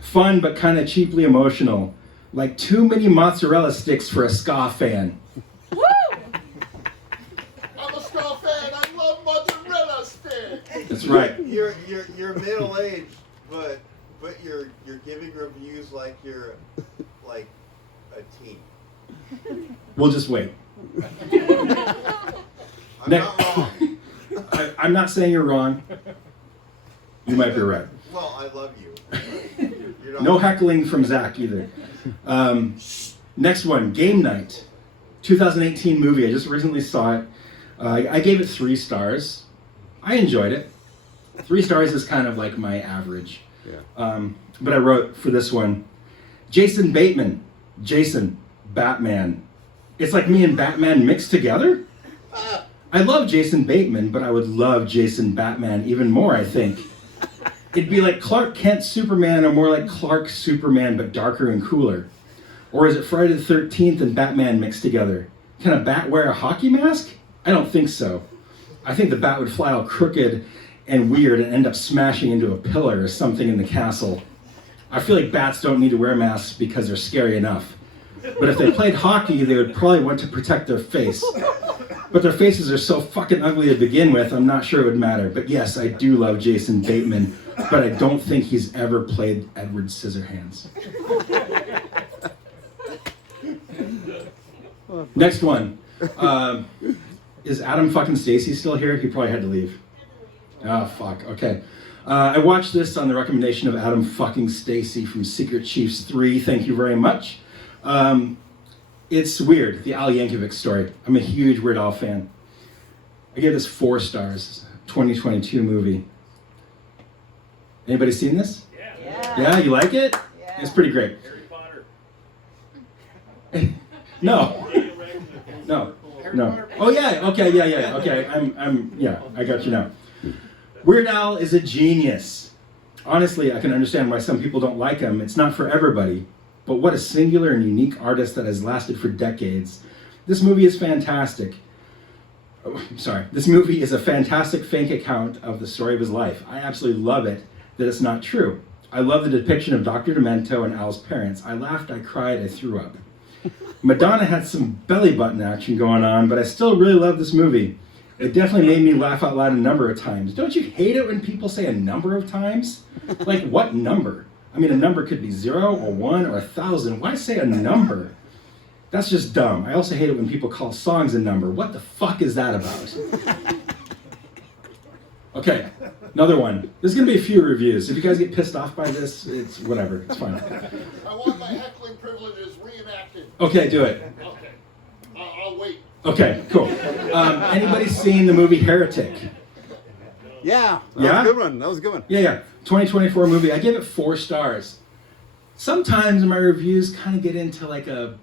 Fun but kind of cheaply emotional. Like too many mozzarella sticks for a ska fan. I'm a Skull fan. I love mozzarella sticks. That's right. You're middle aged, but you're giving reviews like you're like a teen. We'll just wait. I'm not wrong. I'm not saying you're wrong. You might be right. Well, I love you. You're not No heckling from Zach either. Next one, Game Night. 2018 movie. I just recently saw it. I gave it 3 stars. I enjoyed it. 3 stars is kind of like my average. Yeah. But I wrote for this one, Jason Bateman. Jason, Batman. It's like me and Batman mixed together? I love Jason Bateman, but I would love Jason Batman even more, I think. It'd be like Clark Kent Superman, or more like Clark Superman, but darker and cooler. Or is it Friday the 13th and Batman mixed together? Can a bat wear a hockey mask? I don't think so. I think the bat would fly all crooked and weird and end up smashing into a pillar or something in the castle. I feel like bats don't need to wear masks because they're scary enough. But if they played hockey, they would probably want to protect their face. But their faces are so fucking ugly to begin with, I'm not sure it would matter. But yes, I do love Jason Bateman, but I don't think he's ever played Edward Scissorhands. Next one. Is Adam fucking Stacy still here? He probably had to leave. Oh, fuck. Okay. I watched this on the recommendation of Adam fucking Stacy from Secret Chiefs 3. Thank you very much. It's weird, the Al Yankovic story. I'm a huge Weird Al fan. I gave this 4 stars. 2022 movie. Anybody seen this? Yeah, you like it? Yeah. It's pretty great. Harry Potter. No. No. Oh yeah, okay, yeah. Okay, I got you now. Weird Al is a genius. Honestly, I can understand why some people don't like him. It's not for everybody. But what a singular and unique artist that has lasted for decades. This movie is fantastic. This movie is a fantastic fake account of the story of his life. I absolutely love it that it's not true. I love the depiction of Dr. Demento and Al's parents. I laughed, I cried, I threw up. Madonna had some belly button action going on, but I still really love this movie. It definitely made me laugh out loud a number of times. Don't you hate it when people say a number of times? Like, what number? I mean, a number could be 0 or 1 or 1,000. Why say a number? That's just dumb. I also hate it when people call songs a number. What the fuck is that about? Okay, another one. There's gonna be a few reviews. If you guys get pissed off by this, it's whatever, it's fine. I want my heckling privileges reenacted. Okay, do it. Okay. I'll wait. Okay, cool. Anybody seen the movie Heretic? Yeah, that Yeah? was a good one. That was a good one. Yeah. 2024 movie. I gave it 4 stars. Sometimes my reviews kind of get into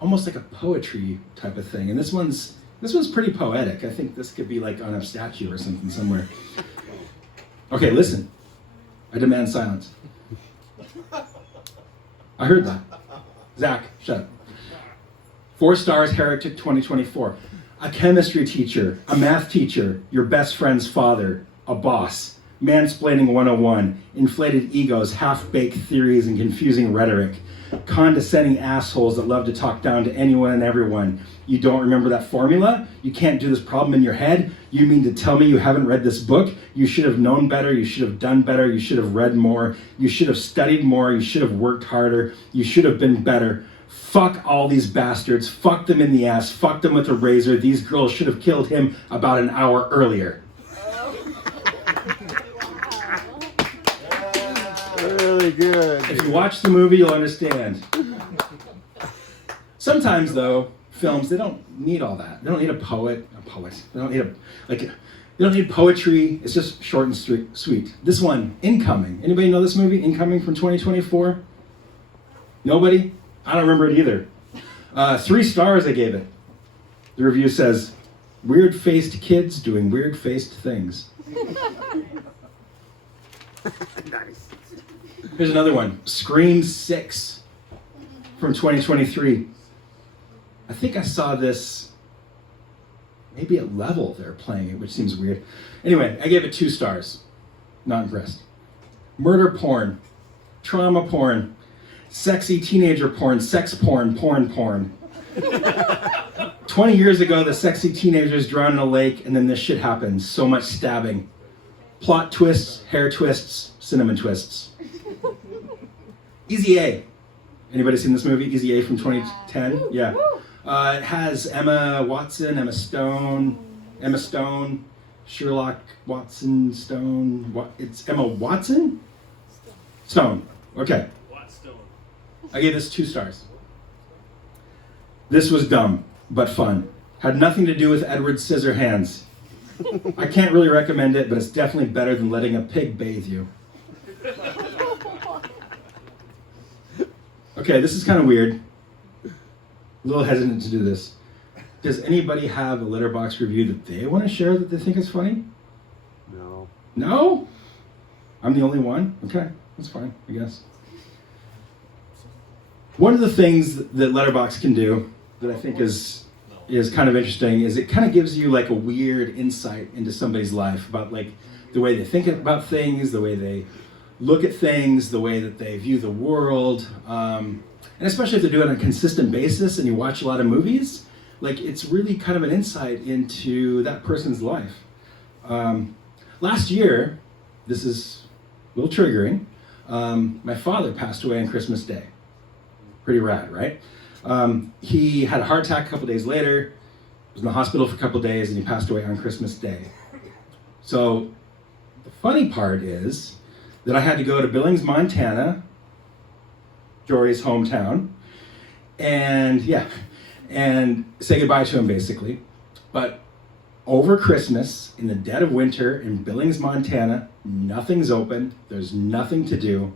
almost like a poetry type of thing, and this one's pretty poetic. I think this could be like on a statue or something somewhere. Okay, listen. I demand silence. I heard that. Zach, shut up. 4 stars, Heretic 2024. A chemistry teacher, a math teacher, your best friend's father, a boss, mansplaining 101, inflated egos, half-baked theories, and confusing rhetoric, condescending assholes that love to talk down to anyone and everyone. You don't remember that formula? You can't do this problem in your head? You mean to tell me you haven't read this book? You should have known better, you should have done better, you should have read more, you should have studied more, you should have worked harder, you should have been better. Fuck all these bastards, fuck them in the ass, fuck them with a razor. These girls should have killed him about an hour earlier. Really good. If you watch the movie, you'll understand. Sometimes, though, films, they don't need all that. They don't need a poet. They don't need they don't need poetry. It's just short and sweet. This one, Incoming. Anybody know this movie, Incoming, from 2024? Nobody? I don't remember it either. 3 stars I gave it. The review says, weird-faced kids doing weird-faced things. Nice. Here's another one, Scream 6 from 2023. I think I saw this maybe at Level they're playing it, which seems weird. Anyway, I gave it 2 stars. Not impressed. Murder porn, trauma porn, sexy teenager porn, sex porn, porn. 20 years ago, the sexy teenagers drowned in a lake, and then this shit happens. So much stabbing. Plot twists, hair twists, cinnamon twists. Easy A. Anybody seen this movie, Easy A from 2010? Yeah. It has Emma Stone, Sherlock Watson, Stone. It's Emma Watson? Stone. Okay. I gave this 2 stars. This was dumb, but fun. Had nothing to do with Edward Scissorhands. I can't really recommend it, but it's definitely better than letting a pig bathe you. Okay, this is kind of weird. A little hesitant to do this. Does anybody have a Letterboxd review that they want to share that they think is funny? No. No? I'm the only one? Okay, that's fine, I guess. One of the things that Letterboxd can do that I think is is kind of interesting is it kind of gives you like a weird insight into somebody's life about like the way they think about things, the way they look at things, the way that they view the world, and especially if they do it on a consistent basis and you watch a lot of movies, like it's really kind of an insight into that person's life. Last year, this is a little triggering, my father passed away on Christmas Day. Pretty rad, right? He had a heart attack a couple days later, was in the hospital for a couple days, and he passed away on Christmas Day. So the funny part is that I had to go to Billings, Montana, Jory's hometown, and say goodbye to him basically. But over Christmas, in the dead of winter in Billings, Montana, nothing's open, there's nothing to do.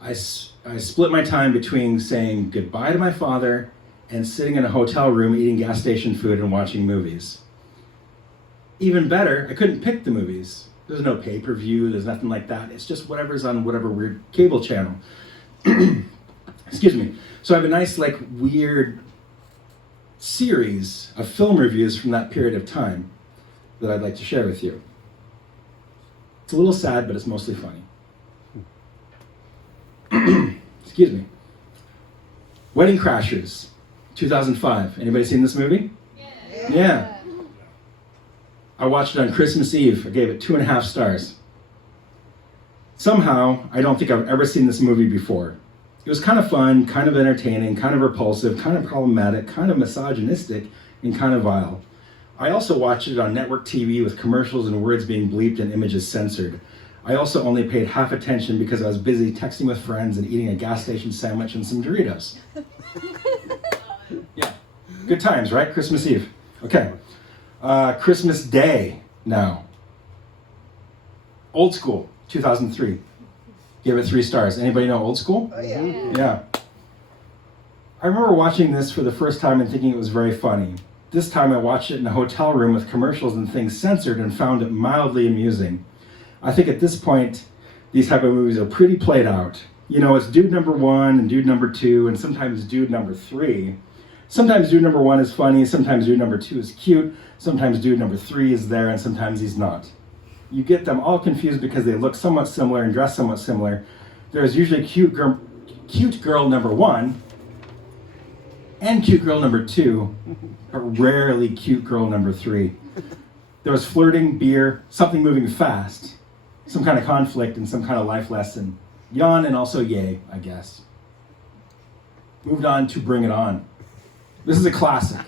I split my time between saying goodbye to my father and sitting in a hotel room eating gas station food and watching movies. Even better, I couldn't pick the movies. There's no pay-per-view, there's nothing like that. It's just whatever's on whatever weird cable channel. Excuse me. So I have a nice, like, weird series of film reviews from that period of time that I'd like to share with you. It's a little sad, but it's mostly funny. Excuse me. Wedding Crashers, 2005. Anybody seen this movie? Yeah. I watched it on Christmas Eve. I gave it 2.5 stars. Somehow, I don't think I've ever seen this movie before. It was kind of fun, kind of entertaining, kind of repulsive, kind of problematic, kind of misogynistic, and kind of vile. I also watched it on network TV with commercials and words being bleeped and images censored. I also only paid half attention because I was busy texting with friends and eating a gas station sandwich and some Doritos. Yeah, good times, right? Christmas Eve. Okay. Christmas Day now. Old School, 2003. Give it 3 stars. Anybody know Old School? Oh, yeah. Yeah. I remember watching this for the first time and thinking it was very funny. This time I watched it in a hotel room with commercials and things censored and found it mildly amusing. I think at this point, these type of movies are pretty played out. You know, it's dude number 1 and dude number 2 and sometimes dude number 3. Sometimes dude number 1 is funny, sometimes dude number 2 is cute, sometimes dude number 3 is there, and sometimes he's not. You get them all confused because they look somewhat similar and dress somewhat similar. There's usually cute girl number 1 and cute girl number 2, but rarely cute girl number 3. There was flirting, beer, something moving fast, some kind of conflict, and some kind of life lesson. Yawn and also yay, I guess. Moved on to Bring It On. This is a classic.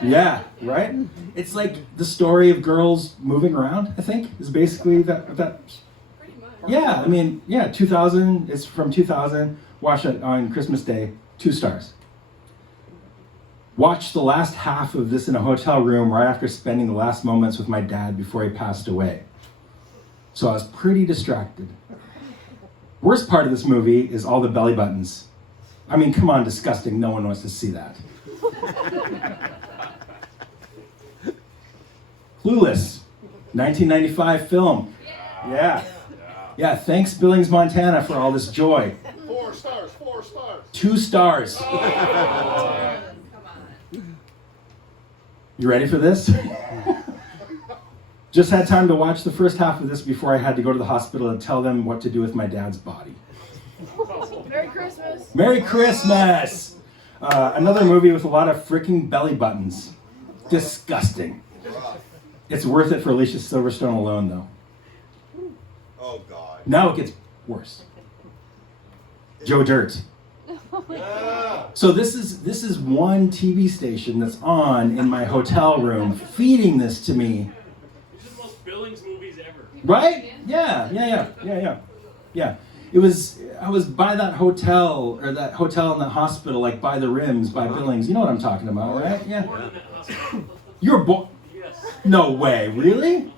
Yeah, right? It's like the story of girls moving around, I think, is basically that. Pretty much. Yeah, I mean, yeah, 2000, it's from 2000. Watch it on Christmas Day, 2 stars. Watched the last half of this in a hotel room right after spending the last moments with my dad before he passed away. So I was pretty distracted. Worst part of this movie is all the belly buttons. I mean, come on, disgusting. No one wants to see that. Clueless, 1995 film. Yeah. Yeah, thanks Billings, Montana for all this joy. 4 stars, 4 stars. 2 stars. Come on. You ready for this? Just had time to watch the first half of this before I had to go to the hospital and tell them what to do with my dad's body. Merry Christmas. Merry Christmas! Another movie with a lot of freaking belly buttons. Disgusting. It's worth it for Alicia Silverstone alone, though. Oh, God. Now it gets worse. Joe Dirt. So this is one TV station that's on in my hotel room, feeding this to me. These are the most Billings movies ever. Right? Yeah. I was by that hotel, or that hotel in the hospital, like by the Rims, by Billings. You know what I'm talking about, right? Yeah. Born in that hospital. You're born. Yes. No way, really?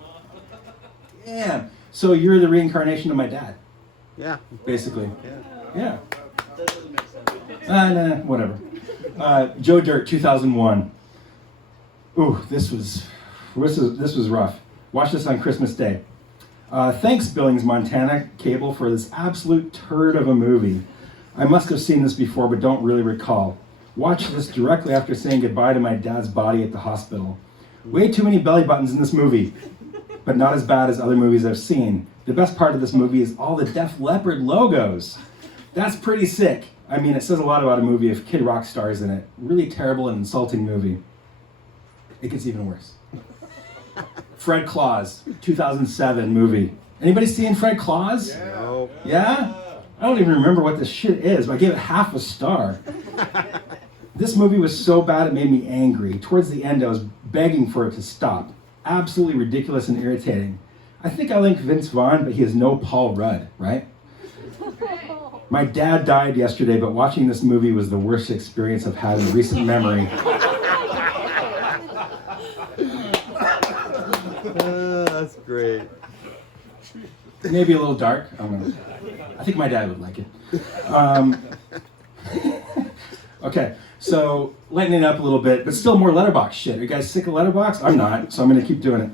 Yeah. So you're the reincarnation of my dad, Yeah. basically. Yeah. Yeah. Nah, whatever. Joe Dirt, 2001. Ooh, this was rough. Watch this on Christmas Day. Thanks, Billings, Montana cable, for this absolute turd of a movie. I must have seen this before, but don't really recall. Watched this directly after saying goodbye to my dad's body at the hospital. Way too many belly buttons in this movie, but not as bad as other movies I've seen. The best part of this movie is all the Def Leppard logos. That's pretty sick. I mean, it says a lot about a movie if Kid Rock stars in it. Really terrible and insulting movie. It gets even worse. Fred Claus, 2007 movie. Anybody seen Fred Claus? No. Yeah? I don't even remember what this shit is, but I gave it half a star. This movie was so bad it made me angry. Towards the end, I was begging for it to stop. Absolutely ridiculous and irritating. I think I like Vince Vaughn, but he has no Paul Rudd, right? My dad died yesterday, but watching this movie was the worst experience I've had in recent memory. That's great. Maybe a little dark. I think my dad would like it. Okay, so lightening it up a little bit, but still more letterbox shit. Are you guys sick of letterbox? I'm not, so I'm going to keep doing it.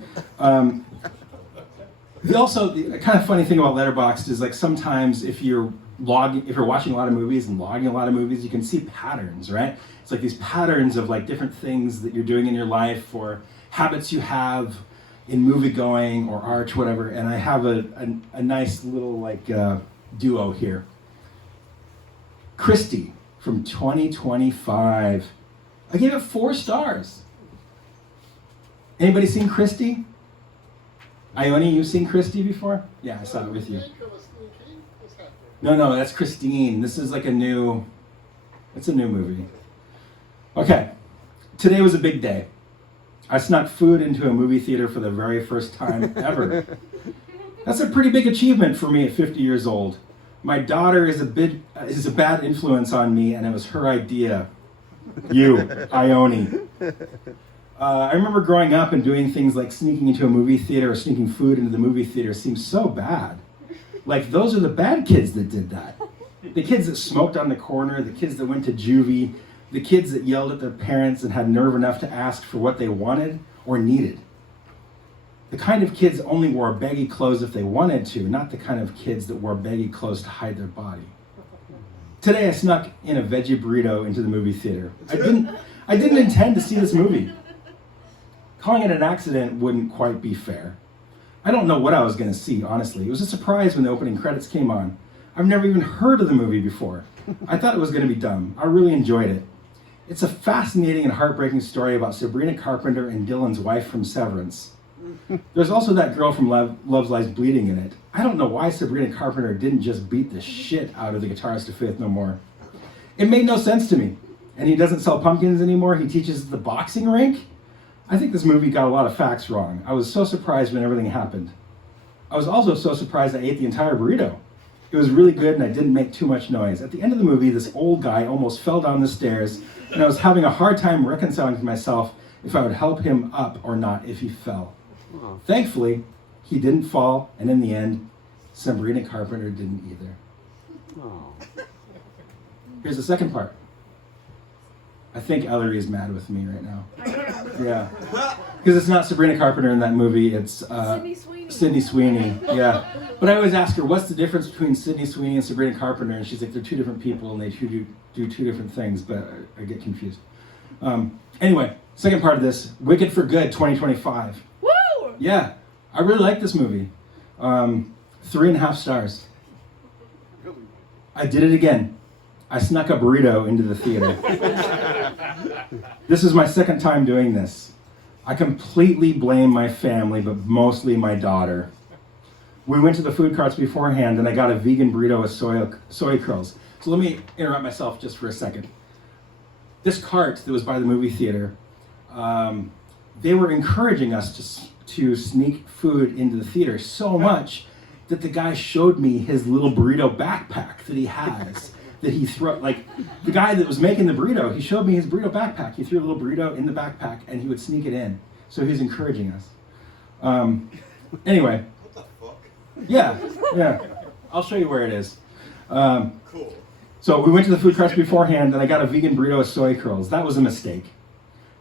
The kind of funny thing about Letterboxd is like sometimes if you're watching a lot of movies and logging a lot of movies, you can see patterns, right? It's like these patterns of like different things that you're doing in your life or habits you have in movie going or art, whatever. And I have a nice little like duo here. Christy from 2025. I gave it 4 stars. Anybody seen Christy? Ione, you've seen Christy before? Yeah, I saw it with you. No, that's Christine. This is like it's a new movie. Okay, today was a big day. I snuck food into a movie theater for the very first time ever. That's a pretty big achievement for me at 50 years old. My daughter is a bad influence on me, and it was her idea. You, Ione. I remember growing up and doing things like sneaking into a movie theater or sneaking food into the movie theater seemed so bad. Like, those are the bad kids that did that. The kids that smoked on the corner, the kids that went to juvie, the kids that yelled at their parents and had nerve enough to ask for what they wanted or needed. The kind of kids only wore baggy clothes if they wanted to, not the kind of kids that wore baggy clothes to hide their body. Today I snuck in a veggie burrito into the movie theater. I didn't intend to see this movie. Calling it an accident wouldn't quite be fair. I don't know what I was going to see, honestly. It was a surprise when the opening credits came on. I've never even heard of the movie before. I thought it was going to be dumb. I really enjoyed it. It's a fascinating and heartbreaking story about Sabrina Carpenter and Dylan's wife from Severance. There's also that girl from Love Lies Bleeding in it. I don't know why Sabrina Carpenter didn't just beat the shit out of the guitarist of Faith No More. It made no sense to me. And he doesn't sell pumpkins anymore. He teaches at the boxing rink. I think this movie got a lot of facts wrong. I was so surprised when everything happened. I was also so surprised I ate the entire burrito. It was really good and I didn't make too much noise. At the end of the movie, this old guy almost fell down the stairs and I was having a hard time reconciling to myself if I would help him up or not if he fell. Oh. Thankfully, he didn't fall, and in the end, Sabrina Carpenter didn't either. Oh. Here's the second part. I think Ellery is mad with me right now. Yeah. Because it's not Sabrina Carpenter in that movie, it's Sydney Sweeney. Yeah. But I always ask her, what's the difference between Sydney Sweeney and Sabrina Carpenter? And she's like, they're two different people and they do two different things, but I get confused. Anyway, second part of this, Wicked for Good 2025. Woo! Yeah, I really like this movie. 3.5 stars. I did it again. I snuck a burrito into the theater. This is my second time doing this. I completely blame my family, but mostly my daughter. We went to the food carts beforehand and I got a vegan burrito with soy curls. So let me interrupt myself just for a second. This cart that was by the movie theater, they were encouraging us to sneak food into the theater so much that the guy showed me his little burrito backpack that he has. That he the guy that was making the burrito, he showed me his burrito backpack. He threw a little burrito in the backpack and he would sneak it in. So he was encouraging us. Anyway. What the fuck? Yeah. I'll show you where it is. Cool. So we went to the food carts beforehand and I got a vegan burrito with soy curls. That was a mistake.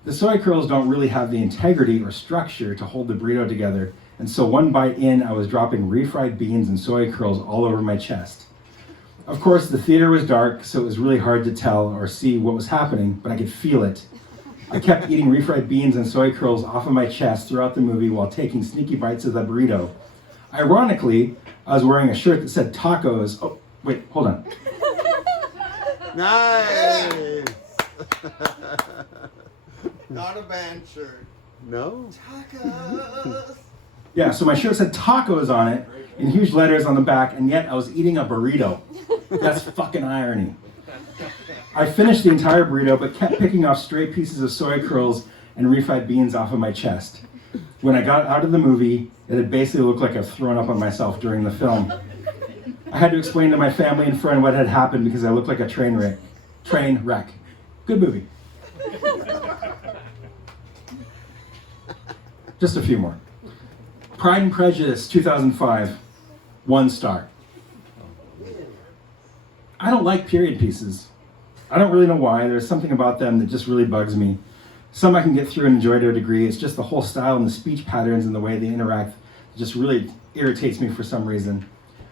The soy curls don't really have the integrity or structure to hold the burrito together. And so one bite in, I was dropping refried beans and soy curls all over my chest. Of course, the theater was dark, so it was really hard to tell or see what was happening, but I could feel it. I kept eating refried beans and soy curls off of my chest throughout the movie while taking sneaky bites of the burrito. Ironically, I was wearing a shirt that said tacos. Oh, wait, hold on. Nice. Not a band shirt. No. Tacos. Yeah, so my shirt said tacos on it in huge letters on the back, and yet I was eating a burrito. That's fucking irony. I finished the entire burrito, but kept picking off stray pieces of soy curls and refried beans off of my chest. When I got out of the movie, it had basically looked like I've thrown up on myself during the film. I had to explain to my family and friend what had happened because I looked like a train wreck. Good movie. Just a few more. Pride and Prejudice, 2005, 1 star. I don't like period pieces. I don't really know why. There's something about them that just really bugs me. Some I can get through and enjoy to a degree. It's just the whole style and the speech patterns and the way they interact that just really irritates me for some reason.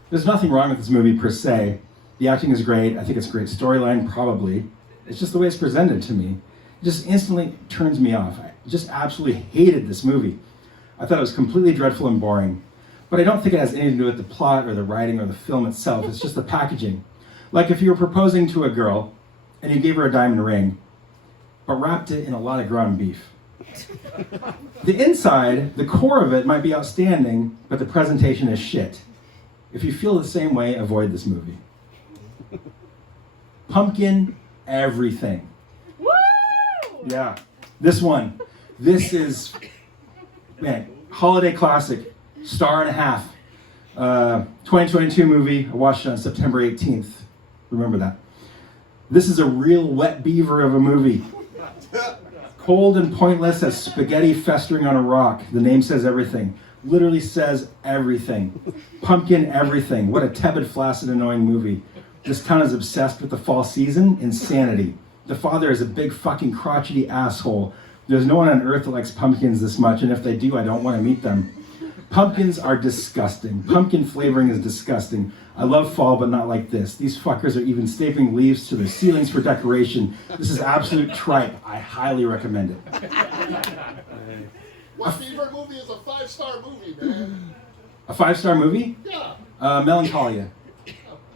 There's nothing wrong with this movie per se. The acting is great. I think it's a great storyline, probably. It's just the way it's presented to me. It just instantly turns me off. I just absolutely hated this movie. I thought it was completely dreadful and boring. But I don't think it has anything to do with the plot or the writing or the film itself. It's just the packaging. Like if you were proposing to a girl and you gave her a diamond ring, but wrapped it in a lot of ground beef. The inside, the core of it might be outstanding, but the presentation is shit. If you feel the same way, avoid this movie. Pumpkin everything. Woo! Yeah, this one. This is, man, holiday classic, 1.5 stars. 2022 movie. I watched it on September 18th. Remember that. This is a real wet beaver of a movie. Cold and pointless as spaghetti festering on a rock. The name says everything. Literally says everything. Pumpkin everything. What a tepid, flaccid, annoying movie. This town is obsessed with the fall season. Insanity. The father is a big fucking crotchety asshole. There's no one on earth that likes pumpkins this much, and if they do, I don't want to meet them. Pumpkins are disgusting. Pumpkin flavoring is disgusting. I love fall, but not like this. These fuckers are even stapling leaves to their ceilings for decoration. This is absolute tripe. I highly recommend it. What favorite movie is a 5-star movie, man? A 5-star movie? Yeah. Melancholia.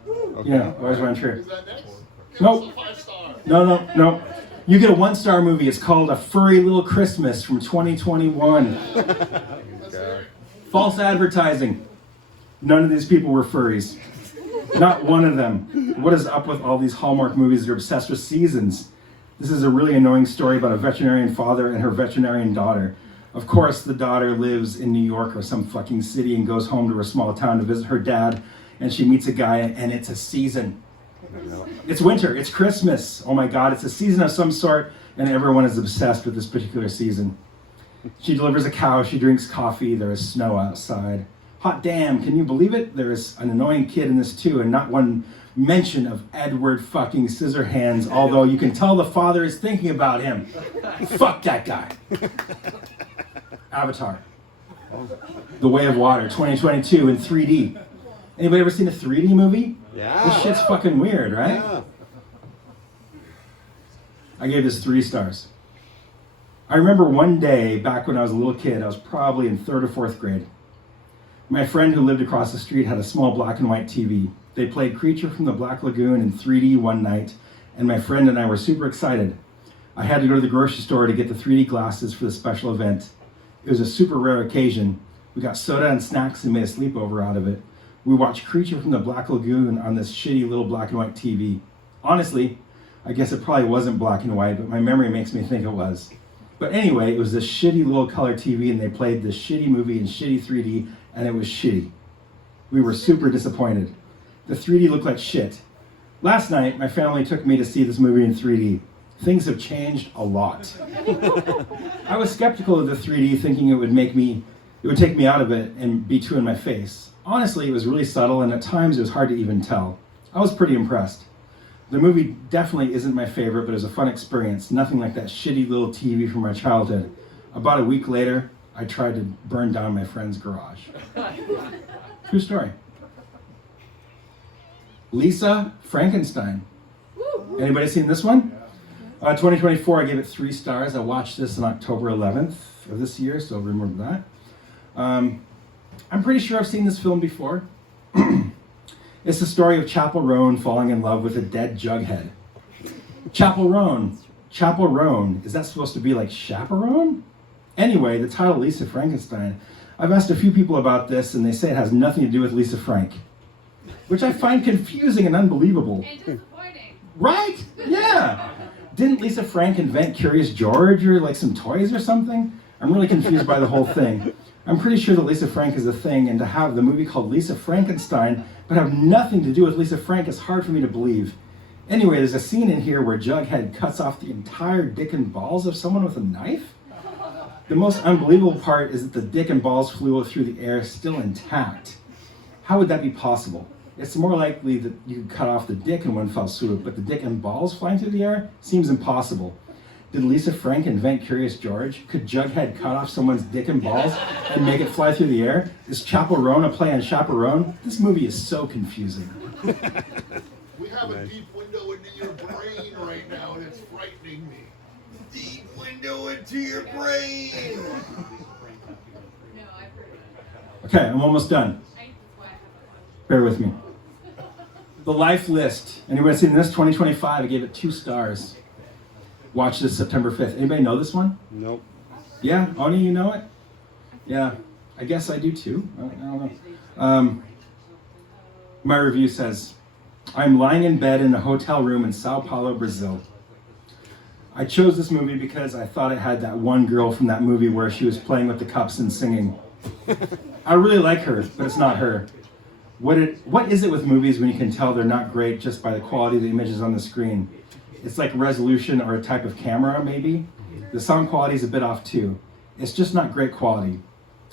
Okay. Yeah, always run true. Is that next? Give Nope. us a 5-star. No. You get a 1-star movie. It's called A Furry Little Christmas from 2021. Okay. False advertising. None of these people were furries. Not one of them. What is up with all these Hallmark movies that are obsessed with seasons? This is a really annoying story about a veterinarian father and her veterinarian daughter. Of course, the daughter lives in New York or some fucking city and goes home to her small town to visit her dad, and she meets a guy, and it's a season. It's winter, it's Christmas. Oh my God, it's a season of some sort, and everyone is obsessed with this particular season. She delivers a cow, she drinks coffee, there is snow outside. Hot damn, can you believe it? There is an annoying kid in this too, and not one mention of Edward fucking Scissorhands, although you can tell the father is thinking about him. Fuck that guy. Avatar. The Way of Water, 2022 in 3D. Anybody ever seen a 3D movie? Yeah. This shit's fucking weird, right? Yeah. I gave this 3 stars. I remember one day, back when I was a little kid, I was probably in 3rd or 4th grade. My friend who lived across the street had a small black and white TV. They played Creature from the Black Lagoon in 3D one night, and my friend and I were super excited. I had to go to the grocery store to get the 3D glasses for the special event. It was a super rare occasion. We got soda and snacks and made a sleepover out of it. We watched Creature from the Black Lagoon on this shitty little black and white TV. Honestly, I guess it probably wasn't black and white, but my memory makes me think it was. But anyway, it was this shitty little color TV, and they played this shitty movie in shitty 3D, and it was shitty. We were super disappointed. The 3D looked like shit. Last night, my family took me to see this movie in 3D. Things have changed a lot. I was skeptical of the 3D, thinking it would take me out of it and be too in my face. Honestly, it was really subtle, and at times it was hard to even tell. I was pretty impressed. The movie definitely isn't my favorite, but it was a fun experience. Nothing like that shitty little TV from my childhood. About a week later, I tried to burn down my friend's garage. True story. Lisa Frankenstein. Woo. Anybody seen this one? 2024, I gave it 3 stars. I watched this on October 11th of this year, so remember that. I'm pretty sure I've seen this film before. It's the story of Chapel Roan falling in love with a dead Jughead. Chapel Roan. Chapel Roan. Is that supposed to be like chaperone? Anyway, the title Lisa Frankenstein. I've asked a few people about this, and they say it has nothing to do with Lisa Frank, which I find confusing and unbelievable. And disappointing. Right? Yeah. Didn't Lisa Frank invent Curious George or like some toys or something? I'm really confused by the whole thing. I'm pretty sure that Lisa Frank is a thing, and to have the movie called Lisa Frankenstein but have nothing to do with Lisa Frank is hard for me to believe. Anyway, there's a scene in here where Jughead cuts off the entire dick and balls of someone with a knife. The most unbelievable part is that the dick and balls flew through the air still intact. How would that be possible? It's more likely that you could cut off the dick in one fell swoop, but the dick and balls flying through the air seems impossible. Did Lisa Frank invent Curious George? Could Jughead cut off someone's dick and balls and make it fly through the air? Is Chapel Roan a play on chaperone? This movie is so confusing. We have a deep window into your brain right now, and it's frightening me. Deep window into your brain. No, I've heard of it. Okay, I'm almost done. That's why I haven't Bear with me. The Life List. Anybody seen this? 2025, I gave it 2 stars. Watch this September 5th. Anybody know this one? Nope. Yeah? Oni, you know it? Yeah. I guess I do too. I don't know. My review says, I'm lying in bed in a hotel room in Sao Paulo, Brazil. I chose this movie because I thought it had that one girl from that movie where she was playing with the cups and singing. I really like her, but it's not her. What is it with movies when you can tell they're not great just by the quality of the images on the screen? It's like resolution or a type of camera, maybe. The sound quality is a bit off too. It's just not great quality.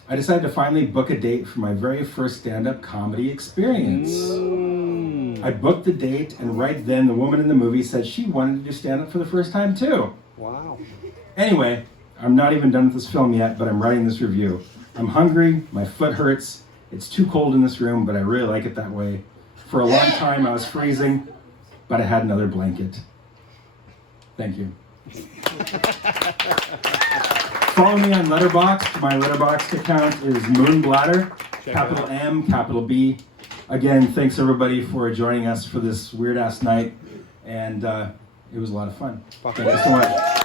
I decided to finally book a date for my very first stand-up comedy experience. I booked the date, and right then the woman in the movie said she wanted to do stand-up for the first time too. Wow. Anyway, I'm not even done with this film yet, but I'm writing this review. I'm hungry, my foot hurts, it's too cold in this room, but I really like it that way. For a long time I was freezing, but I had another blanket. Thank you. Follow me on Letterboxd. My Letterboxd account is Moonbladder, capital M, capital B. Again, thanks everybody for joining us for this weird-ass night, and it was a lot of fun. Thank you so much.